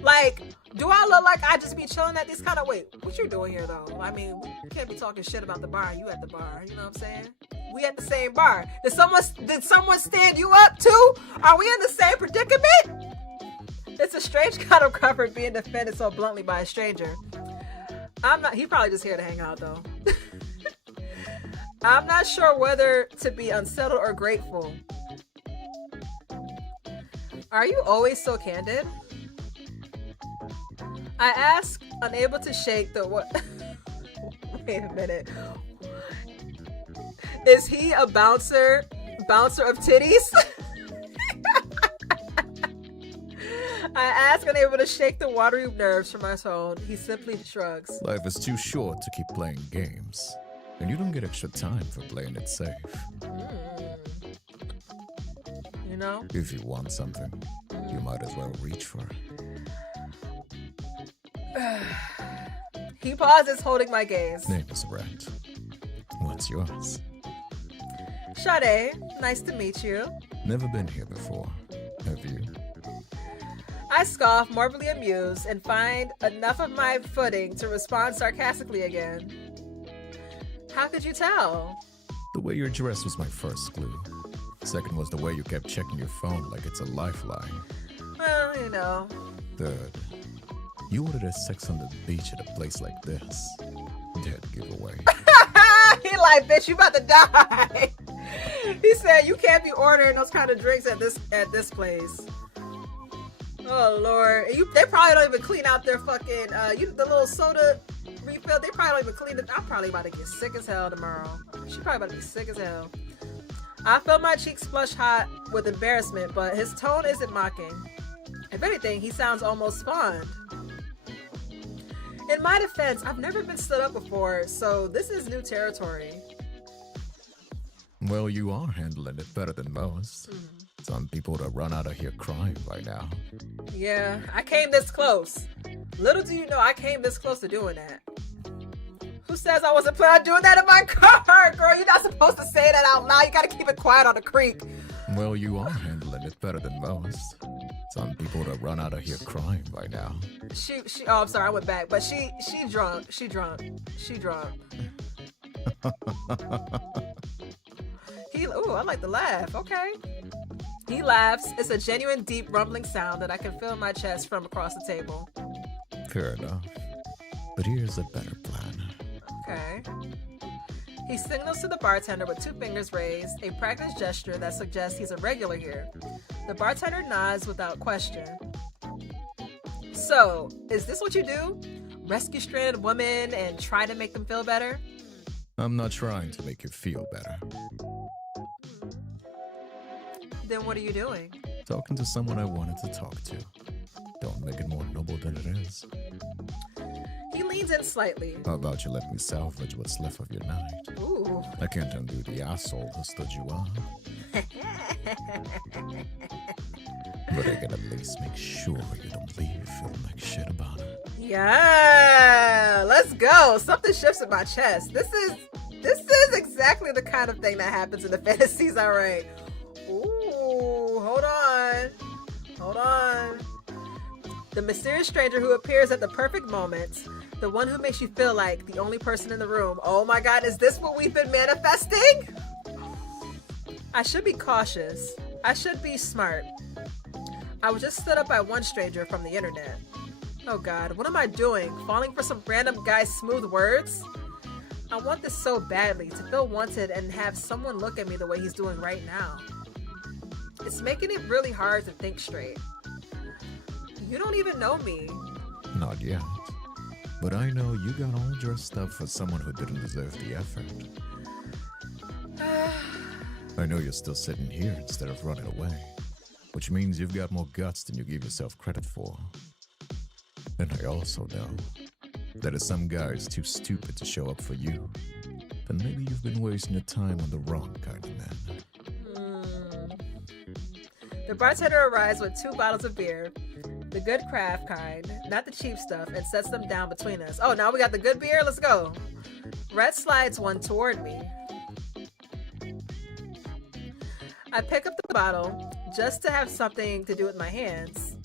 Like, do I look like I just be chilling at these kind of... Wait, what you doing here, though? I mean, we can't be talking shit about the bar. You at the bar. You know what I'm saying? We at the same bar. Did someone stand you up, too? Are we in the same predicament? It's a strange kind of comfort being defended so bluntly by a stranger. He probably just here to hang out, though. I'm not sure whether to be unsettled or grateful. Are you always so candid? I ask, unable to shake the what? Wait a minute. Is he a bouncer of titties? I ask, unable to shake the watery nerves from my tone. He simply shrugs. Life is too short to keep playing games. And you don't get extra time for playing it safe. You know? If you want something, you might as well reach for it. He pauses, holding my gaze. Name is Rat. What's yours? Sade, nice to meet you. Never been here before. Have you? I scoff, morbidly amused, and find enough of my footing to respond sarcastically again. How could you tell? The way you're dressed was my first clue. Second was the way you kept checking your phone like it's a lifeline. Well, you know. Third, you wanted a sex on the beach at a place like this. Dead giveaway. He like, bitch, you about to die. He said, you can't be ordering those kind of drinks at this place. Oh, Lord. They probably don't even clean out their fucking, the little soda refill. They probably don't even clean it. I'm probably about to get sick as hell tomorrow. She probably about to be sick as hell. I feel my cheeks flush hot with embarrassment, but his tone isn't mocking. If anything, he sounds almost fond. In my defense, I've never been stood up before, so this is new territory. Well, you are handling it better than most. Some people would have run out of here crying by now. Yeah, I came this close. Little do you know, I came this close to doing that. Who says I wasn't planning on doing that in my car? Girl, you're not supposed to say that out loud. You gotta keep it quiet on the creek. Well, you are handling it better than most. Some people would have run out of here crying by now. Oh, I'm sorry, I went back. But she drunk. Ooh, I like the laugh. Okay. He laughs. It's a genuine, deep, rumbling sound that I can feel in my chest from across the table. Fair enough. But here's a better plan. Okay. He signals to the bartender with 2 fingers raised, a practiced gesture that suggests he's a regular here. The bartender nods without question. So, is this what you do? Rescue stranded women and try to make them feel better? I'm not trying to make you feel better. Then what are you doing? Talking to someone I wanted to talk to. Don't make it more noble than it is. He leans in slightly. How about you let me salvage what's left of your night? Ooh. I can't undo the asshole who stood you up. But I can at least make sure you don't leave feeling like shit about it. Yeah, let's go. Something shifts in my chest. This is exactly the kind of thing that happens in the fantasies I write. Ooh, hold on. The mysterious stranger who appears at the perfect moments, the one who makes you feel like the only person in the room. Oh my God, is this what we've been manifesting? I should be cautious. I should be smart. I was just stood up by one stranger from the internet. Oh God, what am I doing? Falling for some random guy's smooth words? I want this so badly, to feel wanted and have someone look at me the way he's doing right now. It's making it really hard to think straight. You don't even know me. Not yet. But I know you got all dressed up for someone who didn't deserve the effort. I know you're still sitting here instead of running away. which means you've got more guts than you give yourself credit for. And I also know that if some guy is too stupid to show up for you, then maybe you've been wasting your time on the wrong kind of man. The bartender arrives with 2 bottles of beer, the good craft kind, not the cheap stuff, and sets them down between us. Oh, now we got the good beer? Let's go. Rhett slides one toward me. I pick up the bottle just to have something to do with my hands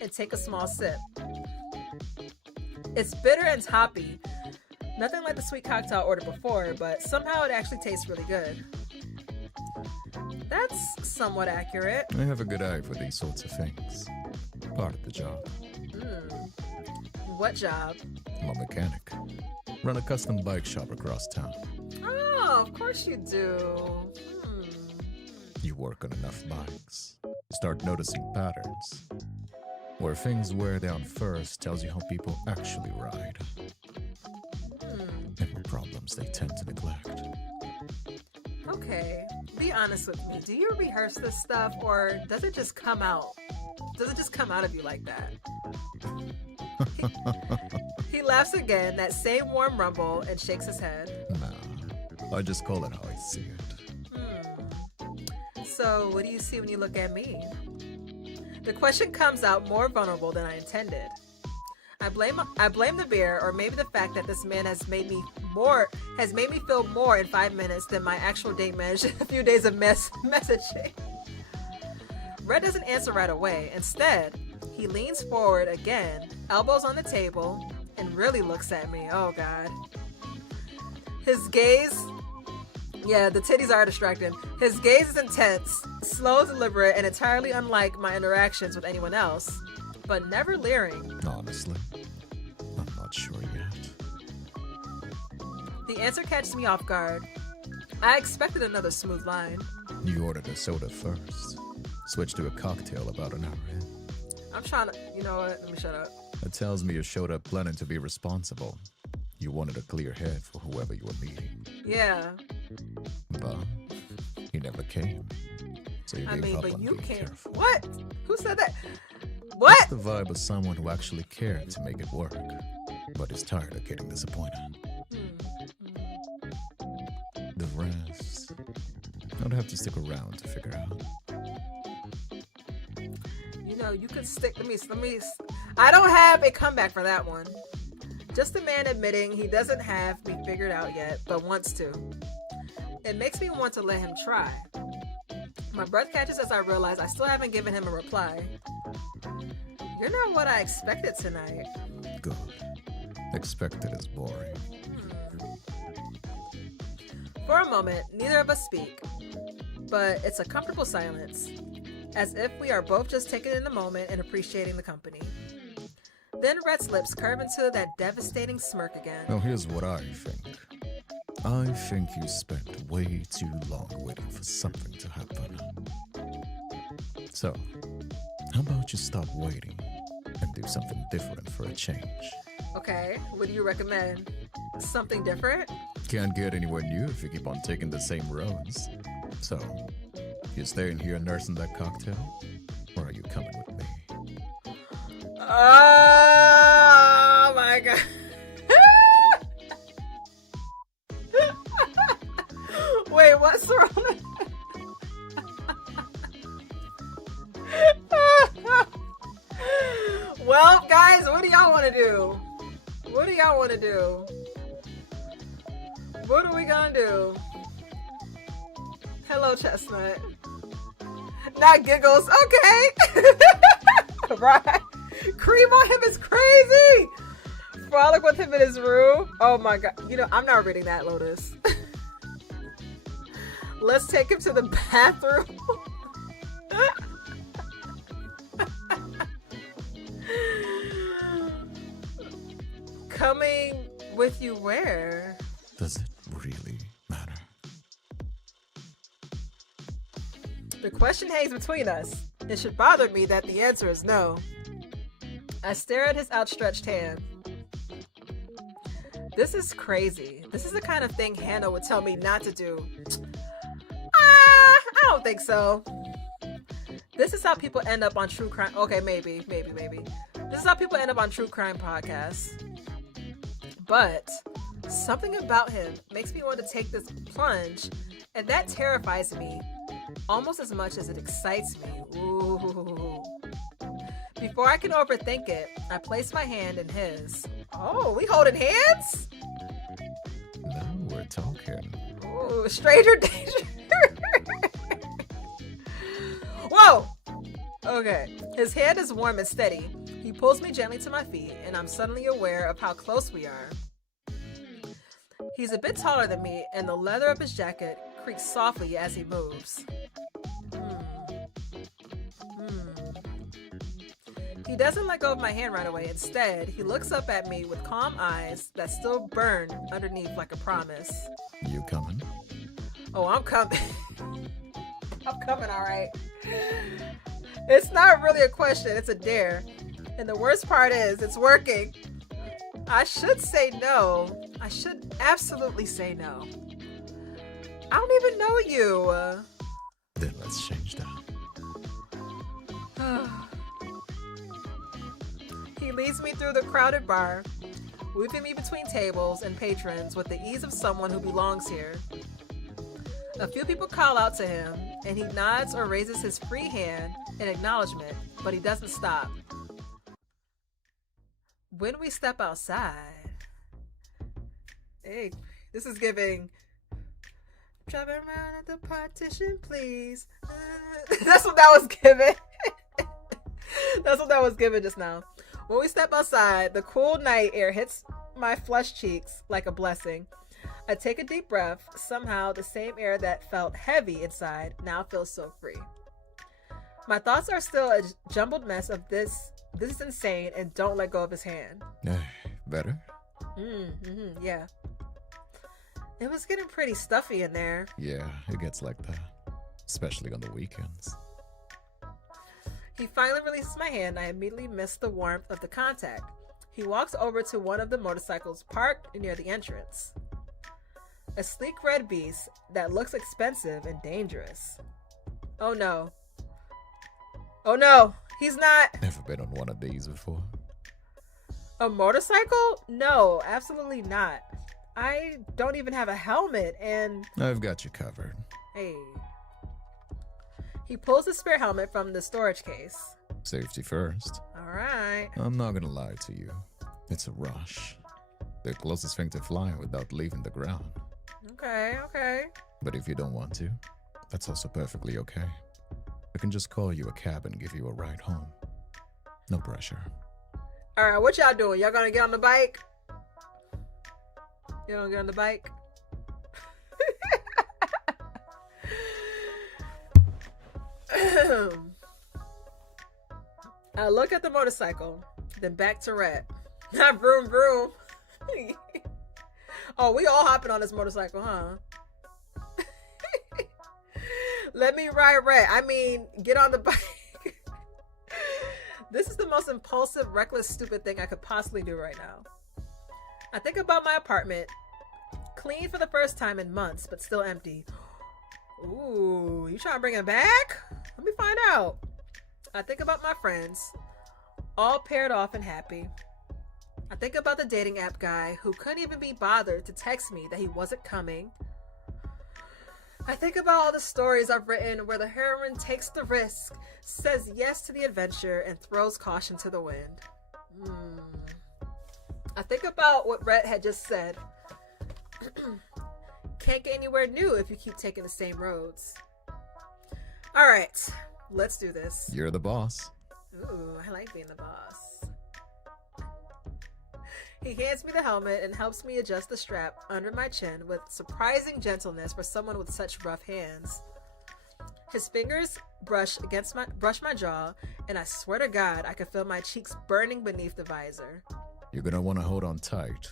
and take a small sip. It's bitter and hoppy. Nothing like the sweet cocktail I ordered before, but somehow it actually tastes really good. That's somewhat accurate. I have a good eye for these sorts of things. Part of the job. What job? I'm a mechanic. Run a custom bike shop across town. Oh, of course you do. You work on enough bikes, you start noticing patterns. Where things wear down first tells you how people actually ride. And what problems they tend to neglect. Okay, be honest with me. Do you rehearse this stuff, or does it just come out? Does it just come out of you like that? He laughs again, that same warm rumble, and shakes his head. Nah, I just call it how I see it. So, what do you see when you look at me? The question comes out more vulnerable than I intended. I blame the beer, or maybe the fact that this man has made me feel more in 5 minutes than my actual date managed a few days of messaging. Red doesn't answer right away. Instead, he leans forward again, elbows on the table, and really looks at me. Oh God. His gaze, yeah, the titties are distracting. His gaze is intense, slow, deliberate, and entirely unlike my interactions with anyone else, but never leering. Honestly, I'm not sure yet. The answer catches me off guard. I expected another smooth line. You ordered a soda first. Switched to a cocktail about an hour in. I'm trying to, you know what? Let me shut up. That tells me you showed up planning to be responsible. You wanted a clear head for whoever you were meeting. Yeah. But he never came. So you gave up but on you being can't. careful. What? Who said that? What? That's the vibe of someone who actually cared to make it work, but is tired of getting disappointed. The rest, I'd have to stick around to figure out. You know, you could stick to me. I don't have a comeback for that one. Just a man admitting he doesn't have me figured out yet, but wants to. It makes me want to let him try. My breath catches as I realize I still haven't given him a reply. You're not what I expected tonight. Good. Expected is boring. For a moment, neither of us speak, but it's a comfortable silence, as if we are both just taking in the moment and appreciating the company. Then Rhett's lips curve into that devastating smirk again. Now here's what I think. I think you spent way too long waiting for something to happen. So, how about you stop waiting and do something different for a change? Okay, what do you recommend? Something different? Can't get anywhere new if you keep on taking the same roads. So, you staying here nursing that cocktail? Or are you coming with me? Oh my God. Wait, what's wrong? Well, guys, what do y'all want to do? What do y'all want to do? What are we gonna do? Hello, Chestnut. Not giggles. Okay. Right. Cream on him is crazy. Frolic with him in his room. Oh my God. You know, I'm not reading that, Lotus. Let's take him to the bathroom. Coming with you where? Does it really matter? The question hangs between us. It should bother me that the answer is no. I stare at his outstretched hand. This is crazy. This is the kind of thing Hannah would tell me not to do. I don't think so. This is how people end up on true crime. Okay, maybe. This is how people end up on true crime podcasts. But something about him makes me want to take this plunge, and that terrifies me almost as much as it excites me. Ooh. Before I can overthink it, I place my hand in his. Oh, we holding hands? Now we're talking. Ooh, stranger danger. Whoa! Okay. His hand is warm and steady. He pulls me gently to my feet, and I'm suddenly aware of how close we are. He's a bit taller than me, and the leather of his jacket creaks softly as he moves. He doesn't let go of my hand right away. Instead, he looks up at me with calm eyes that still burn underneath like a promise. You coming? Oh, I'm coming. I'm coming, all right. It's not really a question, it's a dare. And the worst part is, it's working. I should say no. I should absolutely say no. I don't even know you. Then let's change that. He leads me through the crowded bar, weaving me between tables and patrons with the ease of someone who belongs here. A few people call out to him, and he nods or raises his free hand in acknowledgement, but he doesn't stop. When we step outside, hey, this is giving. Driving around at the partition, please. That's what that was giving. That's what that was given just now. When we step outside, the cool night air hits my flushed cheeks like a blessing. I take a deep breath. Somehow, the same air that felt heavy inside now feels so free. My thoughts are still a jumbled mess of this is insane, and don't let go of his hand. Better? Yeah. It was getting pretty stuffy in there. Yeah, it gets like that. Especially on the weekends. He finally releases my hand. I immediately miss the warmth of the contact. He walks over to one of the motorcycles parked near the entrance. A sleek red beast that looks expensive and dangerous. Oh no. Oh no, he's not. Never been on one of these before. A motorcycle? No, absolutely not. I don't even have a helmet, and I've got you covered. hey. He pulls the spare helmet from the storage case. Safety first. All right. I'm not gonna lie to you. It's a rush. The closest thing to flying without leaving the ground. Okay. But if you don't want to, that's also perfectly okay. I can just call you a cab and give you a ride home. No pressure. All right, what y'all doing? Y'all gonna get on the bike? You gonna get on the bike? I look at the motorcycle, then back to Rhett. Not vroom vroom. Oh, we all hopping on this motorcycle, huh? Let me ride Rhett. I mean, get on the bike. This is the most impulsive, reckless, stupid thing I could possibly do right now. I think about my apartment, clean for the first time in months, but still empty. Ooh, you trying to bring it back? Let me find out. I think about my friends, all paired off and happy. I think about the dating app guy who couldn't even be bothered to text me that he wasn't coming. I think about all the stories I've written where the heroine takes the risk, says yes to the adventure, and throws caution to the wind. I think about what Rhett had just said. Can't get anywhere new if you keep taking the same roads. All right, let's do this. You're the boss. Ooh, I like being the boss. He hands me the helmet and helps me adjust the strap under my chin with surprising gentleness for someone with such rough hands. His fingers brush my jaw, and I swear to God, I can feel my cheeks burning beneath the visor. You're gonna want to hold on tight.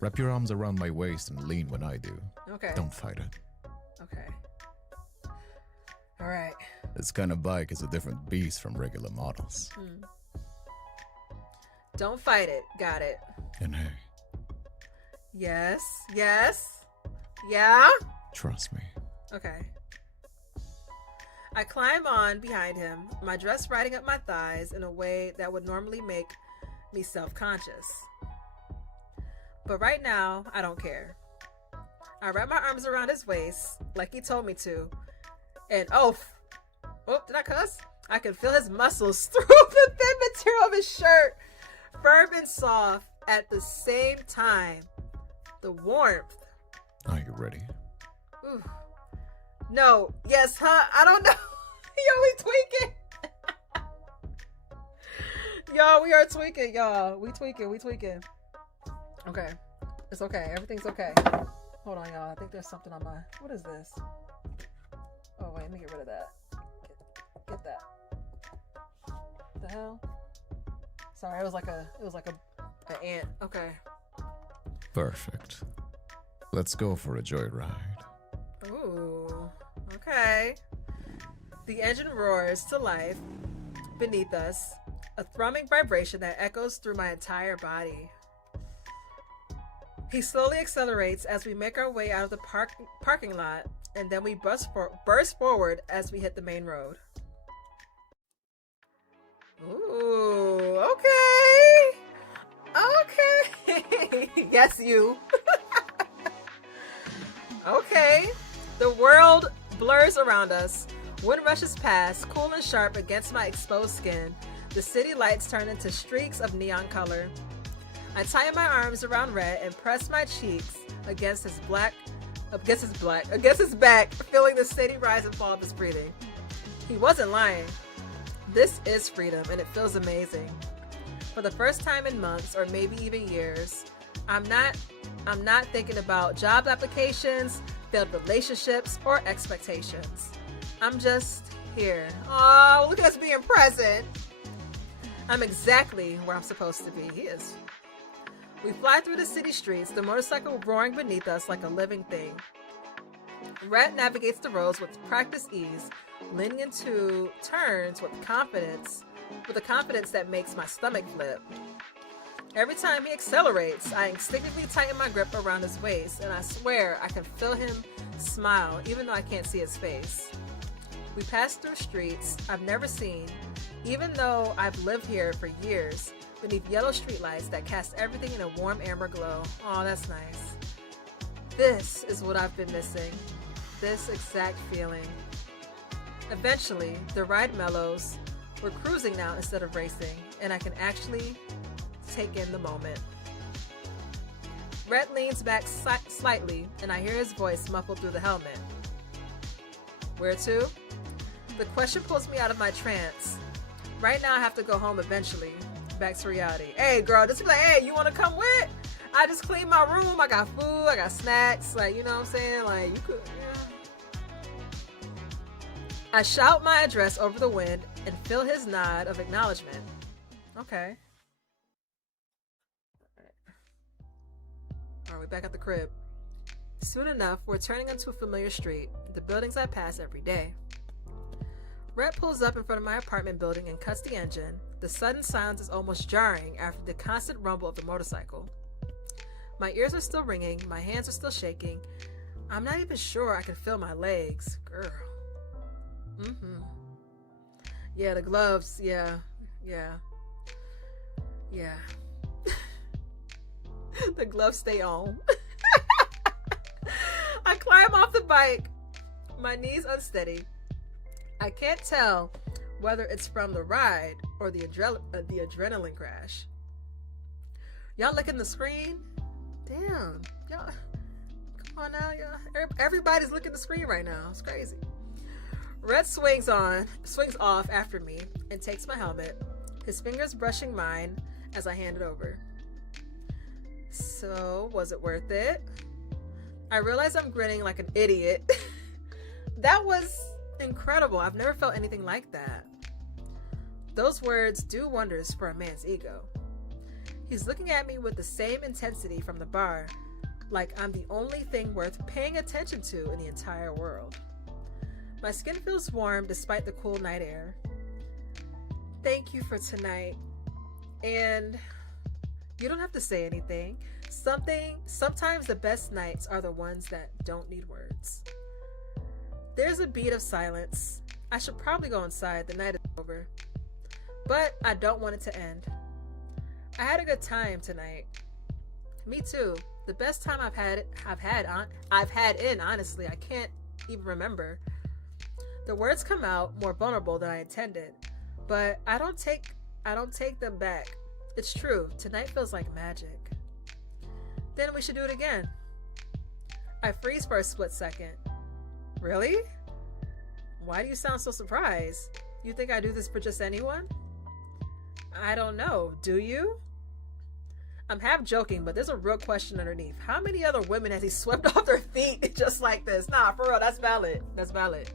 Wrap your arms around my waist and lean when I do. Okay. Don't fight it. Okay. All right. This kind of bike is a different beast from regular models. Don't fight it. Got it. And hey, Yes. Yeah? trust me. Okay. I climb on behind him, my dress riding up my thighs in a way that would normally make me self-conscious. But right now, I don't care. I wrap my arms around his waist, like he told me to, and oh, did I cuss? I can feel his muscles through the thin material of his shirt, firm and soft at the same time. The warmth. Are you ready? Ooh. No. Yes, huh? I don't know. Yo, we tweaking. Yo, we are tweaking, y'all. We tweaking. Okay. It's okay. Everything's okay. Hold on, y'all. I think there's something on my... What is this? Oh, wait. Let me get rid of that. Get that. What the hell? Sorry, it was like an ant. Okay. Perfect. Let's go for a joyride. Ooh. Okay. The engine roars to life beneath us, a thrumming vibration that echoes through my entire body. He slowly accelerates as we make our way out of the parking lot, and then we burst forward as we hit the main road. Ooh, okay. Yes, you. Okay. The world blurs around us. Wind rushes past, cool and sharp against my exposed skin. The city lights turn into streaks of neon color. I tie my arms around Red and press my cheeks against his back, feeling the steady rise and fall of his breathing. He wasn't lying. This is freedom, and it feels amazing. For the first time in months, or maybe even years, I'm not thinking about job applications, failed relationships, or expectations. I'm just here. Oh, look at us being present. I'm exactly where I'm supposed to be. He is. We fly through the city streets, the motorcycle roaring beneath us like a living thing. Red navigates the roads with practiced ease, leaning into turns with a confidence that makes my stomach flip. Every time he accelerates, I instinctively tighten my grip around his waist, and I swear I can feel him smile, even though I can't see his face. We pass through streets I've never seen, even though I've lived here for years, beneath yellow streetlights that cast everything in a warm amber glow. Oh, that's nice. This is what I've been missing. This exact feeling. Eventually, the ride mellows. We're cruising now instead of racing, and I can actually take in the moment. Rhett leans back slightly, and I hear his voice muffled through the helmet. Where to? The question pulls me out of my trance. Right now I have to go home eventually. Back to reality. Hey girl, just be like, hey, you want to come with? I just cleaned my room. I got food. I got snacks. Like, you know what I'm saying? Like, you could, yeah. I shout my address over the wind and feel his nod of acknowledgement. Okay. All right, we're back at the crib. Soon enough, we're turning into a familiar street, the buildings I pass every day. Red pulls up in front of my apartment building and cuts the engine. The sudden silence is almost jarring after the constant rumble of the motorcycle. My ears are still ringing, my hands are still shaking. I'm not even sure I can feel my legs. Girl. Yeah, the gloves, yeah. The gloves stay on. I climb off the bike, my knees unsteady. I can't tell whether it's from the ride or the adrenaline crash. Y'all licking the screen? Damn, y'all, come on now, y'all. Everybody's looking at the screen right now. It's crazy. Red swings off after me and takes my helmet, his fingers brushing mine as I hand it over. So, was it worth it? I realize I'm grinning like an idiot. That was incredible. I've never felt anything like that. Those words do wonders for a man's ego. He's looking at me with the same intensity from the bar, like I'm the only thing worth paying attention to in the entire world. My skin feels warm despite the cool night air. Thank you for tonight. And you don't have to say anything. Sometimes the best nights are the ones that don't need words. There's a beat of silence. I should probably go inside. The night is over. But I don't want it to end. I had a good time tonight. Me too. The best time I've had in, honestly. I can't even remember. The words come out more vulnerable than I intended, but I don't take them back. It's true. Tonight feels like magic. Then we should do it again. I freeze for a split second. Really? Why do you sound so surprised? You think I do this for just anyone? I don't know. Do you? I'm half joking, but there's a real question underneath. How many other women has he swept off their feet just like this? Nah, for real, that's valid. That's valid.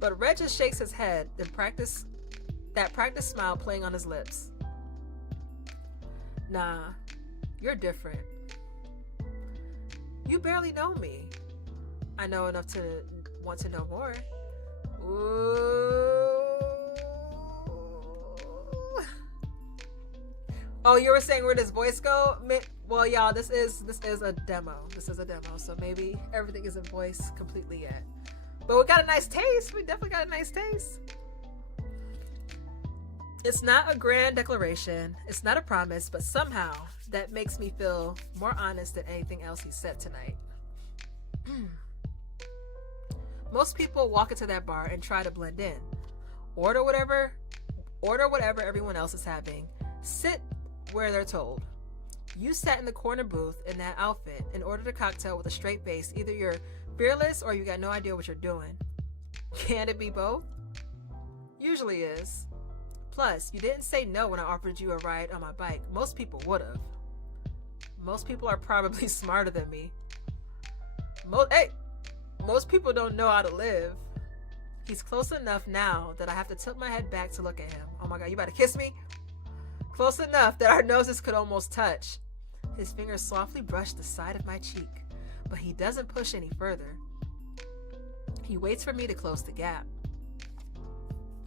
But Red just shakes his head, that practice smile playing on his lips. Nah, you're different. You barely know me. I know enough to want to know more. Ooh. Oh, you were saying where does voice go? Well, y'all, this is a demo. This is a demo, so maybe everything isn't voice completely yet. But we got a nice taste. We definitely got a nice taste. It's not a grand declaration. It's not a promise, but somehow that makes me feel more honest than anything else he said tonight. Most people walk into that bar and try to blend in. Order whatever everyone else is having. Sit where they're told. You sat in the corner booth in that outfit and ordered a cocktail with a straight face. Either you're fearless or you got no idea what you're doing. Can it be both? Usually is. Plus, you didn't say no when I offered you a ride on my bike. Most people would have. Most people are probably smarter than me. Most people don't know how to live. He's close enough now that I have to tilt my head back to look at him. Oh my God, you about to kiss me? Close enough that our noses could almost touch. His fingers softly brush the side of my cheek, but he doesn't push any further. He waits for me to close the gap.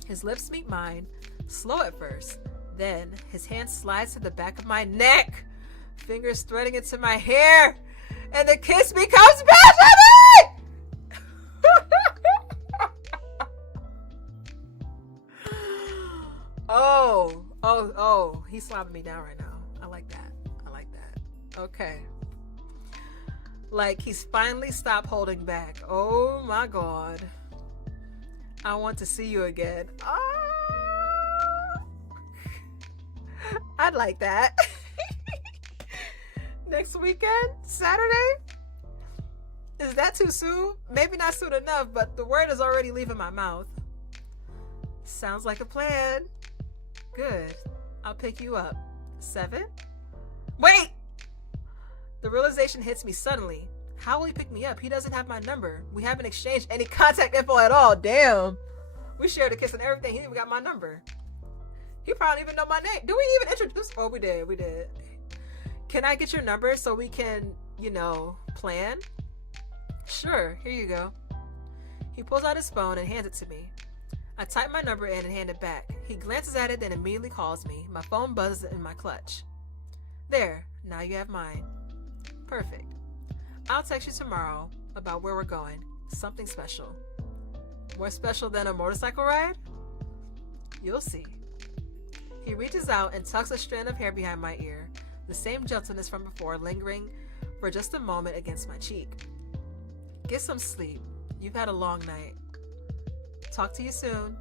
His lips meet mine, slow at first. Then his hand slides to the back of my neck, fingers threading into my hair, and the kiss becomes passionate! Oh, he's slapping me down right now. I like that. Okay. Like he's finally stopped holding back. Oh my God. I want to see you again. I'd like that. Next weekend? Saturday? Is that too soon? Maybe not soon enough, but the word is already leaving my mouth. Sounds like a plan. Good. I'll pick you up. 7? Wait! The realization hits me suddenly. How will he pick me up? He doesn't have my number. We haven't exchanged any contact info at all. Damn. We shared a kiss and everything. He even got my number. He probably don't even know my name. Do we even introduce? Oh, we did. Can I get your number so we can, plan? Sure. Here you go. He pulls out his phone and hands it to me. I type my number in and hand it back. He glances at it, then immediately calls me. My phone buzzes in my clutch. There, now you have mine. Perfect. I'll text you tomorrow about where we're going. Something special. More special than a motorcycle ride? You'll see. He reaches out and tucks a strand of hair behind my ear, the same gentleness from before lingering for just a moment against my cheek. Get some sleep. You've had a long night. Talk to you soon.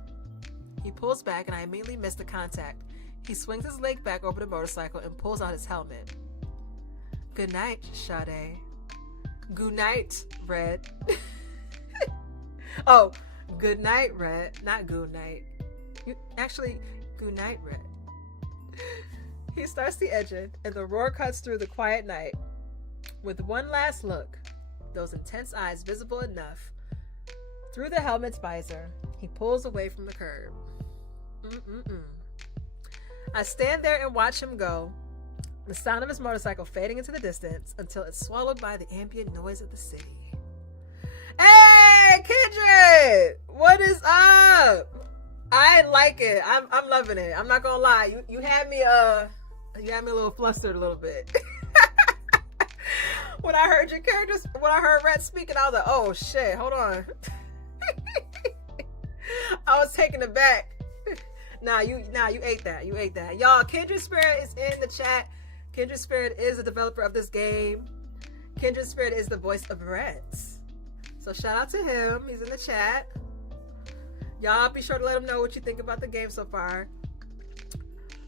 He pulls back and I immediately miss the contact. He swings his leg back over the motorcycle and pulls out his helmet. Good night, Sade. Good night, Red. Oh, good night, Red. Not good night. Actually, good night, Red. He starts the engine and the roar cuts through the quiet night. With one last look, those intense eyes visible enough through the helmet's visor, he pulls away from the curb. I stand there and watch him go, the sound of his motorcycle fading into the distance until it's swallowed by the ambient noise of the city. Hey, Kindred! What is up? I like it. I'm loving it. I'm not gonna lie. You had me a little flustered a little bit. When I heard your characters, when I heard Red speaking, I was like, oh shit, hold on. I was taken aback. Nah, you ate that. You ate that. Y'all, Kindred Spirit is in the chat. Kindred Spirit is the developer of this game. Kindred Spirit is the voice of Reds. So shout out to him. He's in the chat. Y'all be sure to let him know what you think about the game so far.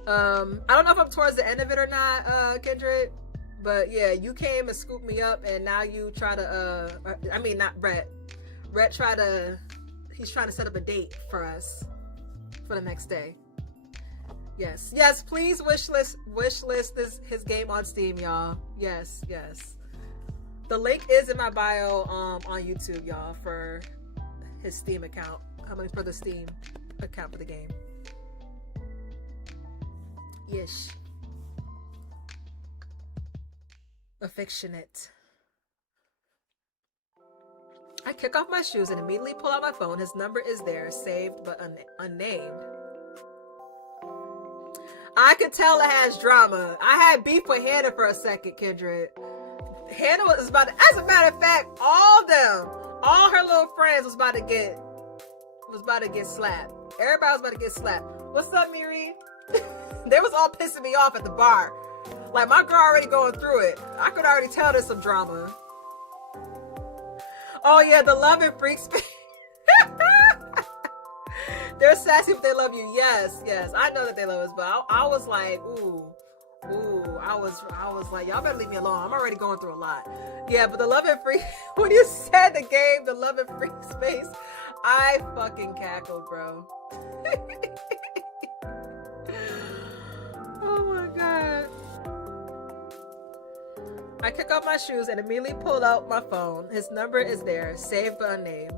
I don't know if I'm towards the end of it or not, Kindred. But yeah, you came and scooped me up, and now you try to, I mean, not Rhett. Rhett he's trying to set up a date for us for the next day. Yes, please wishlist his game on Steam, y'all. Yes. The link is in my bio on YouTube, y'all, for his Steam account. For the Steam account for the game. Yes. Affectionate. I kick off my shoes and immediately pull out my phone. His number is there, saved but unnamed. I could tell it has drama. I had beef with Hannah for a second, Kindred. Hannah was about to, as a matter of fact, all her little friends was about to get slapped. Everybody was about to get slapped. What's up, Miri? They was all pissing me off at the bar. Like, my girl already going through it. I could already tell there's some drama. Oh yeah, the love and freaks. They're sassy, but they love you. Yes. I know that they love us, but I was like, ooh. I was like, y'all better leave me alone. I'm already going through a lot. Yeah, but the love and freak. When you said the game, the love and freak space, I fucking cackled, bro. Oh my god. I kick off my shoes and immediately pull out my phone. His number is there, saved but unnamed.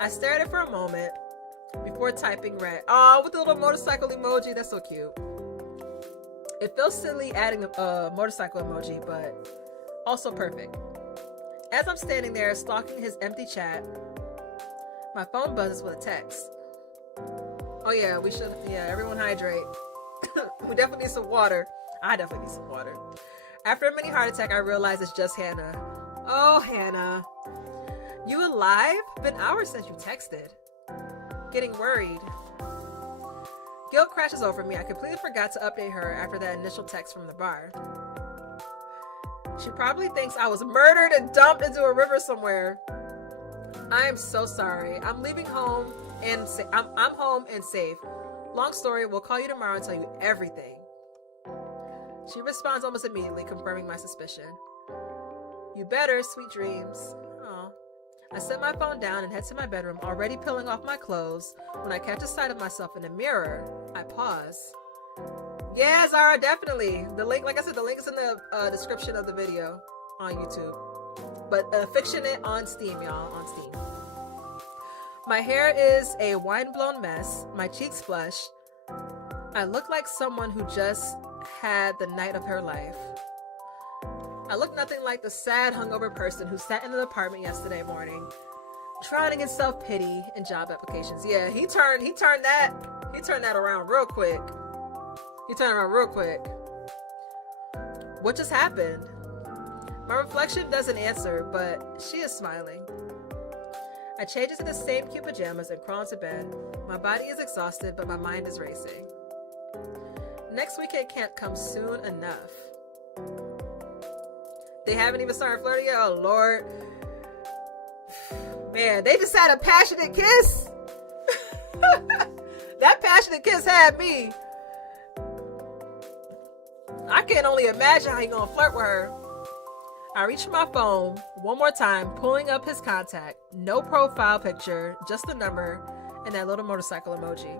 I stare at it for a moment before typing red. Oh, with the little motorcycle emoji. That's so cute. It feels silly adding a motorcycle emoji, but also perfect. As I'm standing there stalking his empty chat, my phone buzzes with a text. Oh yeah, everyone hydrate. We definitely need some water. I definitely need some water. After a mini heart attack, I realize it's just Hannah. Oh, Hannah. You alive? Been hours since you texted. Getting worried. Guilt crashes over me. I completely forgot to update her after that initial text from the bar. She probably thinks I was murdered and dumped into a river somewhere. I am so sorry. I'm leaving home and I'm home and safe. Long story, we'll call you tomorrow and tell you everything. She responds almost immediately, confirming my suspicion. You better, sweet dreams. Aw. I set my phone down and head to my bedroom, already peeling off my clothes. When I catch a sight of myself in the mirror, I pause. Yeah, Zara, definitely. The link, like I said, the link is in the description of the video on YouTube. But Affictionate on Steam, y'all, on Steam. My hair is a wine-blown mess. My cheeks flush. I look like someone who just had the night of her life. I look nothing like the sad, hungover person who sat in an apartment yesterday morning, drowning in self-pity and job applications. Yeah, he turned that around real quick. What just happened? My reflection doesn't answer, but she is smiling. I change into the same cute pajamas and crawl into bed. My body is exhausted, but my mind is racing. Next weekend can't come soon enough. They haven't even started flirting yet? Oh, Lord. Man, they just had a passionate kiss. That passionate kiss had me. I can only imagine how he gonna flirt with her. I reach for my phone one more time, pulling up his contact. No profile picture, just the number and that little motorcycle emoji.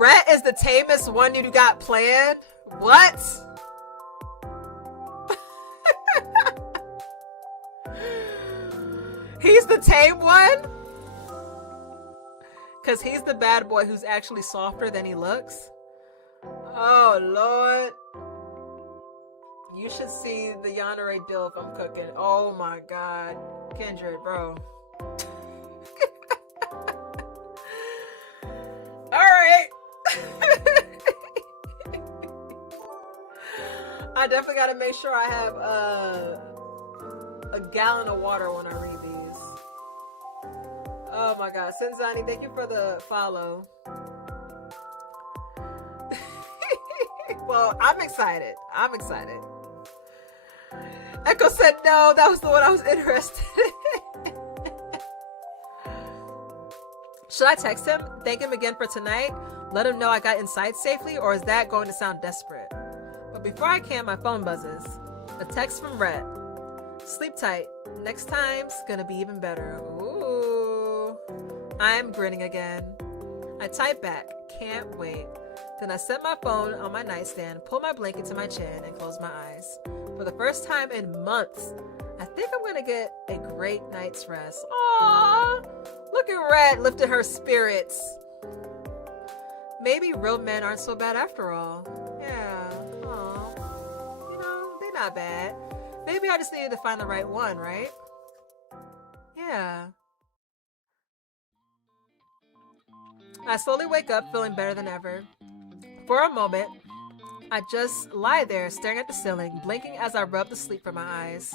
Rhett is the tamest one you got planned? What? He's the tame one? Because he's the bad boy who's actually softer than he looks? Oh, Lord. You should see the Yanere dill if I'm cooking. Oh, my God. Kindred, bro. All right. I definitely got to make sure I have a gallon of water when I read these. Oh my God. Sinzani, thank you for the follow. Well, I'm excited. Echo said no, that was the one I was interested in. Should I text him, thank him again for tonight, let him know I got inside safely, or is that going to sound desperate? But before I can, my phone buzzes. A text from Rhett. Sleep tight. Next time's gonna be even better. Ooh. I'm grinning again. I type back. Can't wait. Then I set my phone on my nightstand, pull my blanket to my chin, and close my eyes. For the first time in months, I think I'm gonna get a great night's rest. Aww! Look at Red lifting her spirits. Maybe real men aren't so bad after all. Yeah. Aw. You know, they're not bad. Maybe I just needed to find the right one, right? Yeah. I slowly wake up feeling better than ever. For a moment, I just lie there staring at the ceiling, blinking as I rub the sleep from my eyes.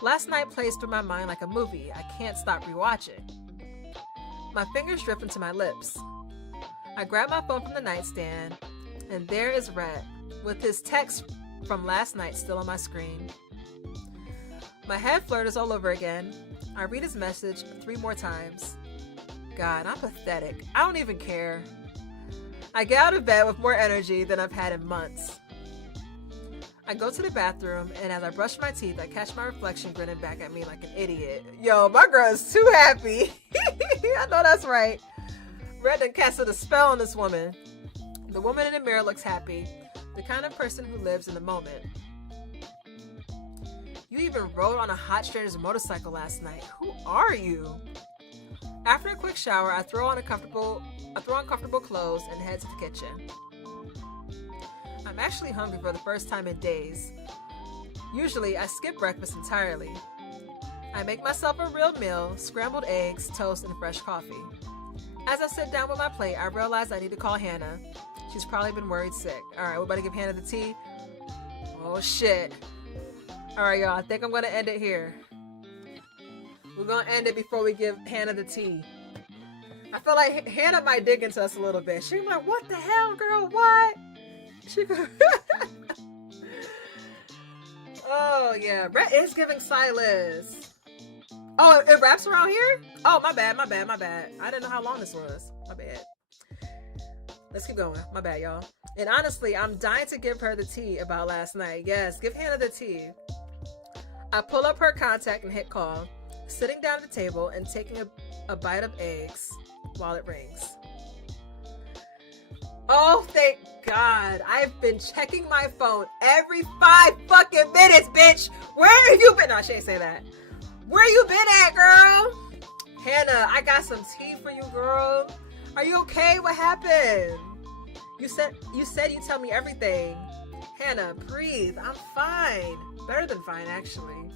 Last night plays through my mind like a movie I can't stop rewatching. My fingers drift into my lips. I grab my phone from the nightstand, and there is Red, with his text from last night still on my screen. My head flutters all over again. I read his message 3 more times. God, I'm pathetic. I don't even care. I get out of bed with more energy than I've had in months. I go to the bathroom, and as I brush my teeth, I catch my reflection grinning back at me like an idiot. Yo, my girl is too happy. I know that's right. Red done casted a spell on this woman. The woman in the mirror looks happy, the kind of person who lives in the moment. You even rode on a hot stranger's motorcycle last night. Who are you? After a quick shower, I throw on comfortable clothes and head to the kitchen. I'm actually hungry for the first time in days. Usually, I skip breakfast entirely. I make myself a real meal, scrambled eggs, toast, and fresh coffee. As I sit down with my plate, I realize I need to call Hannah. She's probably been worried sick. Alright, we better give Hannah the tea. Oh shit. Alright, y'all, I think I'm gonna end it here. We're gonna end it before we give Hannah the tea. I feel like Hannah might dig into us a little bit. She's like, what the hell, girl? What? She go Oh, yeah. Brett is giving Silas. Oh, it wraps around here? Oh, my bad. I didn't know how long this was. My bad. Let's keep going. My bad, y'all. And honestly, I'm dying to give her the tea about last night. Yes, give Hannah the tea. I pull up her contact and hit call, sitting down at the table and taking a bite of eggs while it rings. Oh, thank God. I've been checking my phone every 5 fucking minutes, bitch. Where have you been? No, she ain't say that. Where you been at, girl? Hannah, I got some tea for you, girl. Are you okay? What happened? You said you tell me everything. Hannah, breathe. I'm fine. Better than fine, actually.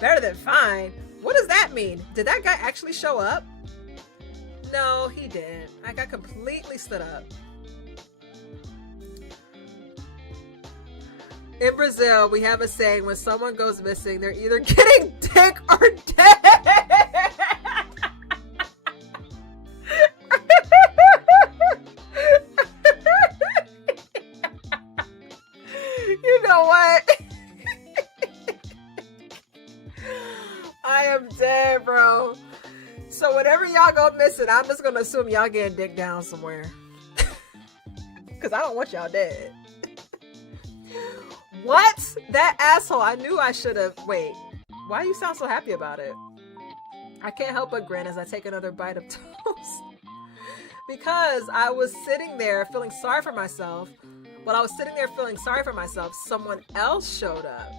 Better than fine? What does that mean? Did that guy actually show up? No, he didn't. I got completely stood up. In Brazil, we have a saying, when someone goes missing, they're either getting dick or dead. You know what? I am dead, bro. So whenever y'all go missing, I'm just gonna assume y'all getting dick down somewhere. Cause I don't want y'all dead. What? That asshole. I knew I should have. Wait, why do you sound so happy about it? I can't help but grin as I take another bite of toast. Because I was sitting there feeling sorry for myself. While I was sitting there feeling sorry for myself, someone else showed up.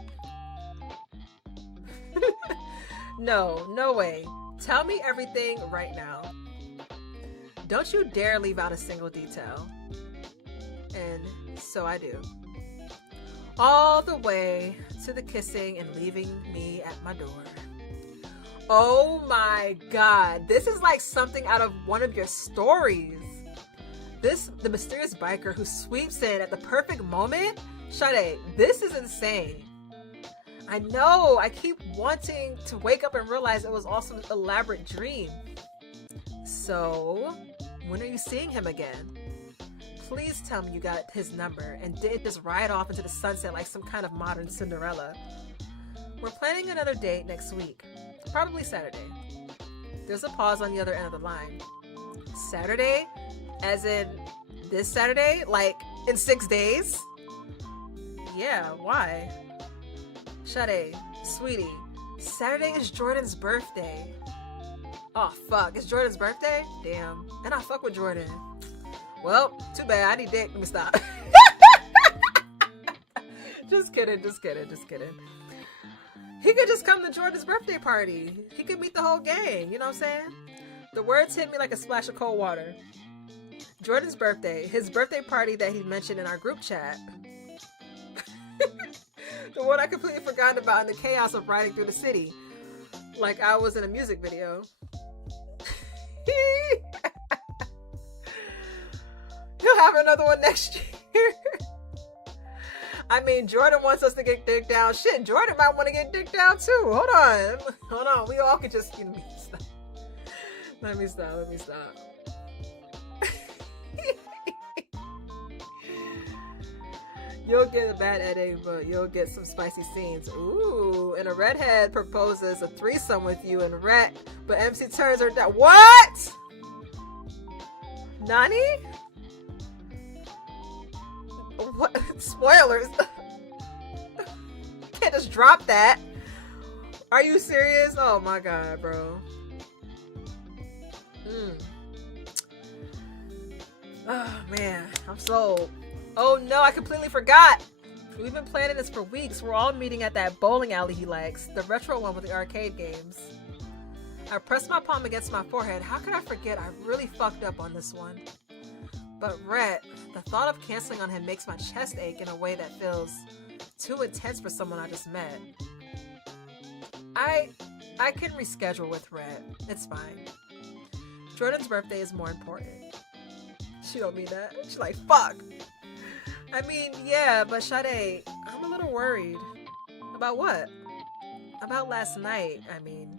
No way. Tell me everything right now. Don't you dare leave out a single detail. And so I do. All the way to the kissing and leaving me at my door. Oh my God. This is like something out of one of your stories. The mysterious biker who sweeps in at the perfect moment? Sade, this is insane. I know, I keep wanting to wake up and realize it was also an elaborate dream. So, when are you seeing him again? Please tell me you got his number and didn't just ride off into the sunset like some kind of modern Cinderella. We're planning another date next week, probably Saturday. There's a pause on the other end of the line. Saturday? As in this Saturday? Like in 6 days? Yeah, why? Sade, sweetie, Saturday is Jordan's birthday. Oh fuck, it's Jordan's birthday? Damn. And I fuck with Jordan. Well, too bad, I need dick. Let me stop. Just kidding. He could just come to Jordan's birthday party. He could meet the whole gang, you know what I'm saying? The words hit me like a splash of cold water. Jordan's birthday, his birthday party that he mentioned in our group chat. The one I completely forgot about in the chaos of riding through the city. Like I was in a music video. He'll have another one next year. I mean, Jordan wants us to get dick down. Shit, Jordan might want to get dick down too. Hold on. We all could just, stop. Let me stop. You'll get a bad editing, but you'll get some spicy scenes. Ooh, and a redhead proposes a threesome with you and Rat, but MC turns her down. What? Nani? What? Spoilers. Can't just drop that. Are you serious? Oh my god, bro. Oh man, I'm sold. Oh no, I completely forgot. We've been planning this for weeks. We're all meeting at that bowling alley he likes, the retro one with the arcade games. I pressed my palm against my forehead. How could I forget? I really fucked up on this one. But Rhett, the thought of canceling on him makes my chest ache in a way that feels too intense for someone I just met. I can reschedule with Rhett. It's fine. Jordan's birthday is more important. She don't mean that. She's like, fuck. I mean, yeah, but Sade, I'm a little worried. About what? About last night, I mean.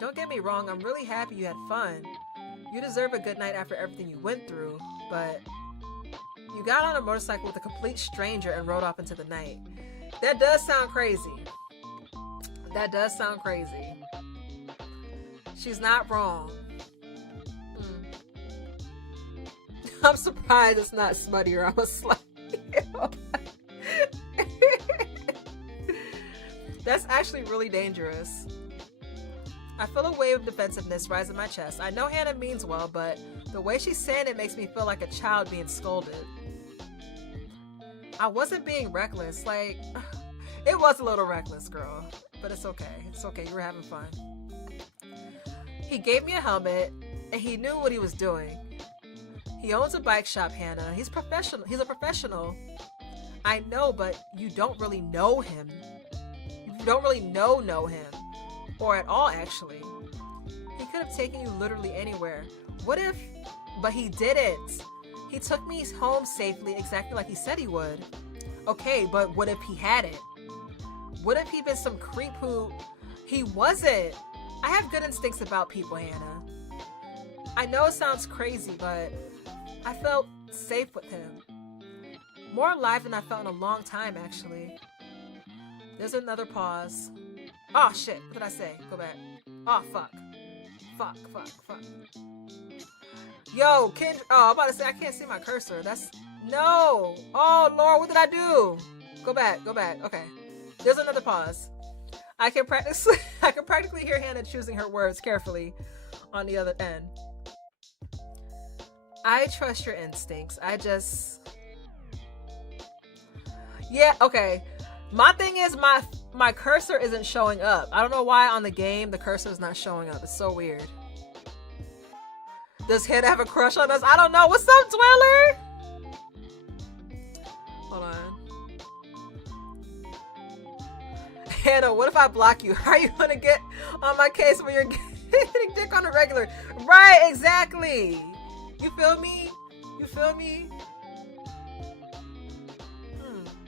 Don't get me wrong, I'm really happy you had fun. You deserve a good night after everything you went through, but you got on a motorcycle with a complete stranger and rode off into the night. That does sound crazy. She's not wrong. I'm surprised it's not smutty or I'm a slut. That's actually really dangerous. I feel a wave of defensiveness rise in my chest. I know Hannah means well, but the way she's saying it makes me feel like a child being scolded. I wasn't being reckless. Like, it was a little reckless, girl. But it's okay. It's okay. You were having fun. He gave me a helmet, and he knew what he was doing. He owns a bike shop, Hannah. He's professional. He's a professional. I know, but you don't really know him. You don't really know him. Or at all, actually. He could have taken you literally anywhere. What if... But he didn't. He took me home safely, exactly like he said he would. Okay, but what if he hadn't? What if he'd been some creep who... He wasn't. I have good instincts about people, Hannah. I know it sounds crazy, but... I felt safe with him. More alive than I felt in a long time, actually. There's another pause. Oh, shit. What did I say? Go back. Oh, fuck. Fuck. Yo, Kindred. Oh, I'm about to say, I can't see my cursor. That's... No. Oh, Lord, what did I do? Go back. Okay. There's another pause. I can practically hear Hannah choosing her words carefully on the other end. I trust your instincts. Yeah, okay. My thing is my cursor isn't showing up. I don't know why on the game the cursor is not showing up. It's so weird. Does Hannah have a crush on us? I don't know. What's up, Dweller? Hold on. Hannah, what if I block you? How are you gonna get on my case when you're getting dick on a regular? Right, exactly. You feel me? You feel me?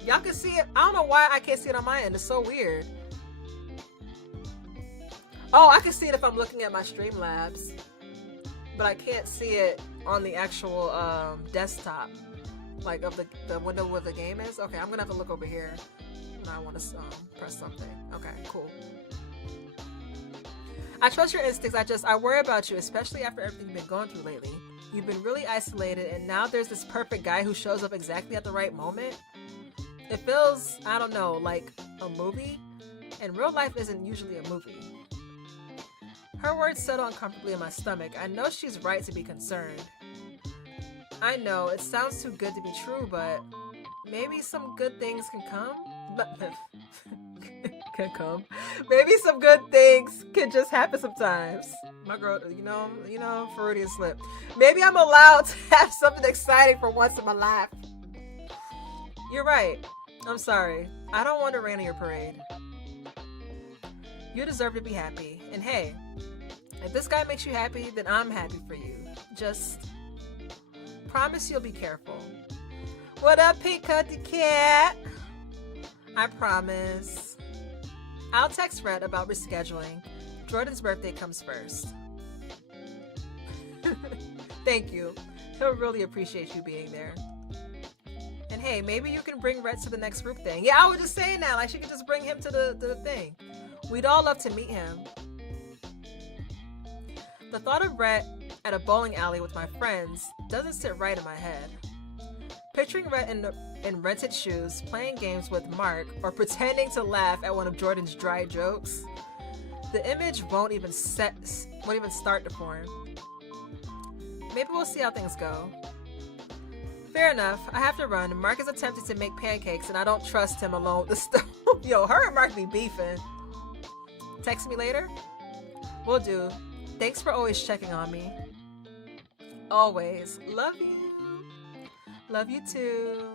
Y'all can see it. I don't know why I can't see it on my end. It's so weird. Oh, I can see it if I'm looking at my Streamlabs, but I can't see it on the actual desktop, like of the window where the game is. Okay, I'm gonna have to look over here. I want to press something. Okay, cool. I trust your instincts. I worry about you, especially after everything you've been going through lately. You've been really isolated, and now there's this perfect guy who shows up exactly at the right moment. It feels, I don't know, like a movie, and real life isn't usually a movie. Her words settle uncomfortably in my stomach. I know she's right to be concerned. I know, it sounds too good to be true, but maybe some good things can come? Can come. Maybe some good things can just happen sometimes. My girl, you know, Freudian slip. Maybe I'm allowed to have something exciting for once in my life. You're right. I'm sorry. I don't want to rain on your parade. You deserve to be happy. And hey, if this guy makes you happy, then I'm happy for you. Just promise you'll be careful. What up, Pink Cutty Cat? I promise. I'll text Red about rescheduling. Jordan's birthday comes first. Thank you. He'll really appreciate you being there. And hey, maybe you can bring Red to the next group thing. Yeah, I was just saying that. Like, she could just bring him to the thing. We'd all love to meet him. The thought of Red at a bowling alley with my friends doesn't sit right in my head. Picturing Red in rented shoes, playing games with Mark, or pretending to laugh at one of Jordan's dry jokes, the image won't even start to form. Maybe we'll see how things go. Fair enough. I have to run. Mark is attempting to make pancakes, and I don't trust him alone with the stove. Yo, her and Mark be beefing. Text me later? Will do. Thanks for always checking on me. Always. Love you. Love you too.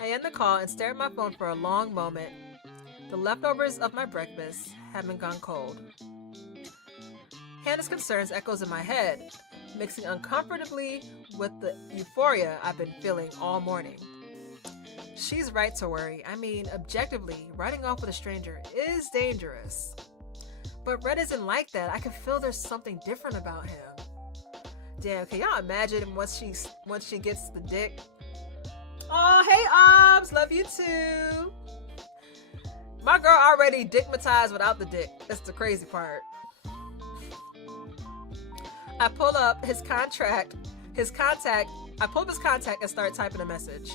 I end the call and stare at my phone for a long moment. The leftovers of my breakfast haven't gone cold. Hannah's concerns echoes in my head, mixing uncomfortably with the euphoria I've been feeling all morning. She's right to worry. I mean, objectively, riding off with a stranger is dangerous. But Red isn't like that. I can feel there's something different about him. Damn, can y'all imagine once she gets the dick? Oh, hey, Obs, love you too. My girl already dickmatized without the dick. That's the crazy part. I pull up his contact. I pull up his contact and start typing a message.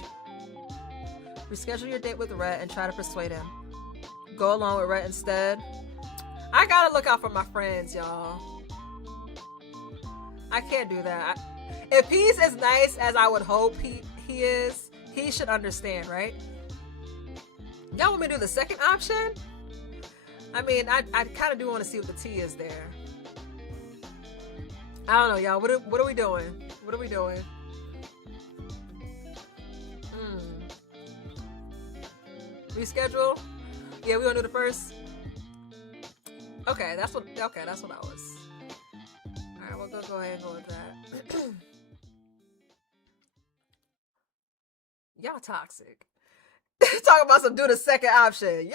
Reschedule your date with Rhett and try to persuade him. Go along with Rhett instead. I gotta look out for my friends, y'all. I can't do that. If he's as nice as I would hope he is, he should understand, right? Y'all want me to do the second option? I mean, I kind of do want to see what the tea is there. I don't know, y'all. What are we doing? What are we doing? Reschedule? Yeah, we gonna do the first. Okay, that's what I was. All right, we'll go ahead and go with that. Y'all toxic. Talking about some do the second option.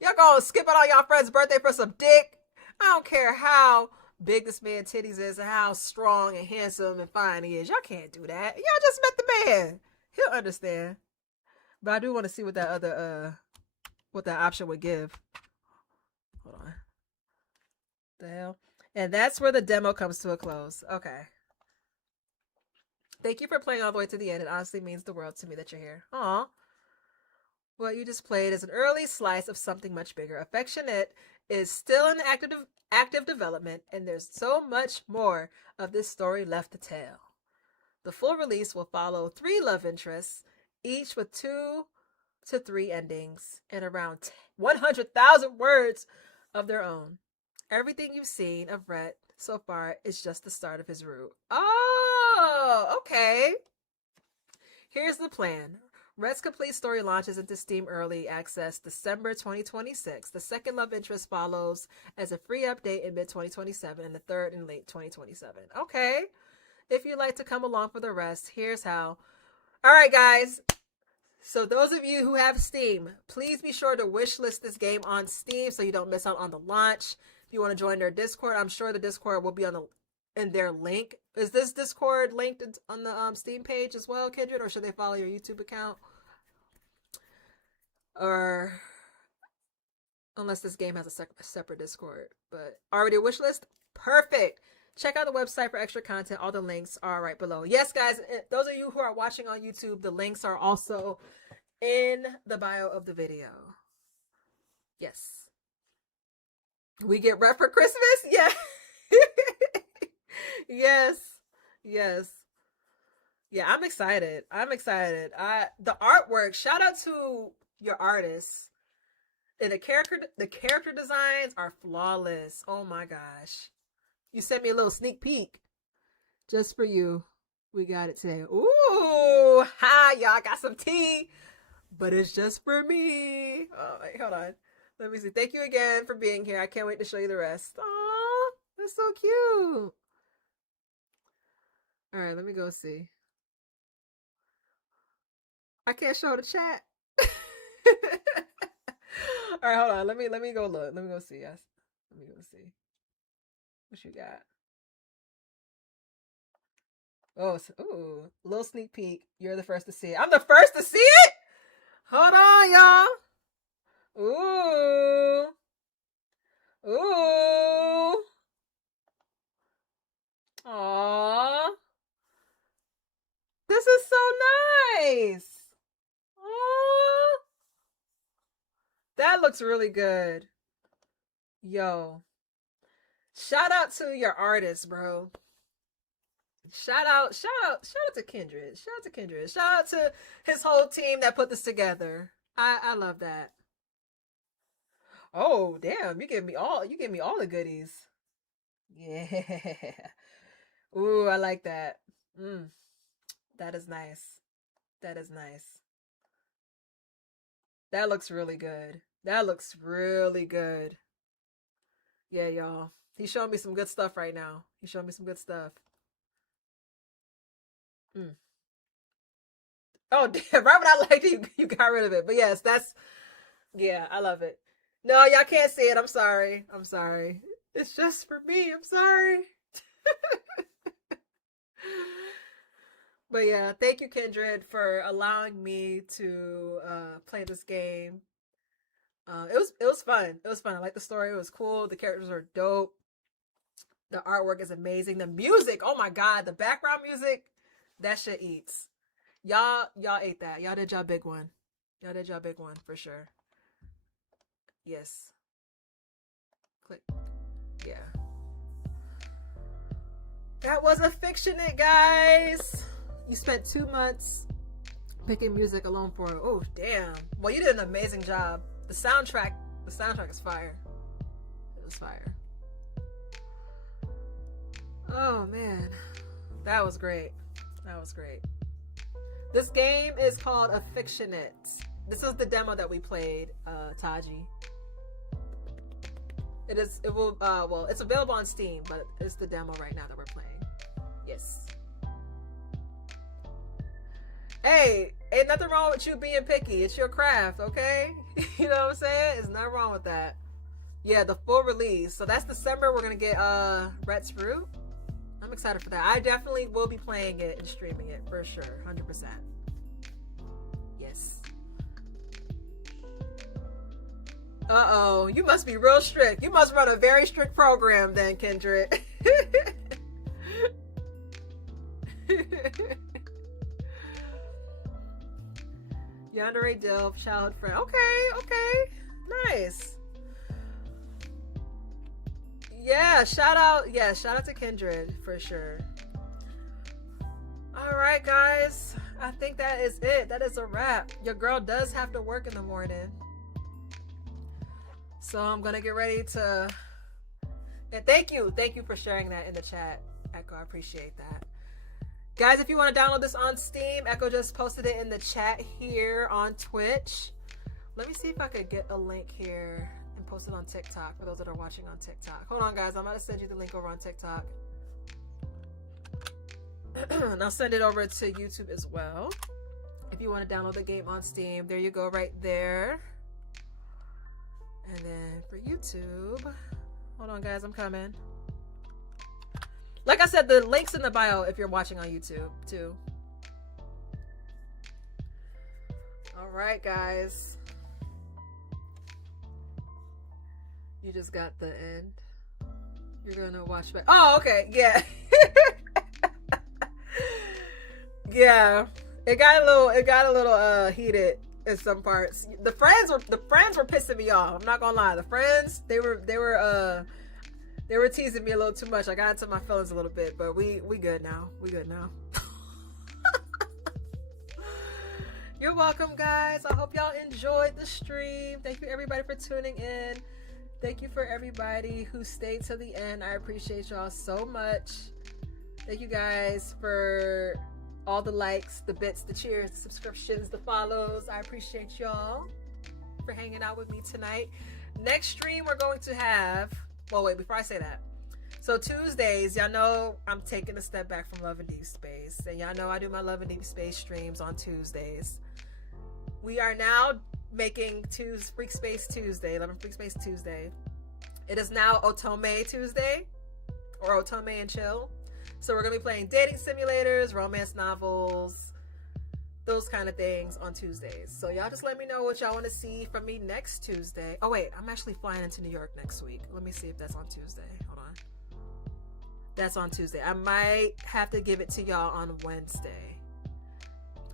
Y'all gonna skip it on y'all friend's birthday for some dick? I don't care how big this man's titties is and how strong and handsome and fine he is. Y'all can't do that. Y'all just met the man. He'll understand. But I do want to see what that other what that option would give. Hold on. The hell? And that's where the demo comes to a close. Okay. Thank you for playing all the way to the end. It honestly means the world to me that you're here. Aw. What you just played is an early slice of something much bigger. Affectionate is still in active development, and there's so much more of this story left to tell. The full release will follow 3 love interests, each with 2 to 3 endings and around 100,000 words of their own. Everything you've seen of Rhett so far is just the start of his route. Oh, okay. Here's the plan. Rhett's complete story launches into Steam Early Access December 2026. The second love interest follows as a free update in mid-2027 and the third in late 2027. Okay. if you'd like to come along for the rest, here's how. All right, guys. So those of you who have Steam, please be sure to wishlist this game on Steam so you don't miss out on the launch. If you want to join their Discord, I'm sure the Discord will be in their link. Is this Discord linked on the Steam page as well, Kindred, or should they follow your YouTube account? Or unless this game has a separate Discord, but already a wish list? Perfect. Check out the website for extra content. All the links are right below. Yes, guys, those of you who are watching on YouTube, the links are also in the bio of the video. Yes. We get rep for Christmas? Yeah. Yes. Yes. Yeah, I'm excited. The artwork, shout out to your artists. And the character designs are flawless. Oh my gosh. You sent me a little sneak peek. Just for you. We got it today. Ooh. Hi, y'all got some tea. But it's just for me. Oh, wait, hold on. Let me see. Thank you again for being here. I can't wait to show you the rest. Aw, that's so cute. All right, let me go see. I can't show the chat. All right, hold on. Let me go look. Let me go see. Yes. Let me go see. What you got? Oh, ooh, little sneak peek. You're the first to see it. I'm the first to see it? Hold on, y'all. Ooh. Ooh. Aww. This is so nice. Aww. That looks really good. Yo. Shout out to your artist, bro. Shout out to Kindred. Shout out to his whole team that put this together. I love that. Oh, damn, you give me all the goodies. Yeah. Ooh, I like that. That is nice. That is nice. That looks really good. That looks really good. Yeah, y'all. He's showing me some good stuff right now. He's showing me some good stuff. Oh, damn. Right when I liked it, you got rid of it. But yes, yeah, I love it. No, y'all can't see it. I'm sorry. It's just for me. I'm sorry. But yeah, thank you, Kindred, for allowing me to play this game. It was fun. It was fun. I like the story. It was cool. The characters are dope. The artwork is amazing. The music, oh my god, the background music, that shit eats. Y'all ate that. Y'all did y'all big one. Y'all did y'all big one for sure. Yes. Click. Yeah. That was Affictionate, guys. You spent 2 months picking music alone for it. Oh, damn. Well, you did an amazing job. The soundtrack is fire. It was fire. Oh, man. That was great. This game is called Affictionate. This is the demo that we played, Taji. It's available on Steam, but it's the demo right now that we're playing. Yes. Hey, ain't nothing wrong with you being picky. It's your craft, okay? You know what I'm saying? There's nothing wrong with that. Yeah, the full release. So that's December. We're gonna get Rhett's Root. I'm excited for that. I definitely will be playing it and streaming it for sure, 100%. Yes. Uh-oh, you must be real strict. You must run a very strict program then, Kindred. Yandere Delph, childhood friend. Okay. Nice. Yeah, shout out to Kindred for sure. All right, guys. I think that is it. That is a wrap. Your girl does have to work in the morning. So I'm going to get ready to... And thank you for sharing that in the chat, Echo. I appreciate that. Guys, if you want to download this on Steam, Echo just posted it in the chat here on Twitch. Let me see if I could get a link here and post it on TikTok for those that are watching on TikTok. Hold on, guys. I'm about to send you the link over on TikTok. And I'll send it over to YouTube as well. If you want to download the game on Steam, there you go right there. And then for YouTube, hold on guys, I'm coming. Like I said, the link's in the bio if you're watching on YouTube too. All right, guys. You just got the end. You're gonna watch back. Oh, okay, yeah. Yeah. It got a little heated in some parts. The friends were pissing me off. I'm not gonna lie. The friends, they were teasing me a little too much. I got into my feelings a little bit, but we good now. We good now. You're welcome, guys. I hope y'all enjoyed the stream. Thank you everybody for tuning in. Thank you for everybody who stayed to the end. I appreciate y'all so much. Thank you guys for all the likes, the bits, the cheers, the subscriptions, the follows. I appreciate y'all for hanging out with me tonight. Next stream we're going to have, well, wait, before I say that. So Tuesdays, y'all know I'm taking a step back from Love and Deep Space. And y'all know I do my Love and Deep Space streams on Tuesdays. We are now making Freak Space Tuesday, 11 Freak Space Tuesday. It is now Otome Tuesday, or Otome and Chill. So we're going to be playing dating simulators, romance novels, those kind of things on Tuesdays. So y'all just let me know what y'all want to see from me next Tuesday. Oh wait, I'm actually flying into New York next week. Let me see if that's on Tuesday. Hold on. That's on Tuesday. I might have to give it to y'all on Wednesday.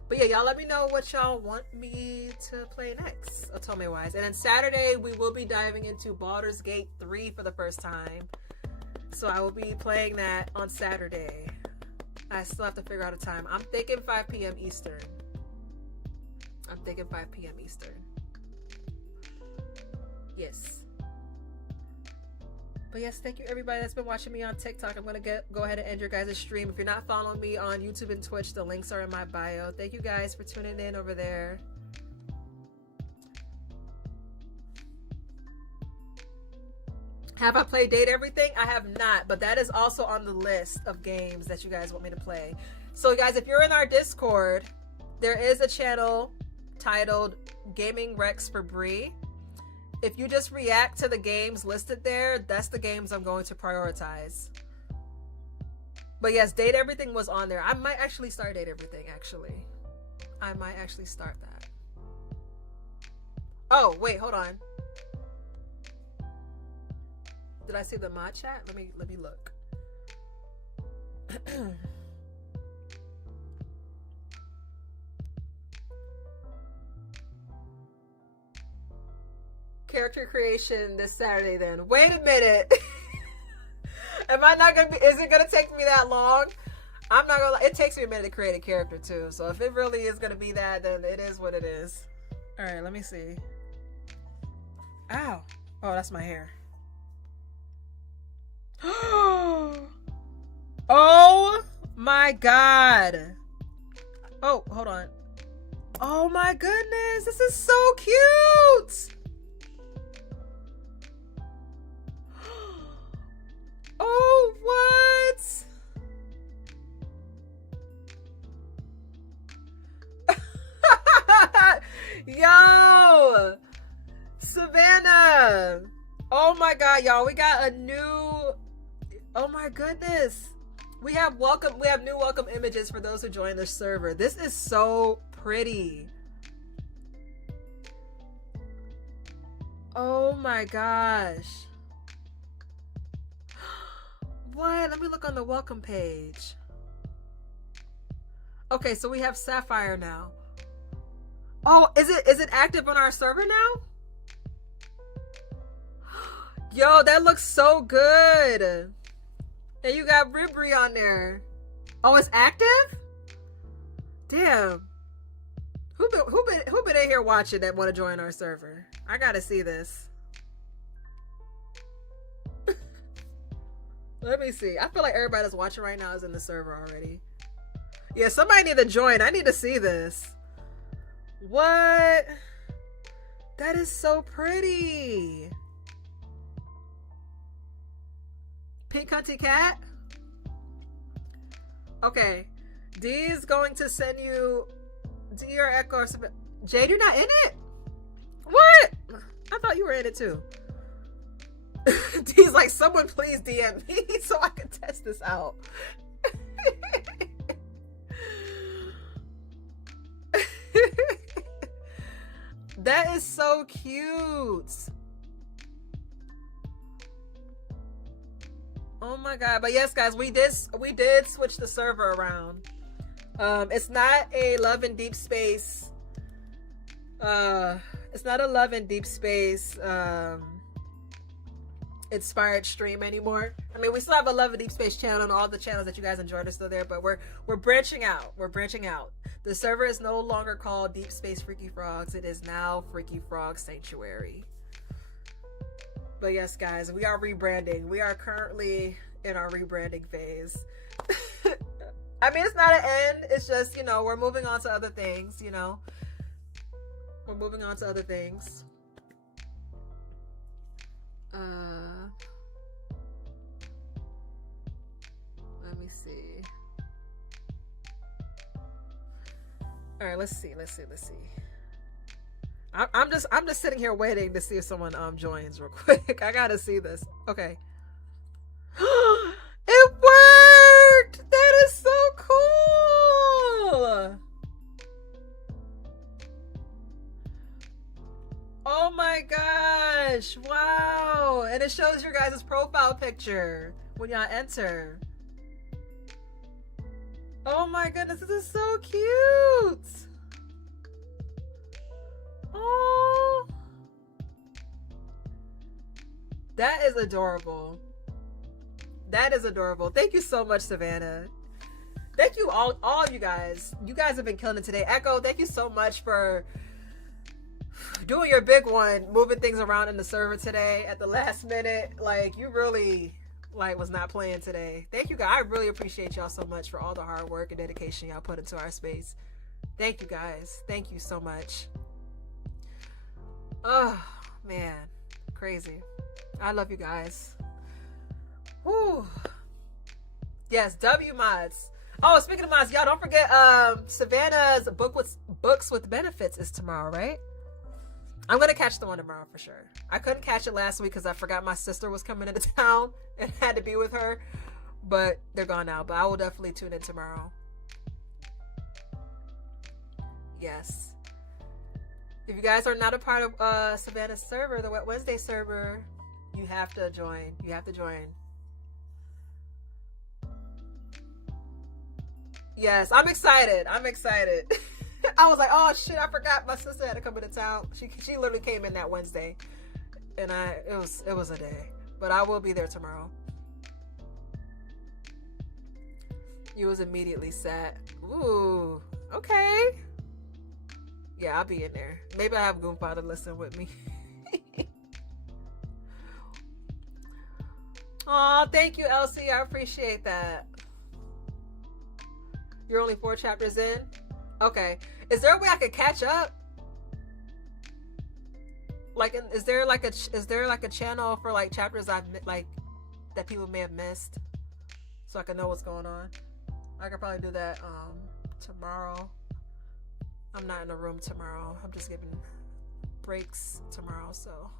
But yeah, y'all let me know what y'all want me to play next, Otome wise. And then Saturday, we will be diving into Baldur's Gate 3 for the first time. So I will be playing that on Saturday. I still have to figure out a time. I'm thinking 5 p.m. Eastern. Yes. But yes, thank you everybody that's been watching me on TikTok. I'm going to go ahead and end your guys' stream. If you're not following me on YouTube and Twitch, the links are in my bio. Thank you guys for tuning in over there. Have I played Date Everything? I have not, but that is also on the list of games that you guys want me to play. So guys, if you're in our Discord, there is a channel titled Gaming Rex for Bree. If you just react to the games listed there, that's the games I'm going to prioritize. But yes, Date Everything was on there. I might actually start Date Everything, actually. I might actually start that. Oh, wait, hold on. Did I see the mod chat? Let me look. Character creation this Saturday then. Wait a minute. Am I not gonna be, is it gonna take me that long? I'm not gonna, it takes me a minute to create a character too. So if it really is gonna be that, then it is what it is. All right, let me see. Ow. Oh, that's my hair. Oh my god. Oh, hold on. Oh my goodness, this is so cute. Oh, what? Yo, Savannah. Oh my god, y'all, we got a new, oh my goodness. We have new welcome images for those who join the server. This is so pretty. Oh my gosh. What? Let me look on the welcome page. Okay, so we have Sapphire now. Oh, is it active on our server now? Yo, that looks so good. And you got Ribri on there. Oh, it's active? Damn. Who been in here watching that want to join our server? I gotta see this. Let me see. I feel like everybody that's watching right now is in the server already. Yeah, somebody need to join. I need to see this. What? That is so pretty. Pink Cunty Cat? Okay. D is going to send you D or Echo or something. Jade, you're not in it? What? I thought you were in it too. D's like, someone please DM me so I can test this out. That is so cute. Oh my god. But yes, guys, we did switch the server around. It's not a Love in Deep Space. It's not a Love in Deep Space inspired stream anymore. I mean, we still have a Love in Deep Space channel, and all the channels that you guys enjoyed are still there, but we're branching out. We're branching out. The server is no longer called Deep Space Freaky Frogs. It is now Freaky Frog Sanctuary. But yes, guys, we are rebranding. We are currently in our rebranding phase. I mean, it's not an end. It's just, you know, we're moving on to other things, you know. We're moving on to other things. Let me see. All right, let's see. I'm just sitting here waiting to see if someone joins real quick. I gotta see this. Okay. It worked! That is so cool! Oh my gosh! Wow! And it shows your guys' profile picture when y'all enter. Oh my goodness, this is so cute! Oh, that is adorable. That is adorable. Thank you so much, Savannah. Thank you all of you guys. You guys have been killing it today. Echo, thank you so much for doing your big one, moving things around in the server today at the last minute. Like, you really was not playing today. Thank you guys. I really appreciate y'all so much for all the hard work and dedication y'all put into our space. Thank you guys. Thank you so much. Oh man, crazy. I love you guys. Whew. Yes, W mods. Oh, speaking of mods, y'all don't forget Savannah's books with benefits is tomorrow, right? I'm gonna catch the one tomorrow for sure. I couldn't catch it last week because I forgot my sister was coming into town and had to be with her, but they're gone now. But I will definitely tune in tomorrow. Yes. If you guys are not a part of Savannah's server, the Wet Wednesday server, you have to join. You have to join. Yes, I'm excited. I'm excited. I was like, oh shit, I forgot my sister had to come into town. She literally came in that Wednesday, and it was a day. But I will be there tomorrow. You was immediately set. Ooh, okay. Yeah, I'll be in there. Maybe I have Goomba to listen with me. Aw, thank you, Elsie. I appreciate that. You're only 4 chapters in? Okay. Is there a way I could catch up? Like, is there like a channel for like chapters I've like that people may have missed, so I can know what's going on? I could probably do that tomorrow. I'm not in the room tomorrow. I'm just giving breaks tomorrow, so.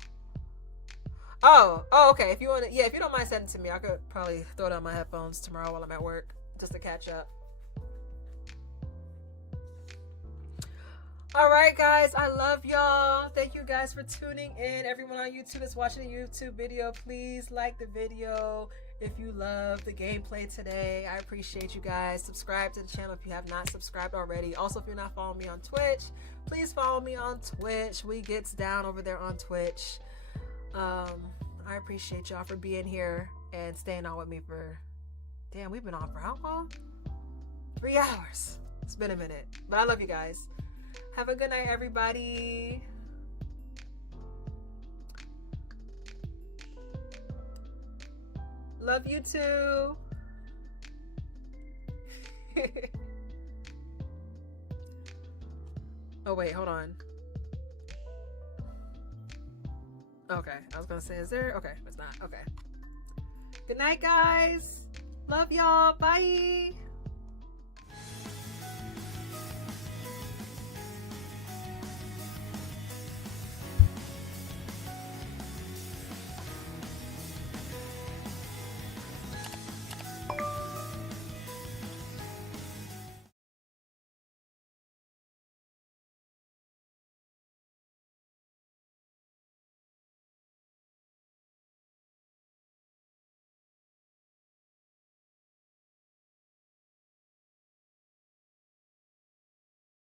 Oh, okay. If you want to, yeah, if you don't mind sending it to me, I could probably throw it on my headphones tomorrow while I'm at work, just to catch up. All right, guys, I love y'all. Thank you guys for tuning in. Everyone on YouTube that's watching the YouTube video, please like the video if you love the gameplay today. I appreciate you guys. Subscribe to the channel if you have not subscribed already. Also, if you're not following me on Twitch, please follow me on Twitch. We gets down over there on Twitch. I appreciate y'all for being here and staying on with me for, damn, we've been on for how long? 3 hours. It's been a minute, but I love you guys. Have a good night, everybody. Love you too. Oh wait, hold on. Okay, I was gonna say, is there? Okay, it's not. Okay. Good night, guys. Love y'all. Bye.